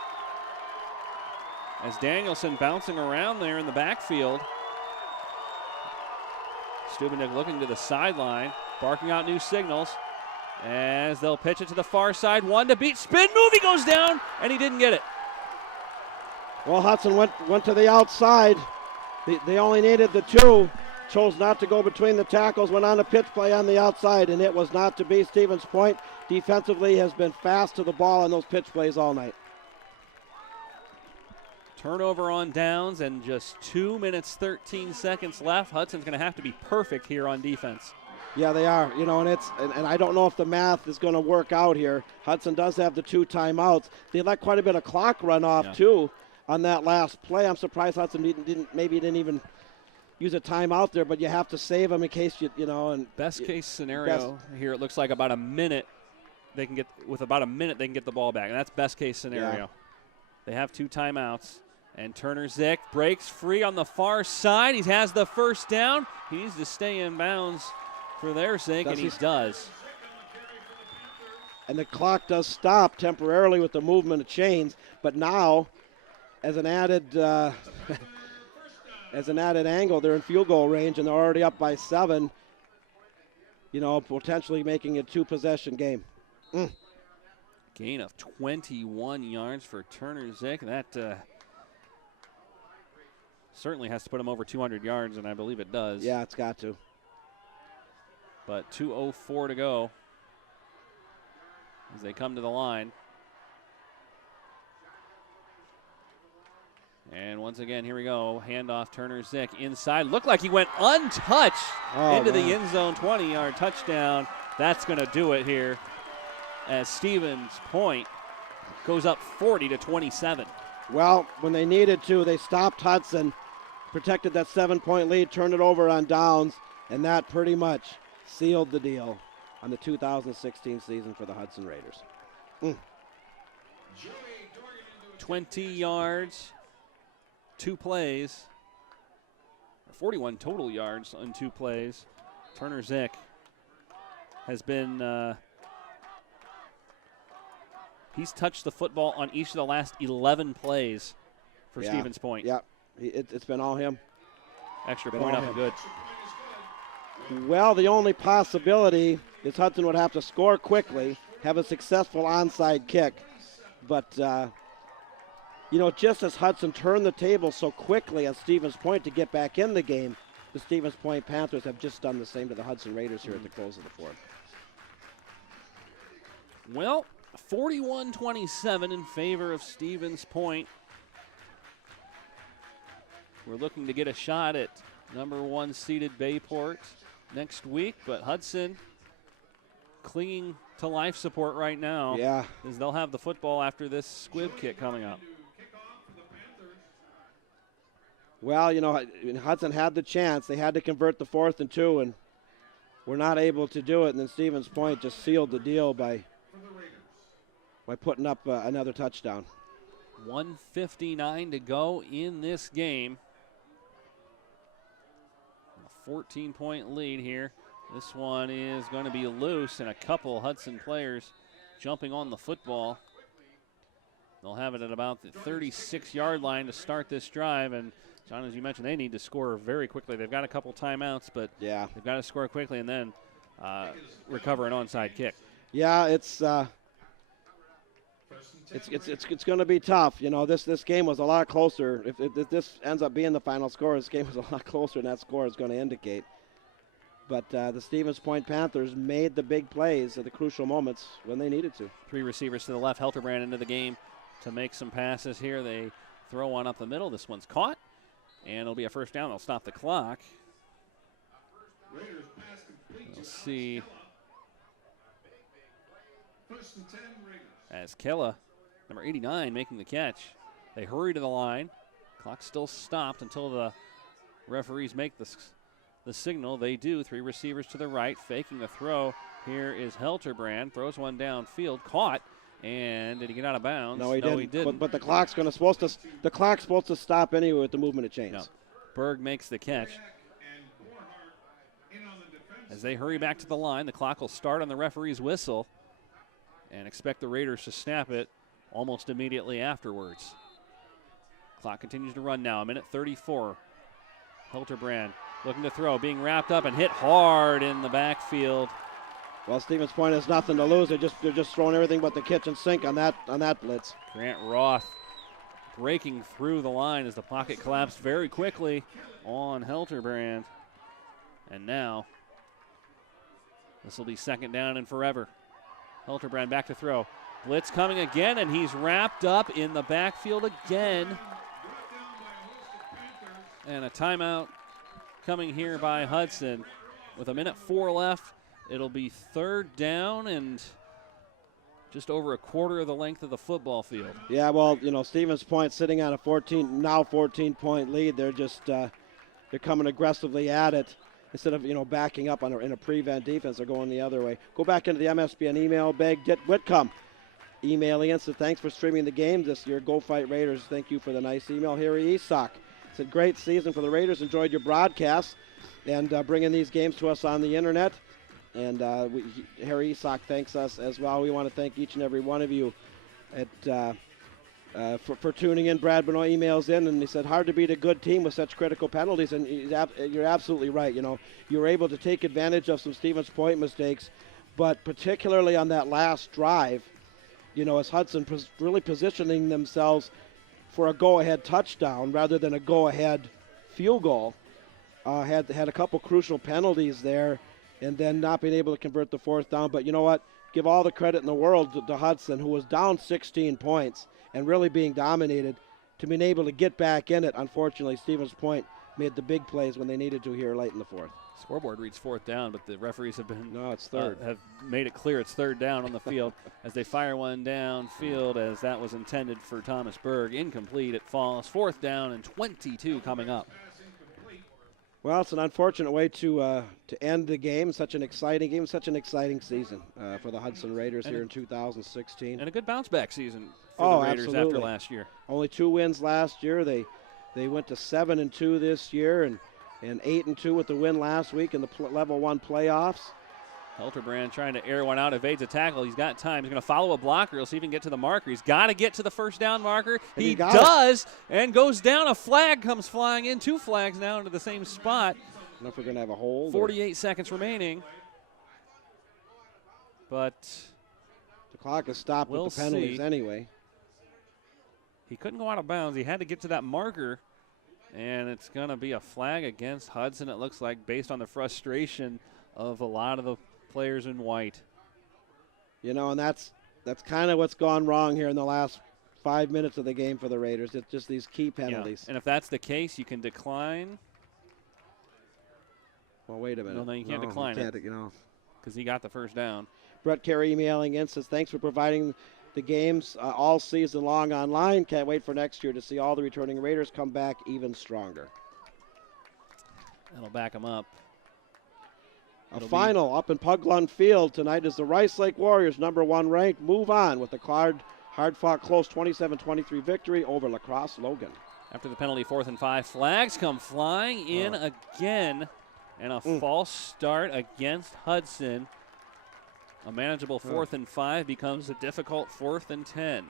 As Danielson bouncing around there in the backfield. Stubendick looking to the sideline, barking out new signals as they'll pitch it to the far side. 1 to beat. Spin move. He goes down, and he didn't get it. Well, Hudson went to the outside. They only needed the 2. Chose not to go between the tackles. Went on a pitch play on the outside, and it was not to be. Stevens Point defensively has been fast to the ball on those pitch plays all night. Turnover on downs and just 2 minutes, 13 seconds left. Hudson's going to have to be perfect here on defense. Yeah, they are. You know, and I don't know if the math is going to work out here. Hudson does have the 2 timeouts. They let quite a bit of clock run off too on that last play. I'm surprised Hudson didn't even use a timeout there, but you have to save them in case you know. And best case scenario here, it looks like about a minute they can get the ball back, and that's best case scenario. Yeah. They have 2 timeouts. And Turner Zick breaks free on the far side. He has the 1st down. He needs to stay in bounds for their sake, and he does. And the clock does stop temporarily with the movement of chains, but now, as an added angle, they're in field goal range, and they're already up by 7. You know, potentially making a 2-possession game. Gain of 21 yards for Turner Zick. That certainly has to put him over 200 yards, and I believe it does. Yeah, it's got to. But 2:04 to go as they come to the line. And once again, here we go. Handoff, Turner Zick inside. Looked like he went untouched into the end zone, 20-yard touchdown. That's going to do it here as Stevens Point goes up 40-27. Well, when they needed to, they stopped Hudson, protected that 7-point lead, turned it over on downs, and that pretty much sealed the deal on the 2016 season for the Hudson Raiders. 20 yards, 2 plays, or 41 total yards on 2 plays. Turner Zick has been, he's touched the football on each of the last 11 plays for Stevens Point. Yeah, it's been all him. Extra point up and good. Well, the only possibility is Hudson would have to score quickly, have a successful onside kick. But, just as Hudson turned the table so quickly at Stevens Point to get back in the game, the Stevens Point Panthers have just done the same to the Hudson Raiders here at the close of the fourth. Well, 41-27 in favor of Stevens Point. We're looking to get a shot at number 1 seeded Bayport next week, but Hudson clinging to life support right now. Yeah. As they'll have the football after this squib kick coming up. Well, Hudson had the chance. They had to convert the 4th and 2, and were not able to do it. And then Stevens Point just sealed the deal by putting up another touchdown. 1:59 to go in this game. A 14-point lead here. This one is going to be loose, and a couple Hudson players jumping on the football. They'll have it at about the 36-yard line to start this drive. And, John, as you mentioned, they need to score very quickly. They've got a couple timeouts, but they've got to score quickly and then recover an onside kick. Yeah, it's going to be tough. This game was a lot closer. If this ends up being the final score, this game was a lot closer than that score is going to indicate. But the Stevens Point Panthers made the big plays at the crucial moments when they needed to. 3 receivers to the left. Helterbrand into the game to make some passes here. They throw one up the middle. This one's caught, and it'll be a first down. They'll stop the clock. We'll see. As Kella, number 89, making the catch. They hurry to the line. Clock still stopped until the referees make the signal. They do. 3 receivers to the right, faking the throw. Here is Helterbrand. Throws one downfield. Caught. And did he get out of bounds? No, he didn't. But the clock's supposed to stop anyway with the movement of chains. No. Berg makes the catch. As they hurry back to the line, the clock will start on the referee's whistle and expect the Raiders to snap it almost immediately afterwards. Clock continues to run now. 1:34. Helterbrand looking to throw, being wrapped up and hit hard in the backfield. Well, Stevens Point has nothing to lose. They're just throwing everything but the kitchen sink on that blitz. Grant Roth breaking through the line as the pocket collapsed very quickly on Helterbrand. And now this will be second down and forever. Helterbrand back to throw. Blitz coming again, and he's wrapped up in the backfield again. And a timeout coming here by Hudson. With 1:04 left, it'll be third down and just over a quarter of the length of the football field. Yeah, well, Stevens Point sitting on a 14-point lead. They're just they're coming aggressively at it. Instead of, backing up in a prevent defense, they're going the other way. Go back into the MSBN email bag. Dit Whitcomb emailing in, said, thanks for streaming the game this year. Go Fight Raiders. Thank you for the nice email. Harry Esock said, great season for the Raiders. Enjoyed your broadcast and bringing these games to us on the internet. And Harry Esock thanks us as well. We want to thank each and every one of you for tuning in. Brad Benoit emails in, and he said, hard to beat a good team with such critical penalties. And you're absolutely right. You were able to take advantage of some Stevens Point mistakes, but particularly on that last drive, as Hudson really positioning themselves for a go-ahead touchdown rather than a go-ahead field goal. Had a couple crucial penalties there, and then not being able to convert the 4th down. But you know what? Give all the credit in the world to Hudson, who was down 16 points and really being dominated, being able to get back in it. Unfortunately, Stevens Point made the big plays when they needed to here late in the fourth. Scoreboard reads 4th down, but the referees have been it's third. Have made it clear it's 3rd down on the field as they fire one downfield, as that was intended for Thomas Berg. Incomplete. It falls. 4th down and 22 coming up. Well, it's an unfortunate way to end the game. Such an exciting game, such an exciting season for the Hudson Raiders here in 2016. And a good bounce-back season for the Raiders absolutely. after last year. Only 2 wins last year. They went to 7-2 this year, and 8-2 with the win last week in the level 1 playoffs. Hilterbrand trying to air one out, evades a tackle. He's got time. He's going to follow a blocker. He'll see if he can get to the marker. He's got to get to the first down marker. He does, and goes down. A flag comes flying in. 2 flags now into the same spot. I don't know if we're going to have a hold. 48 seconds remaining. But the clock is stopped with the penalties anyway. He couldn't go out of bounds. He had to get to that marker. And it's going to be a flag against Hudson, it looks like, based on the frustration of a lot of the players in white. And that's kind of what's gone wrong here in the last 5 minutes of the game for the Raiders. It's just these key penalties. Yeah. And if that's the case, you can decline. Well, wait a minute. No, you can't decline it. Because he got the first down. Brett Carey emailing in says, thanks for providing the games all season long online. Can't wait for next year to see all the returning Raiders come back even stronger. That'll back them up. A final up in Puglund Field tonight is the Rice Lake Warriors, number 1 ranked, move on with a hard-fought close 27-23 victory over La Crosse Logan. After the penalty, 4th and 5, flags come flying in again, and a false start against Hudson. A manageable 4th and 5 becomes a difficult 4th and 10.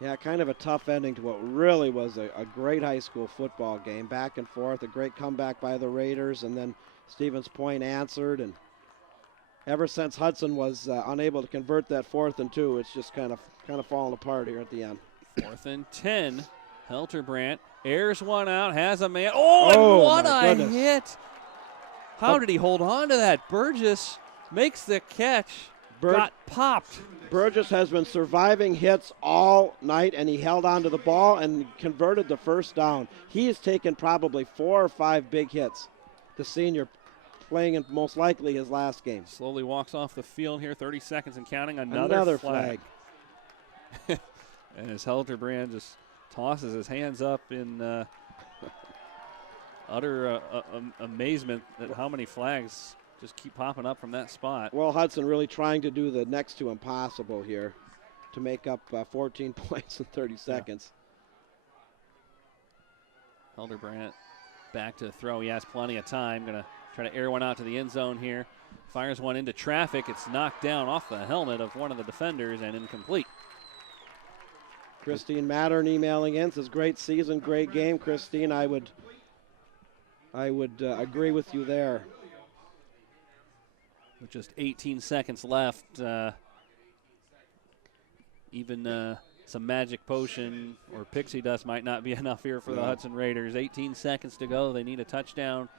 Yeah, kind of a tough ending to what really was a great high school football game. Back and forth, a great comeback by the Raiders, and then Stevens Point answered. And ever since Hudson was unable to convert that 4th and 2, it's just kind of fallen apart here at the end. 4th and 10. Hilterbrand airs one out, has a man. And what a hit! How did he hold on to that? Burgess makes the catch. Got popped. Burgess has been surviving hits all night, and he held on to the ball and converted the first down. He has taken probably 4 or 5 big hits. The senior playing in most likely his last game. Slowly walks off the field here, 30 seconds and counting. Another flag. And as Hilterbrand just tosses his hands up in utter amazement at how many flags just keep popping up from that spot. Well, Hudson really trying to do the next to impossible here to make up 14 points in 30 seconds. Hilterbrand back to throw. He has plenty of time. Going to try to air one out to the end zone here. Fires one into traffic. It's knocked down off the helmet of one of the defenders and incomplete. Christine Mattern emailing in, says great season, great game. Christine, I would agree with you there. With just 18 seconds left, even some magic potion or pixie dust might not be enough here for the Hudson Raiders. 18 seconds to go. They need a touchdown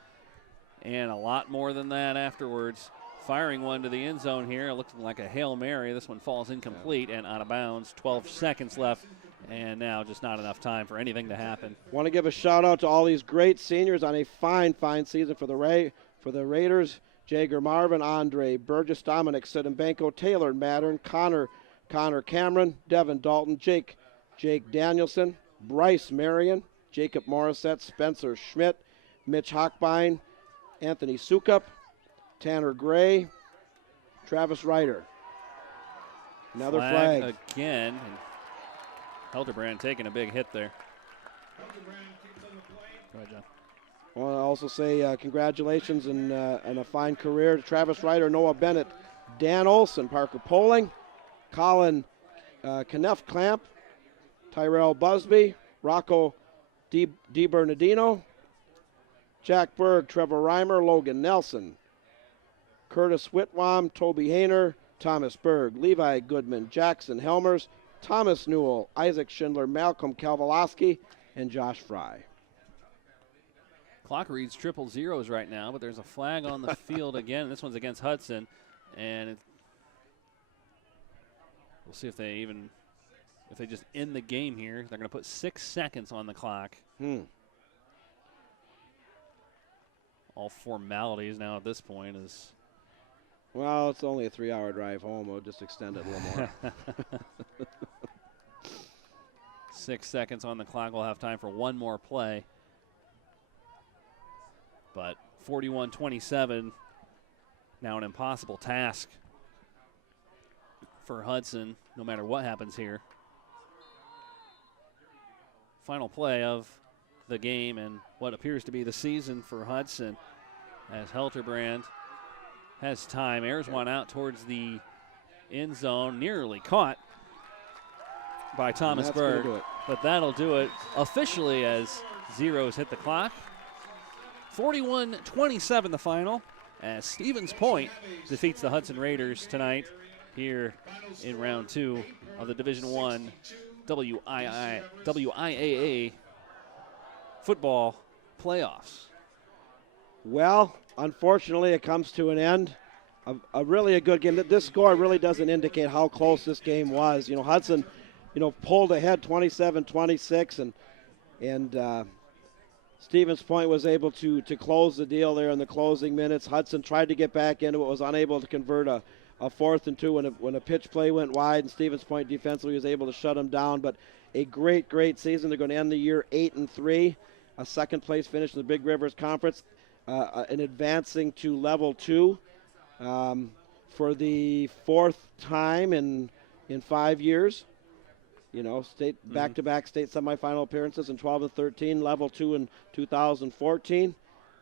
and a lot more than that afterwards. Firing one to the end zone here. It looks like a Hail Mary. This one falls incomplete and out of bounds. 12 seconds left, and now just not enough time for anything to happen. Want to give a shout out to all these great seniors on a fine season for the Raiders. Jager Marvin, Andre Burgess, Dominic Siddenbenko, Taylor Mattern, Connor Cameron, Devin Dalton, Jake Danielson, Bryce Marion, Jacob Morissette, Spencer Schmidt, Mitch Hochbein, Anthony Sukup, Tanner Gray, Travis Ryder. Another flag. Again. And Hilterbrand taking a big hit there. Go ahead, John. I want to also say congratulations and a fine career to Travis Ryder, Noah Bennett, Dan Olson, Parker Poling, Colin Kneff Clamp, Tyrell Busby, Rocco DiBernardino, Jack Berg, Trevor Reimer, Logan Nelson, Curtis Whitwam, Toby Hayner, Thomas Berg, Levi Goodman, Jackson Helmers, Thomas Newell, Isaac Schindler, Malcolm Kalvalowski, and Josh Fry. Clock reads triple zeros right now, but there's a flag on the field again. This one's against Hudson, and we'll see if they even if they just end the game here, they're going to put 6 seconds on the clock. All formalities now at this point is. Well, it's only a 3-hour drive home. We'll just extend it a little more. 6 seconds on the clock. We'll have time for one more play. But 41-27, now an impossible task for Hudson, no matter what happens here. Final play of the game and what appears to be the season for Hudson, as Helterbrand has time, airs one out towards the end zone, nearly caught by Thomas Berg, but that'll do it officially as zeros hit the clock. 41-27 the final, as Stevens Point defeats the Hudson Raiders tonight here in round 2 of the Division I WIAA football playoffs. Well, unfortunately, it comes to an end. A really a good game. This score really doesn't indicate how close this game was. You know, Hudson, pulled ahead 27-26, and Stevens Point was able to close the deal there in the closing minutes. Hudson tried to get back into it, was unable to convert a 4th and 2 when a pitch play went wide, and Stevens Point defensively was able to shut them down. But a great season. They're going to end the year 8-3, a second place finish in the Big Rivers Conference, and advancing to level 2 for the 4th time in 5 years. State back-to-back state semifinal appearances in 12 and 13, level 2 in 2014,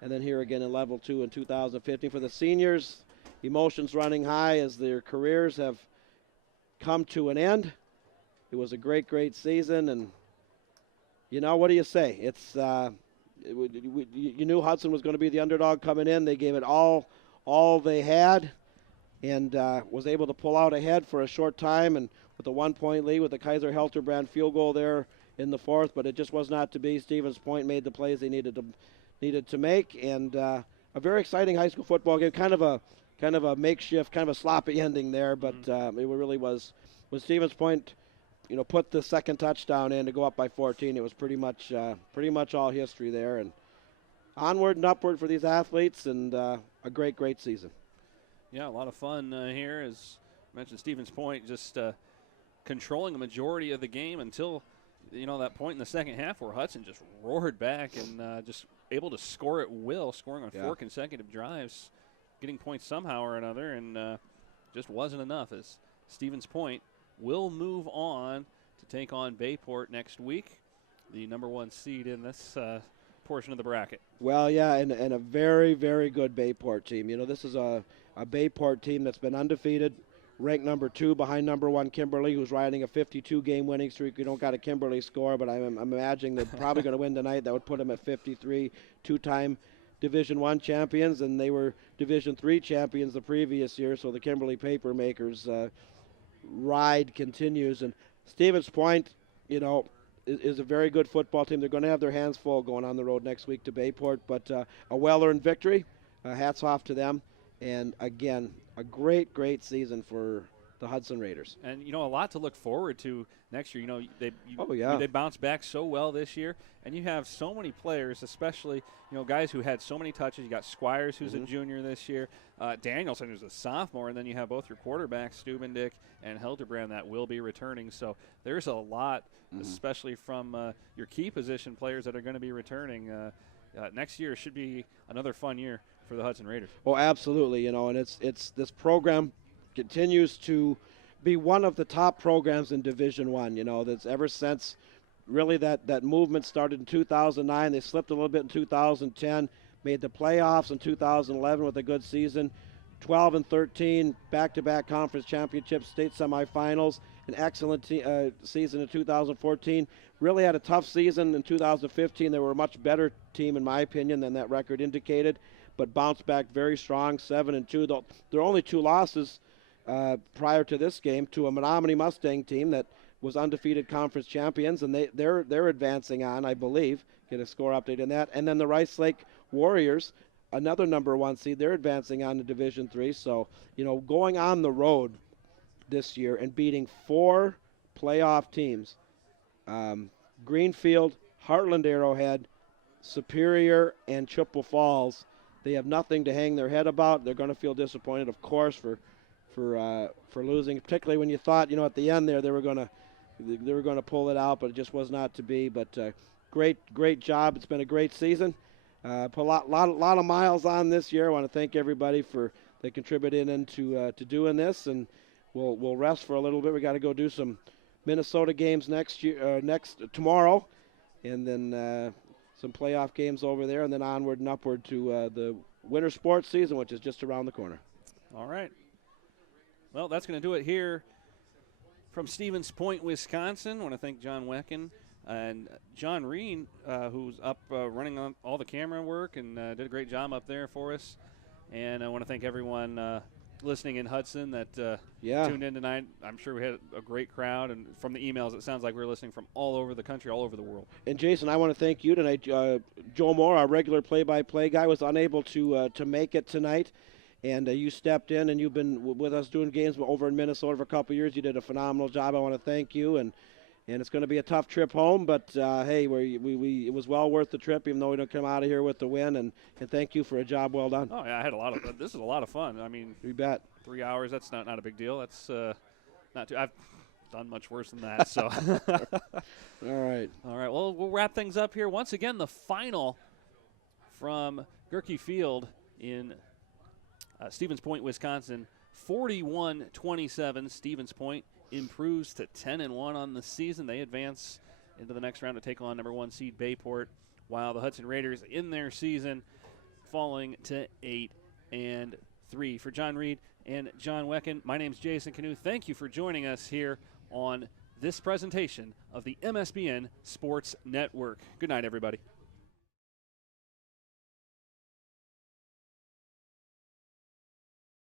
and then here again in level 2 in 2015. For the seniors, emotions running high as their careers have come to an end. It was a great season, and what do you say? It's you knew Hudson was going to be the underdog coming in. They gave it all they had, and was able to pull out ahead for a short time, and with a 1-point lead with the Kaiser Helterbrand field goal there in the 4th, but it just was not to be. Stevens Point made the plays they needed to make, and a very exciting high school football game. Kind of a makeshift, kind of a sloppy ending there, but it really was. When Stevens Point, put the second touchdown in to go up by 14, it was pretty much all history there, and onward and upward for these athletes, and a great season. Yeah, a lot of fun here. As mentioned, Stevens Point just controlling the majority of the game until that point in the second half where Hudson just roared back and just able to score at will, scoring on 4 consecutive drives, getting points somehow or another, and just wasn't enough, as Stevens Point will move on to take on Bayport next week, the number 1 seed in this portion of the bracket. Well, yeah, and a very good Bayport team. This is a Bayport team that's been undefeated, ranked number 2 behind number 1 Kimberly, who's riding a 52-game winning streak. We don't got a Kimberly score, but I'm imagining they're probably going to win tonight. That would put them at 53, 2-time Division I champions, and they were Division III champions the previous year, so the Kimberly Papermakers ride continues. And Stevens Point, is a very good football team. They're going to have their hands full going on the road next week to Bayport, but a well-earned victory. Hats off to them. And again, a great season for the Hudson Raiders. And, a lot to look forward to next year. They bounced back so well this year, and you have so many players, especially, guys who had so many touches. You got Squires, who's a junior this year, Danielson, who's a sophomore, and then you have both your quarterbacks, Stubendick and Helterbrand, that will be returning. So there's a lot, especially from your key position players that are going to be returning. Next year should be another fun year for the Hudson Raiders. Oh, absolutely, and it's this program continues to be one of the top programs in Division I. That's ever since really that movement started in 2009. They slipped a little bit in 2010, made the playoffs in 2011 with a good season, 12 and 13, back-to-back conference championships, state semifinals, an excellent season in 2014. Really had a tough season in 2015. They were a much better team, in my opinion, than that record indicated, but bounced back very strong, 7-2. Their only 2 losses prior to this game to a Menominee Mustang team that was undefeated conference champions, and they're advancing on, I believe. Get a score update on that. And then the Rice Lake Warriors, another number 1 seed, they're advancing on to Division III. So, going on the road this year and beating 4 playoff teams, Greenfield, Heartland Arrowhead, Superior, and Chippewa Falls, they have nothing to hang their head about. They're going to feel disappointed, of course, for losing, particularly when you thought, at the end there they were going to pull it out, but it just was not to be. But great job. It's been a great season. Put a lot of miles on this year. I want to thank everybody for they contributed into to doing this, and we'll rest for a little bit. We got to go do some Minnesota games tomorrow, and then some playoff games over there, and then onward and upward to the winter sports season, which is just around the corner. All right. Well, that's going to do it here from Stevens Point, Wisconsin. I want to thank John Wecken and John Reen, who's up running on all the camera work and did a great job up there for us. And I want to thank everyone listening in Hudson that tuned in tonight. I'm sure we had a great crowd, and from the emails, it sounds like we were listening from all over the country, all over the world. And Jason, I want to thank you tonight. Joe Moore, our regular play-by-play guy, was unable to make it tonight, and you stepped in, and you've been with us doing games over in Minnesota for a couple of years. You did a phenomenal job. I want to thank you, and it's going to be a tough trip home, but hey, it was well worth the trip, even though we don't come out of here with the win. And thank you for a job well done. Oh yeah, I had this is a lot of fun. I mean, you bet. 3 hours. That's not a big deal. That's not too. I've done much worse than that. So. All right. Well, we'll wrap things up here. Once again, the final from Gerke Field in Stevens Point, Wisconsin, 41-27. Stevens Point improves to 10-1 on the season. They advance into the next round to take on number 1 seed Bayport, while the Hudson Raiders in their season falling to 8-3. For John Reed and John Wecken, my name's Jason Knuth. Thank you for joining us here on this presentation of the MSBN Sports Network. Good night, everybody.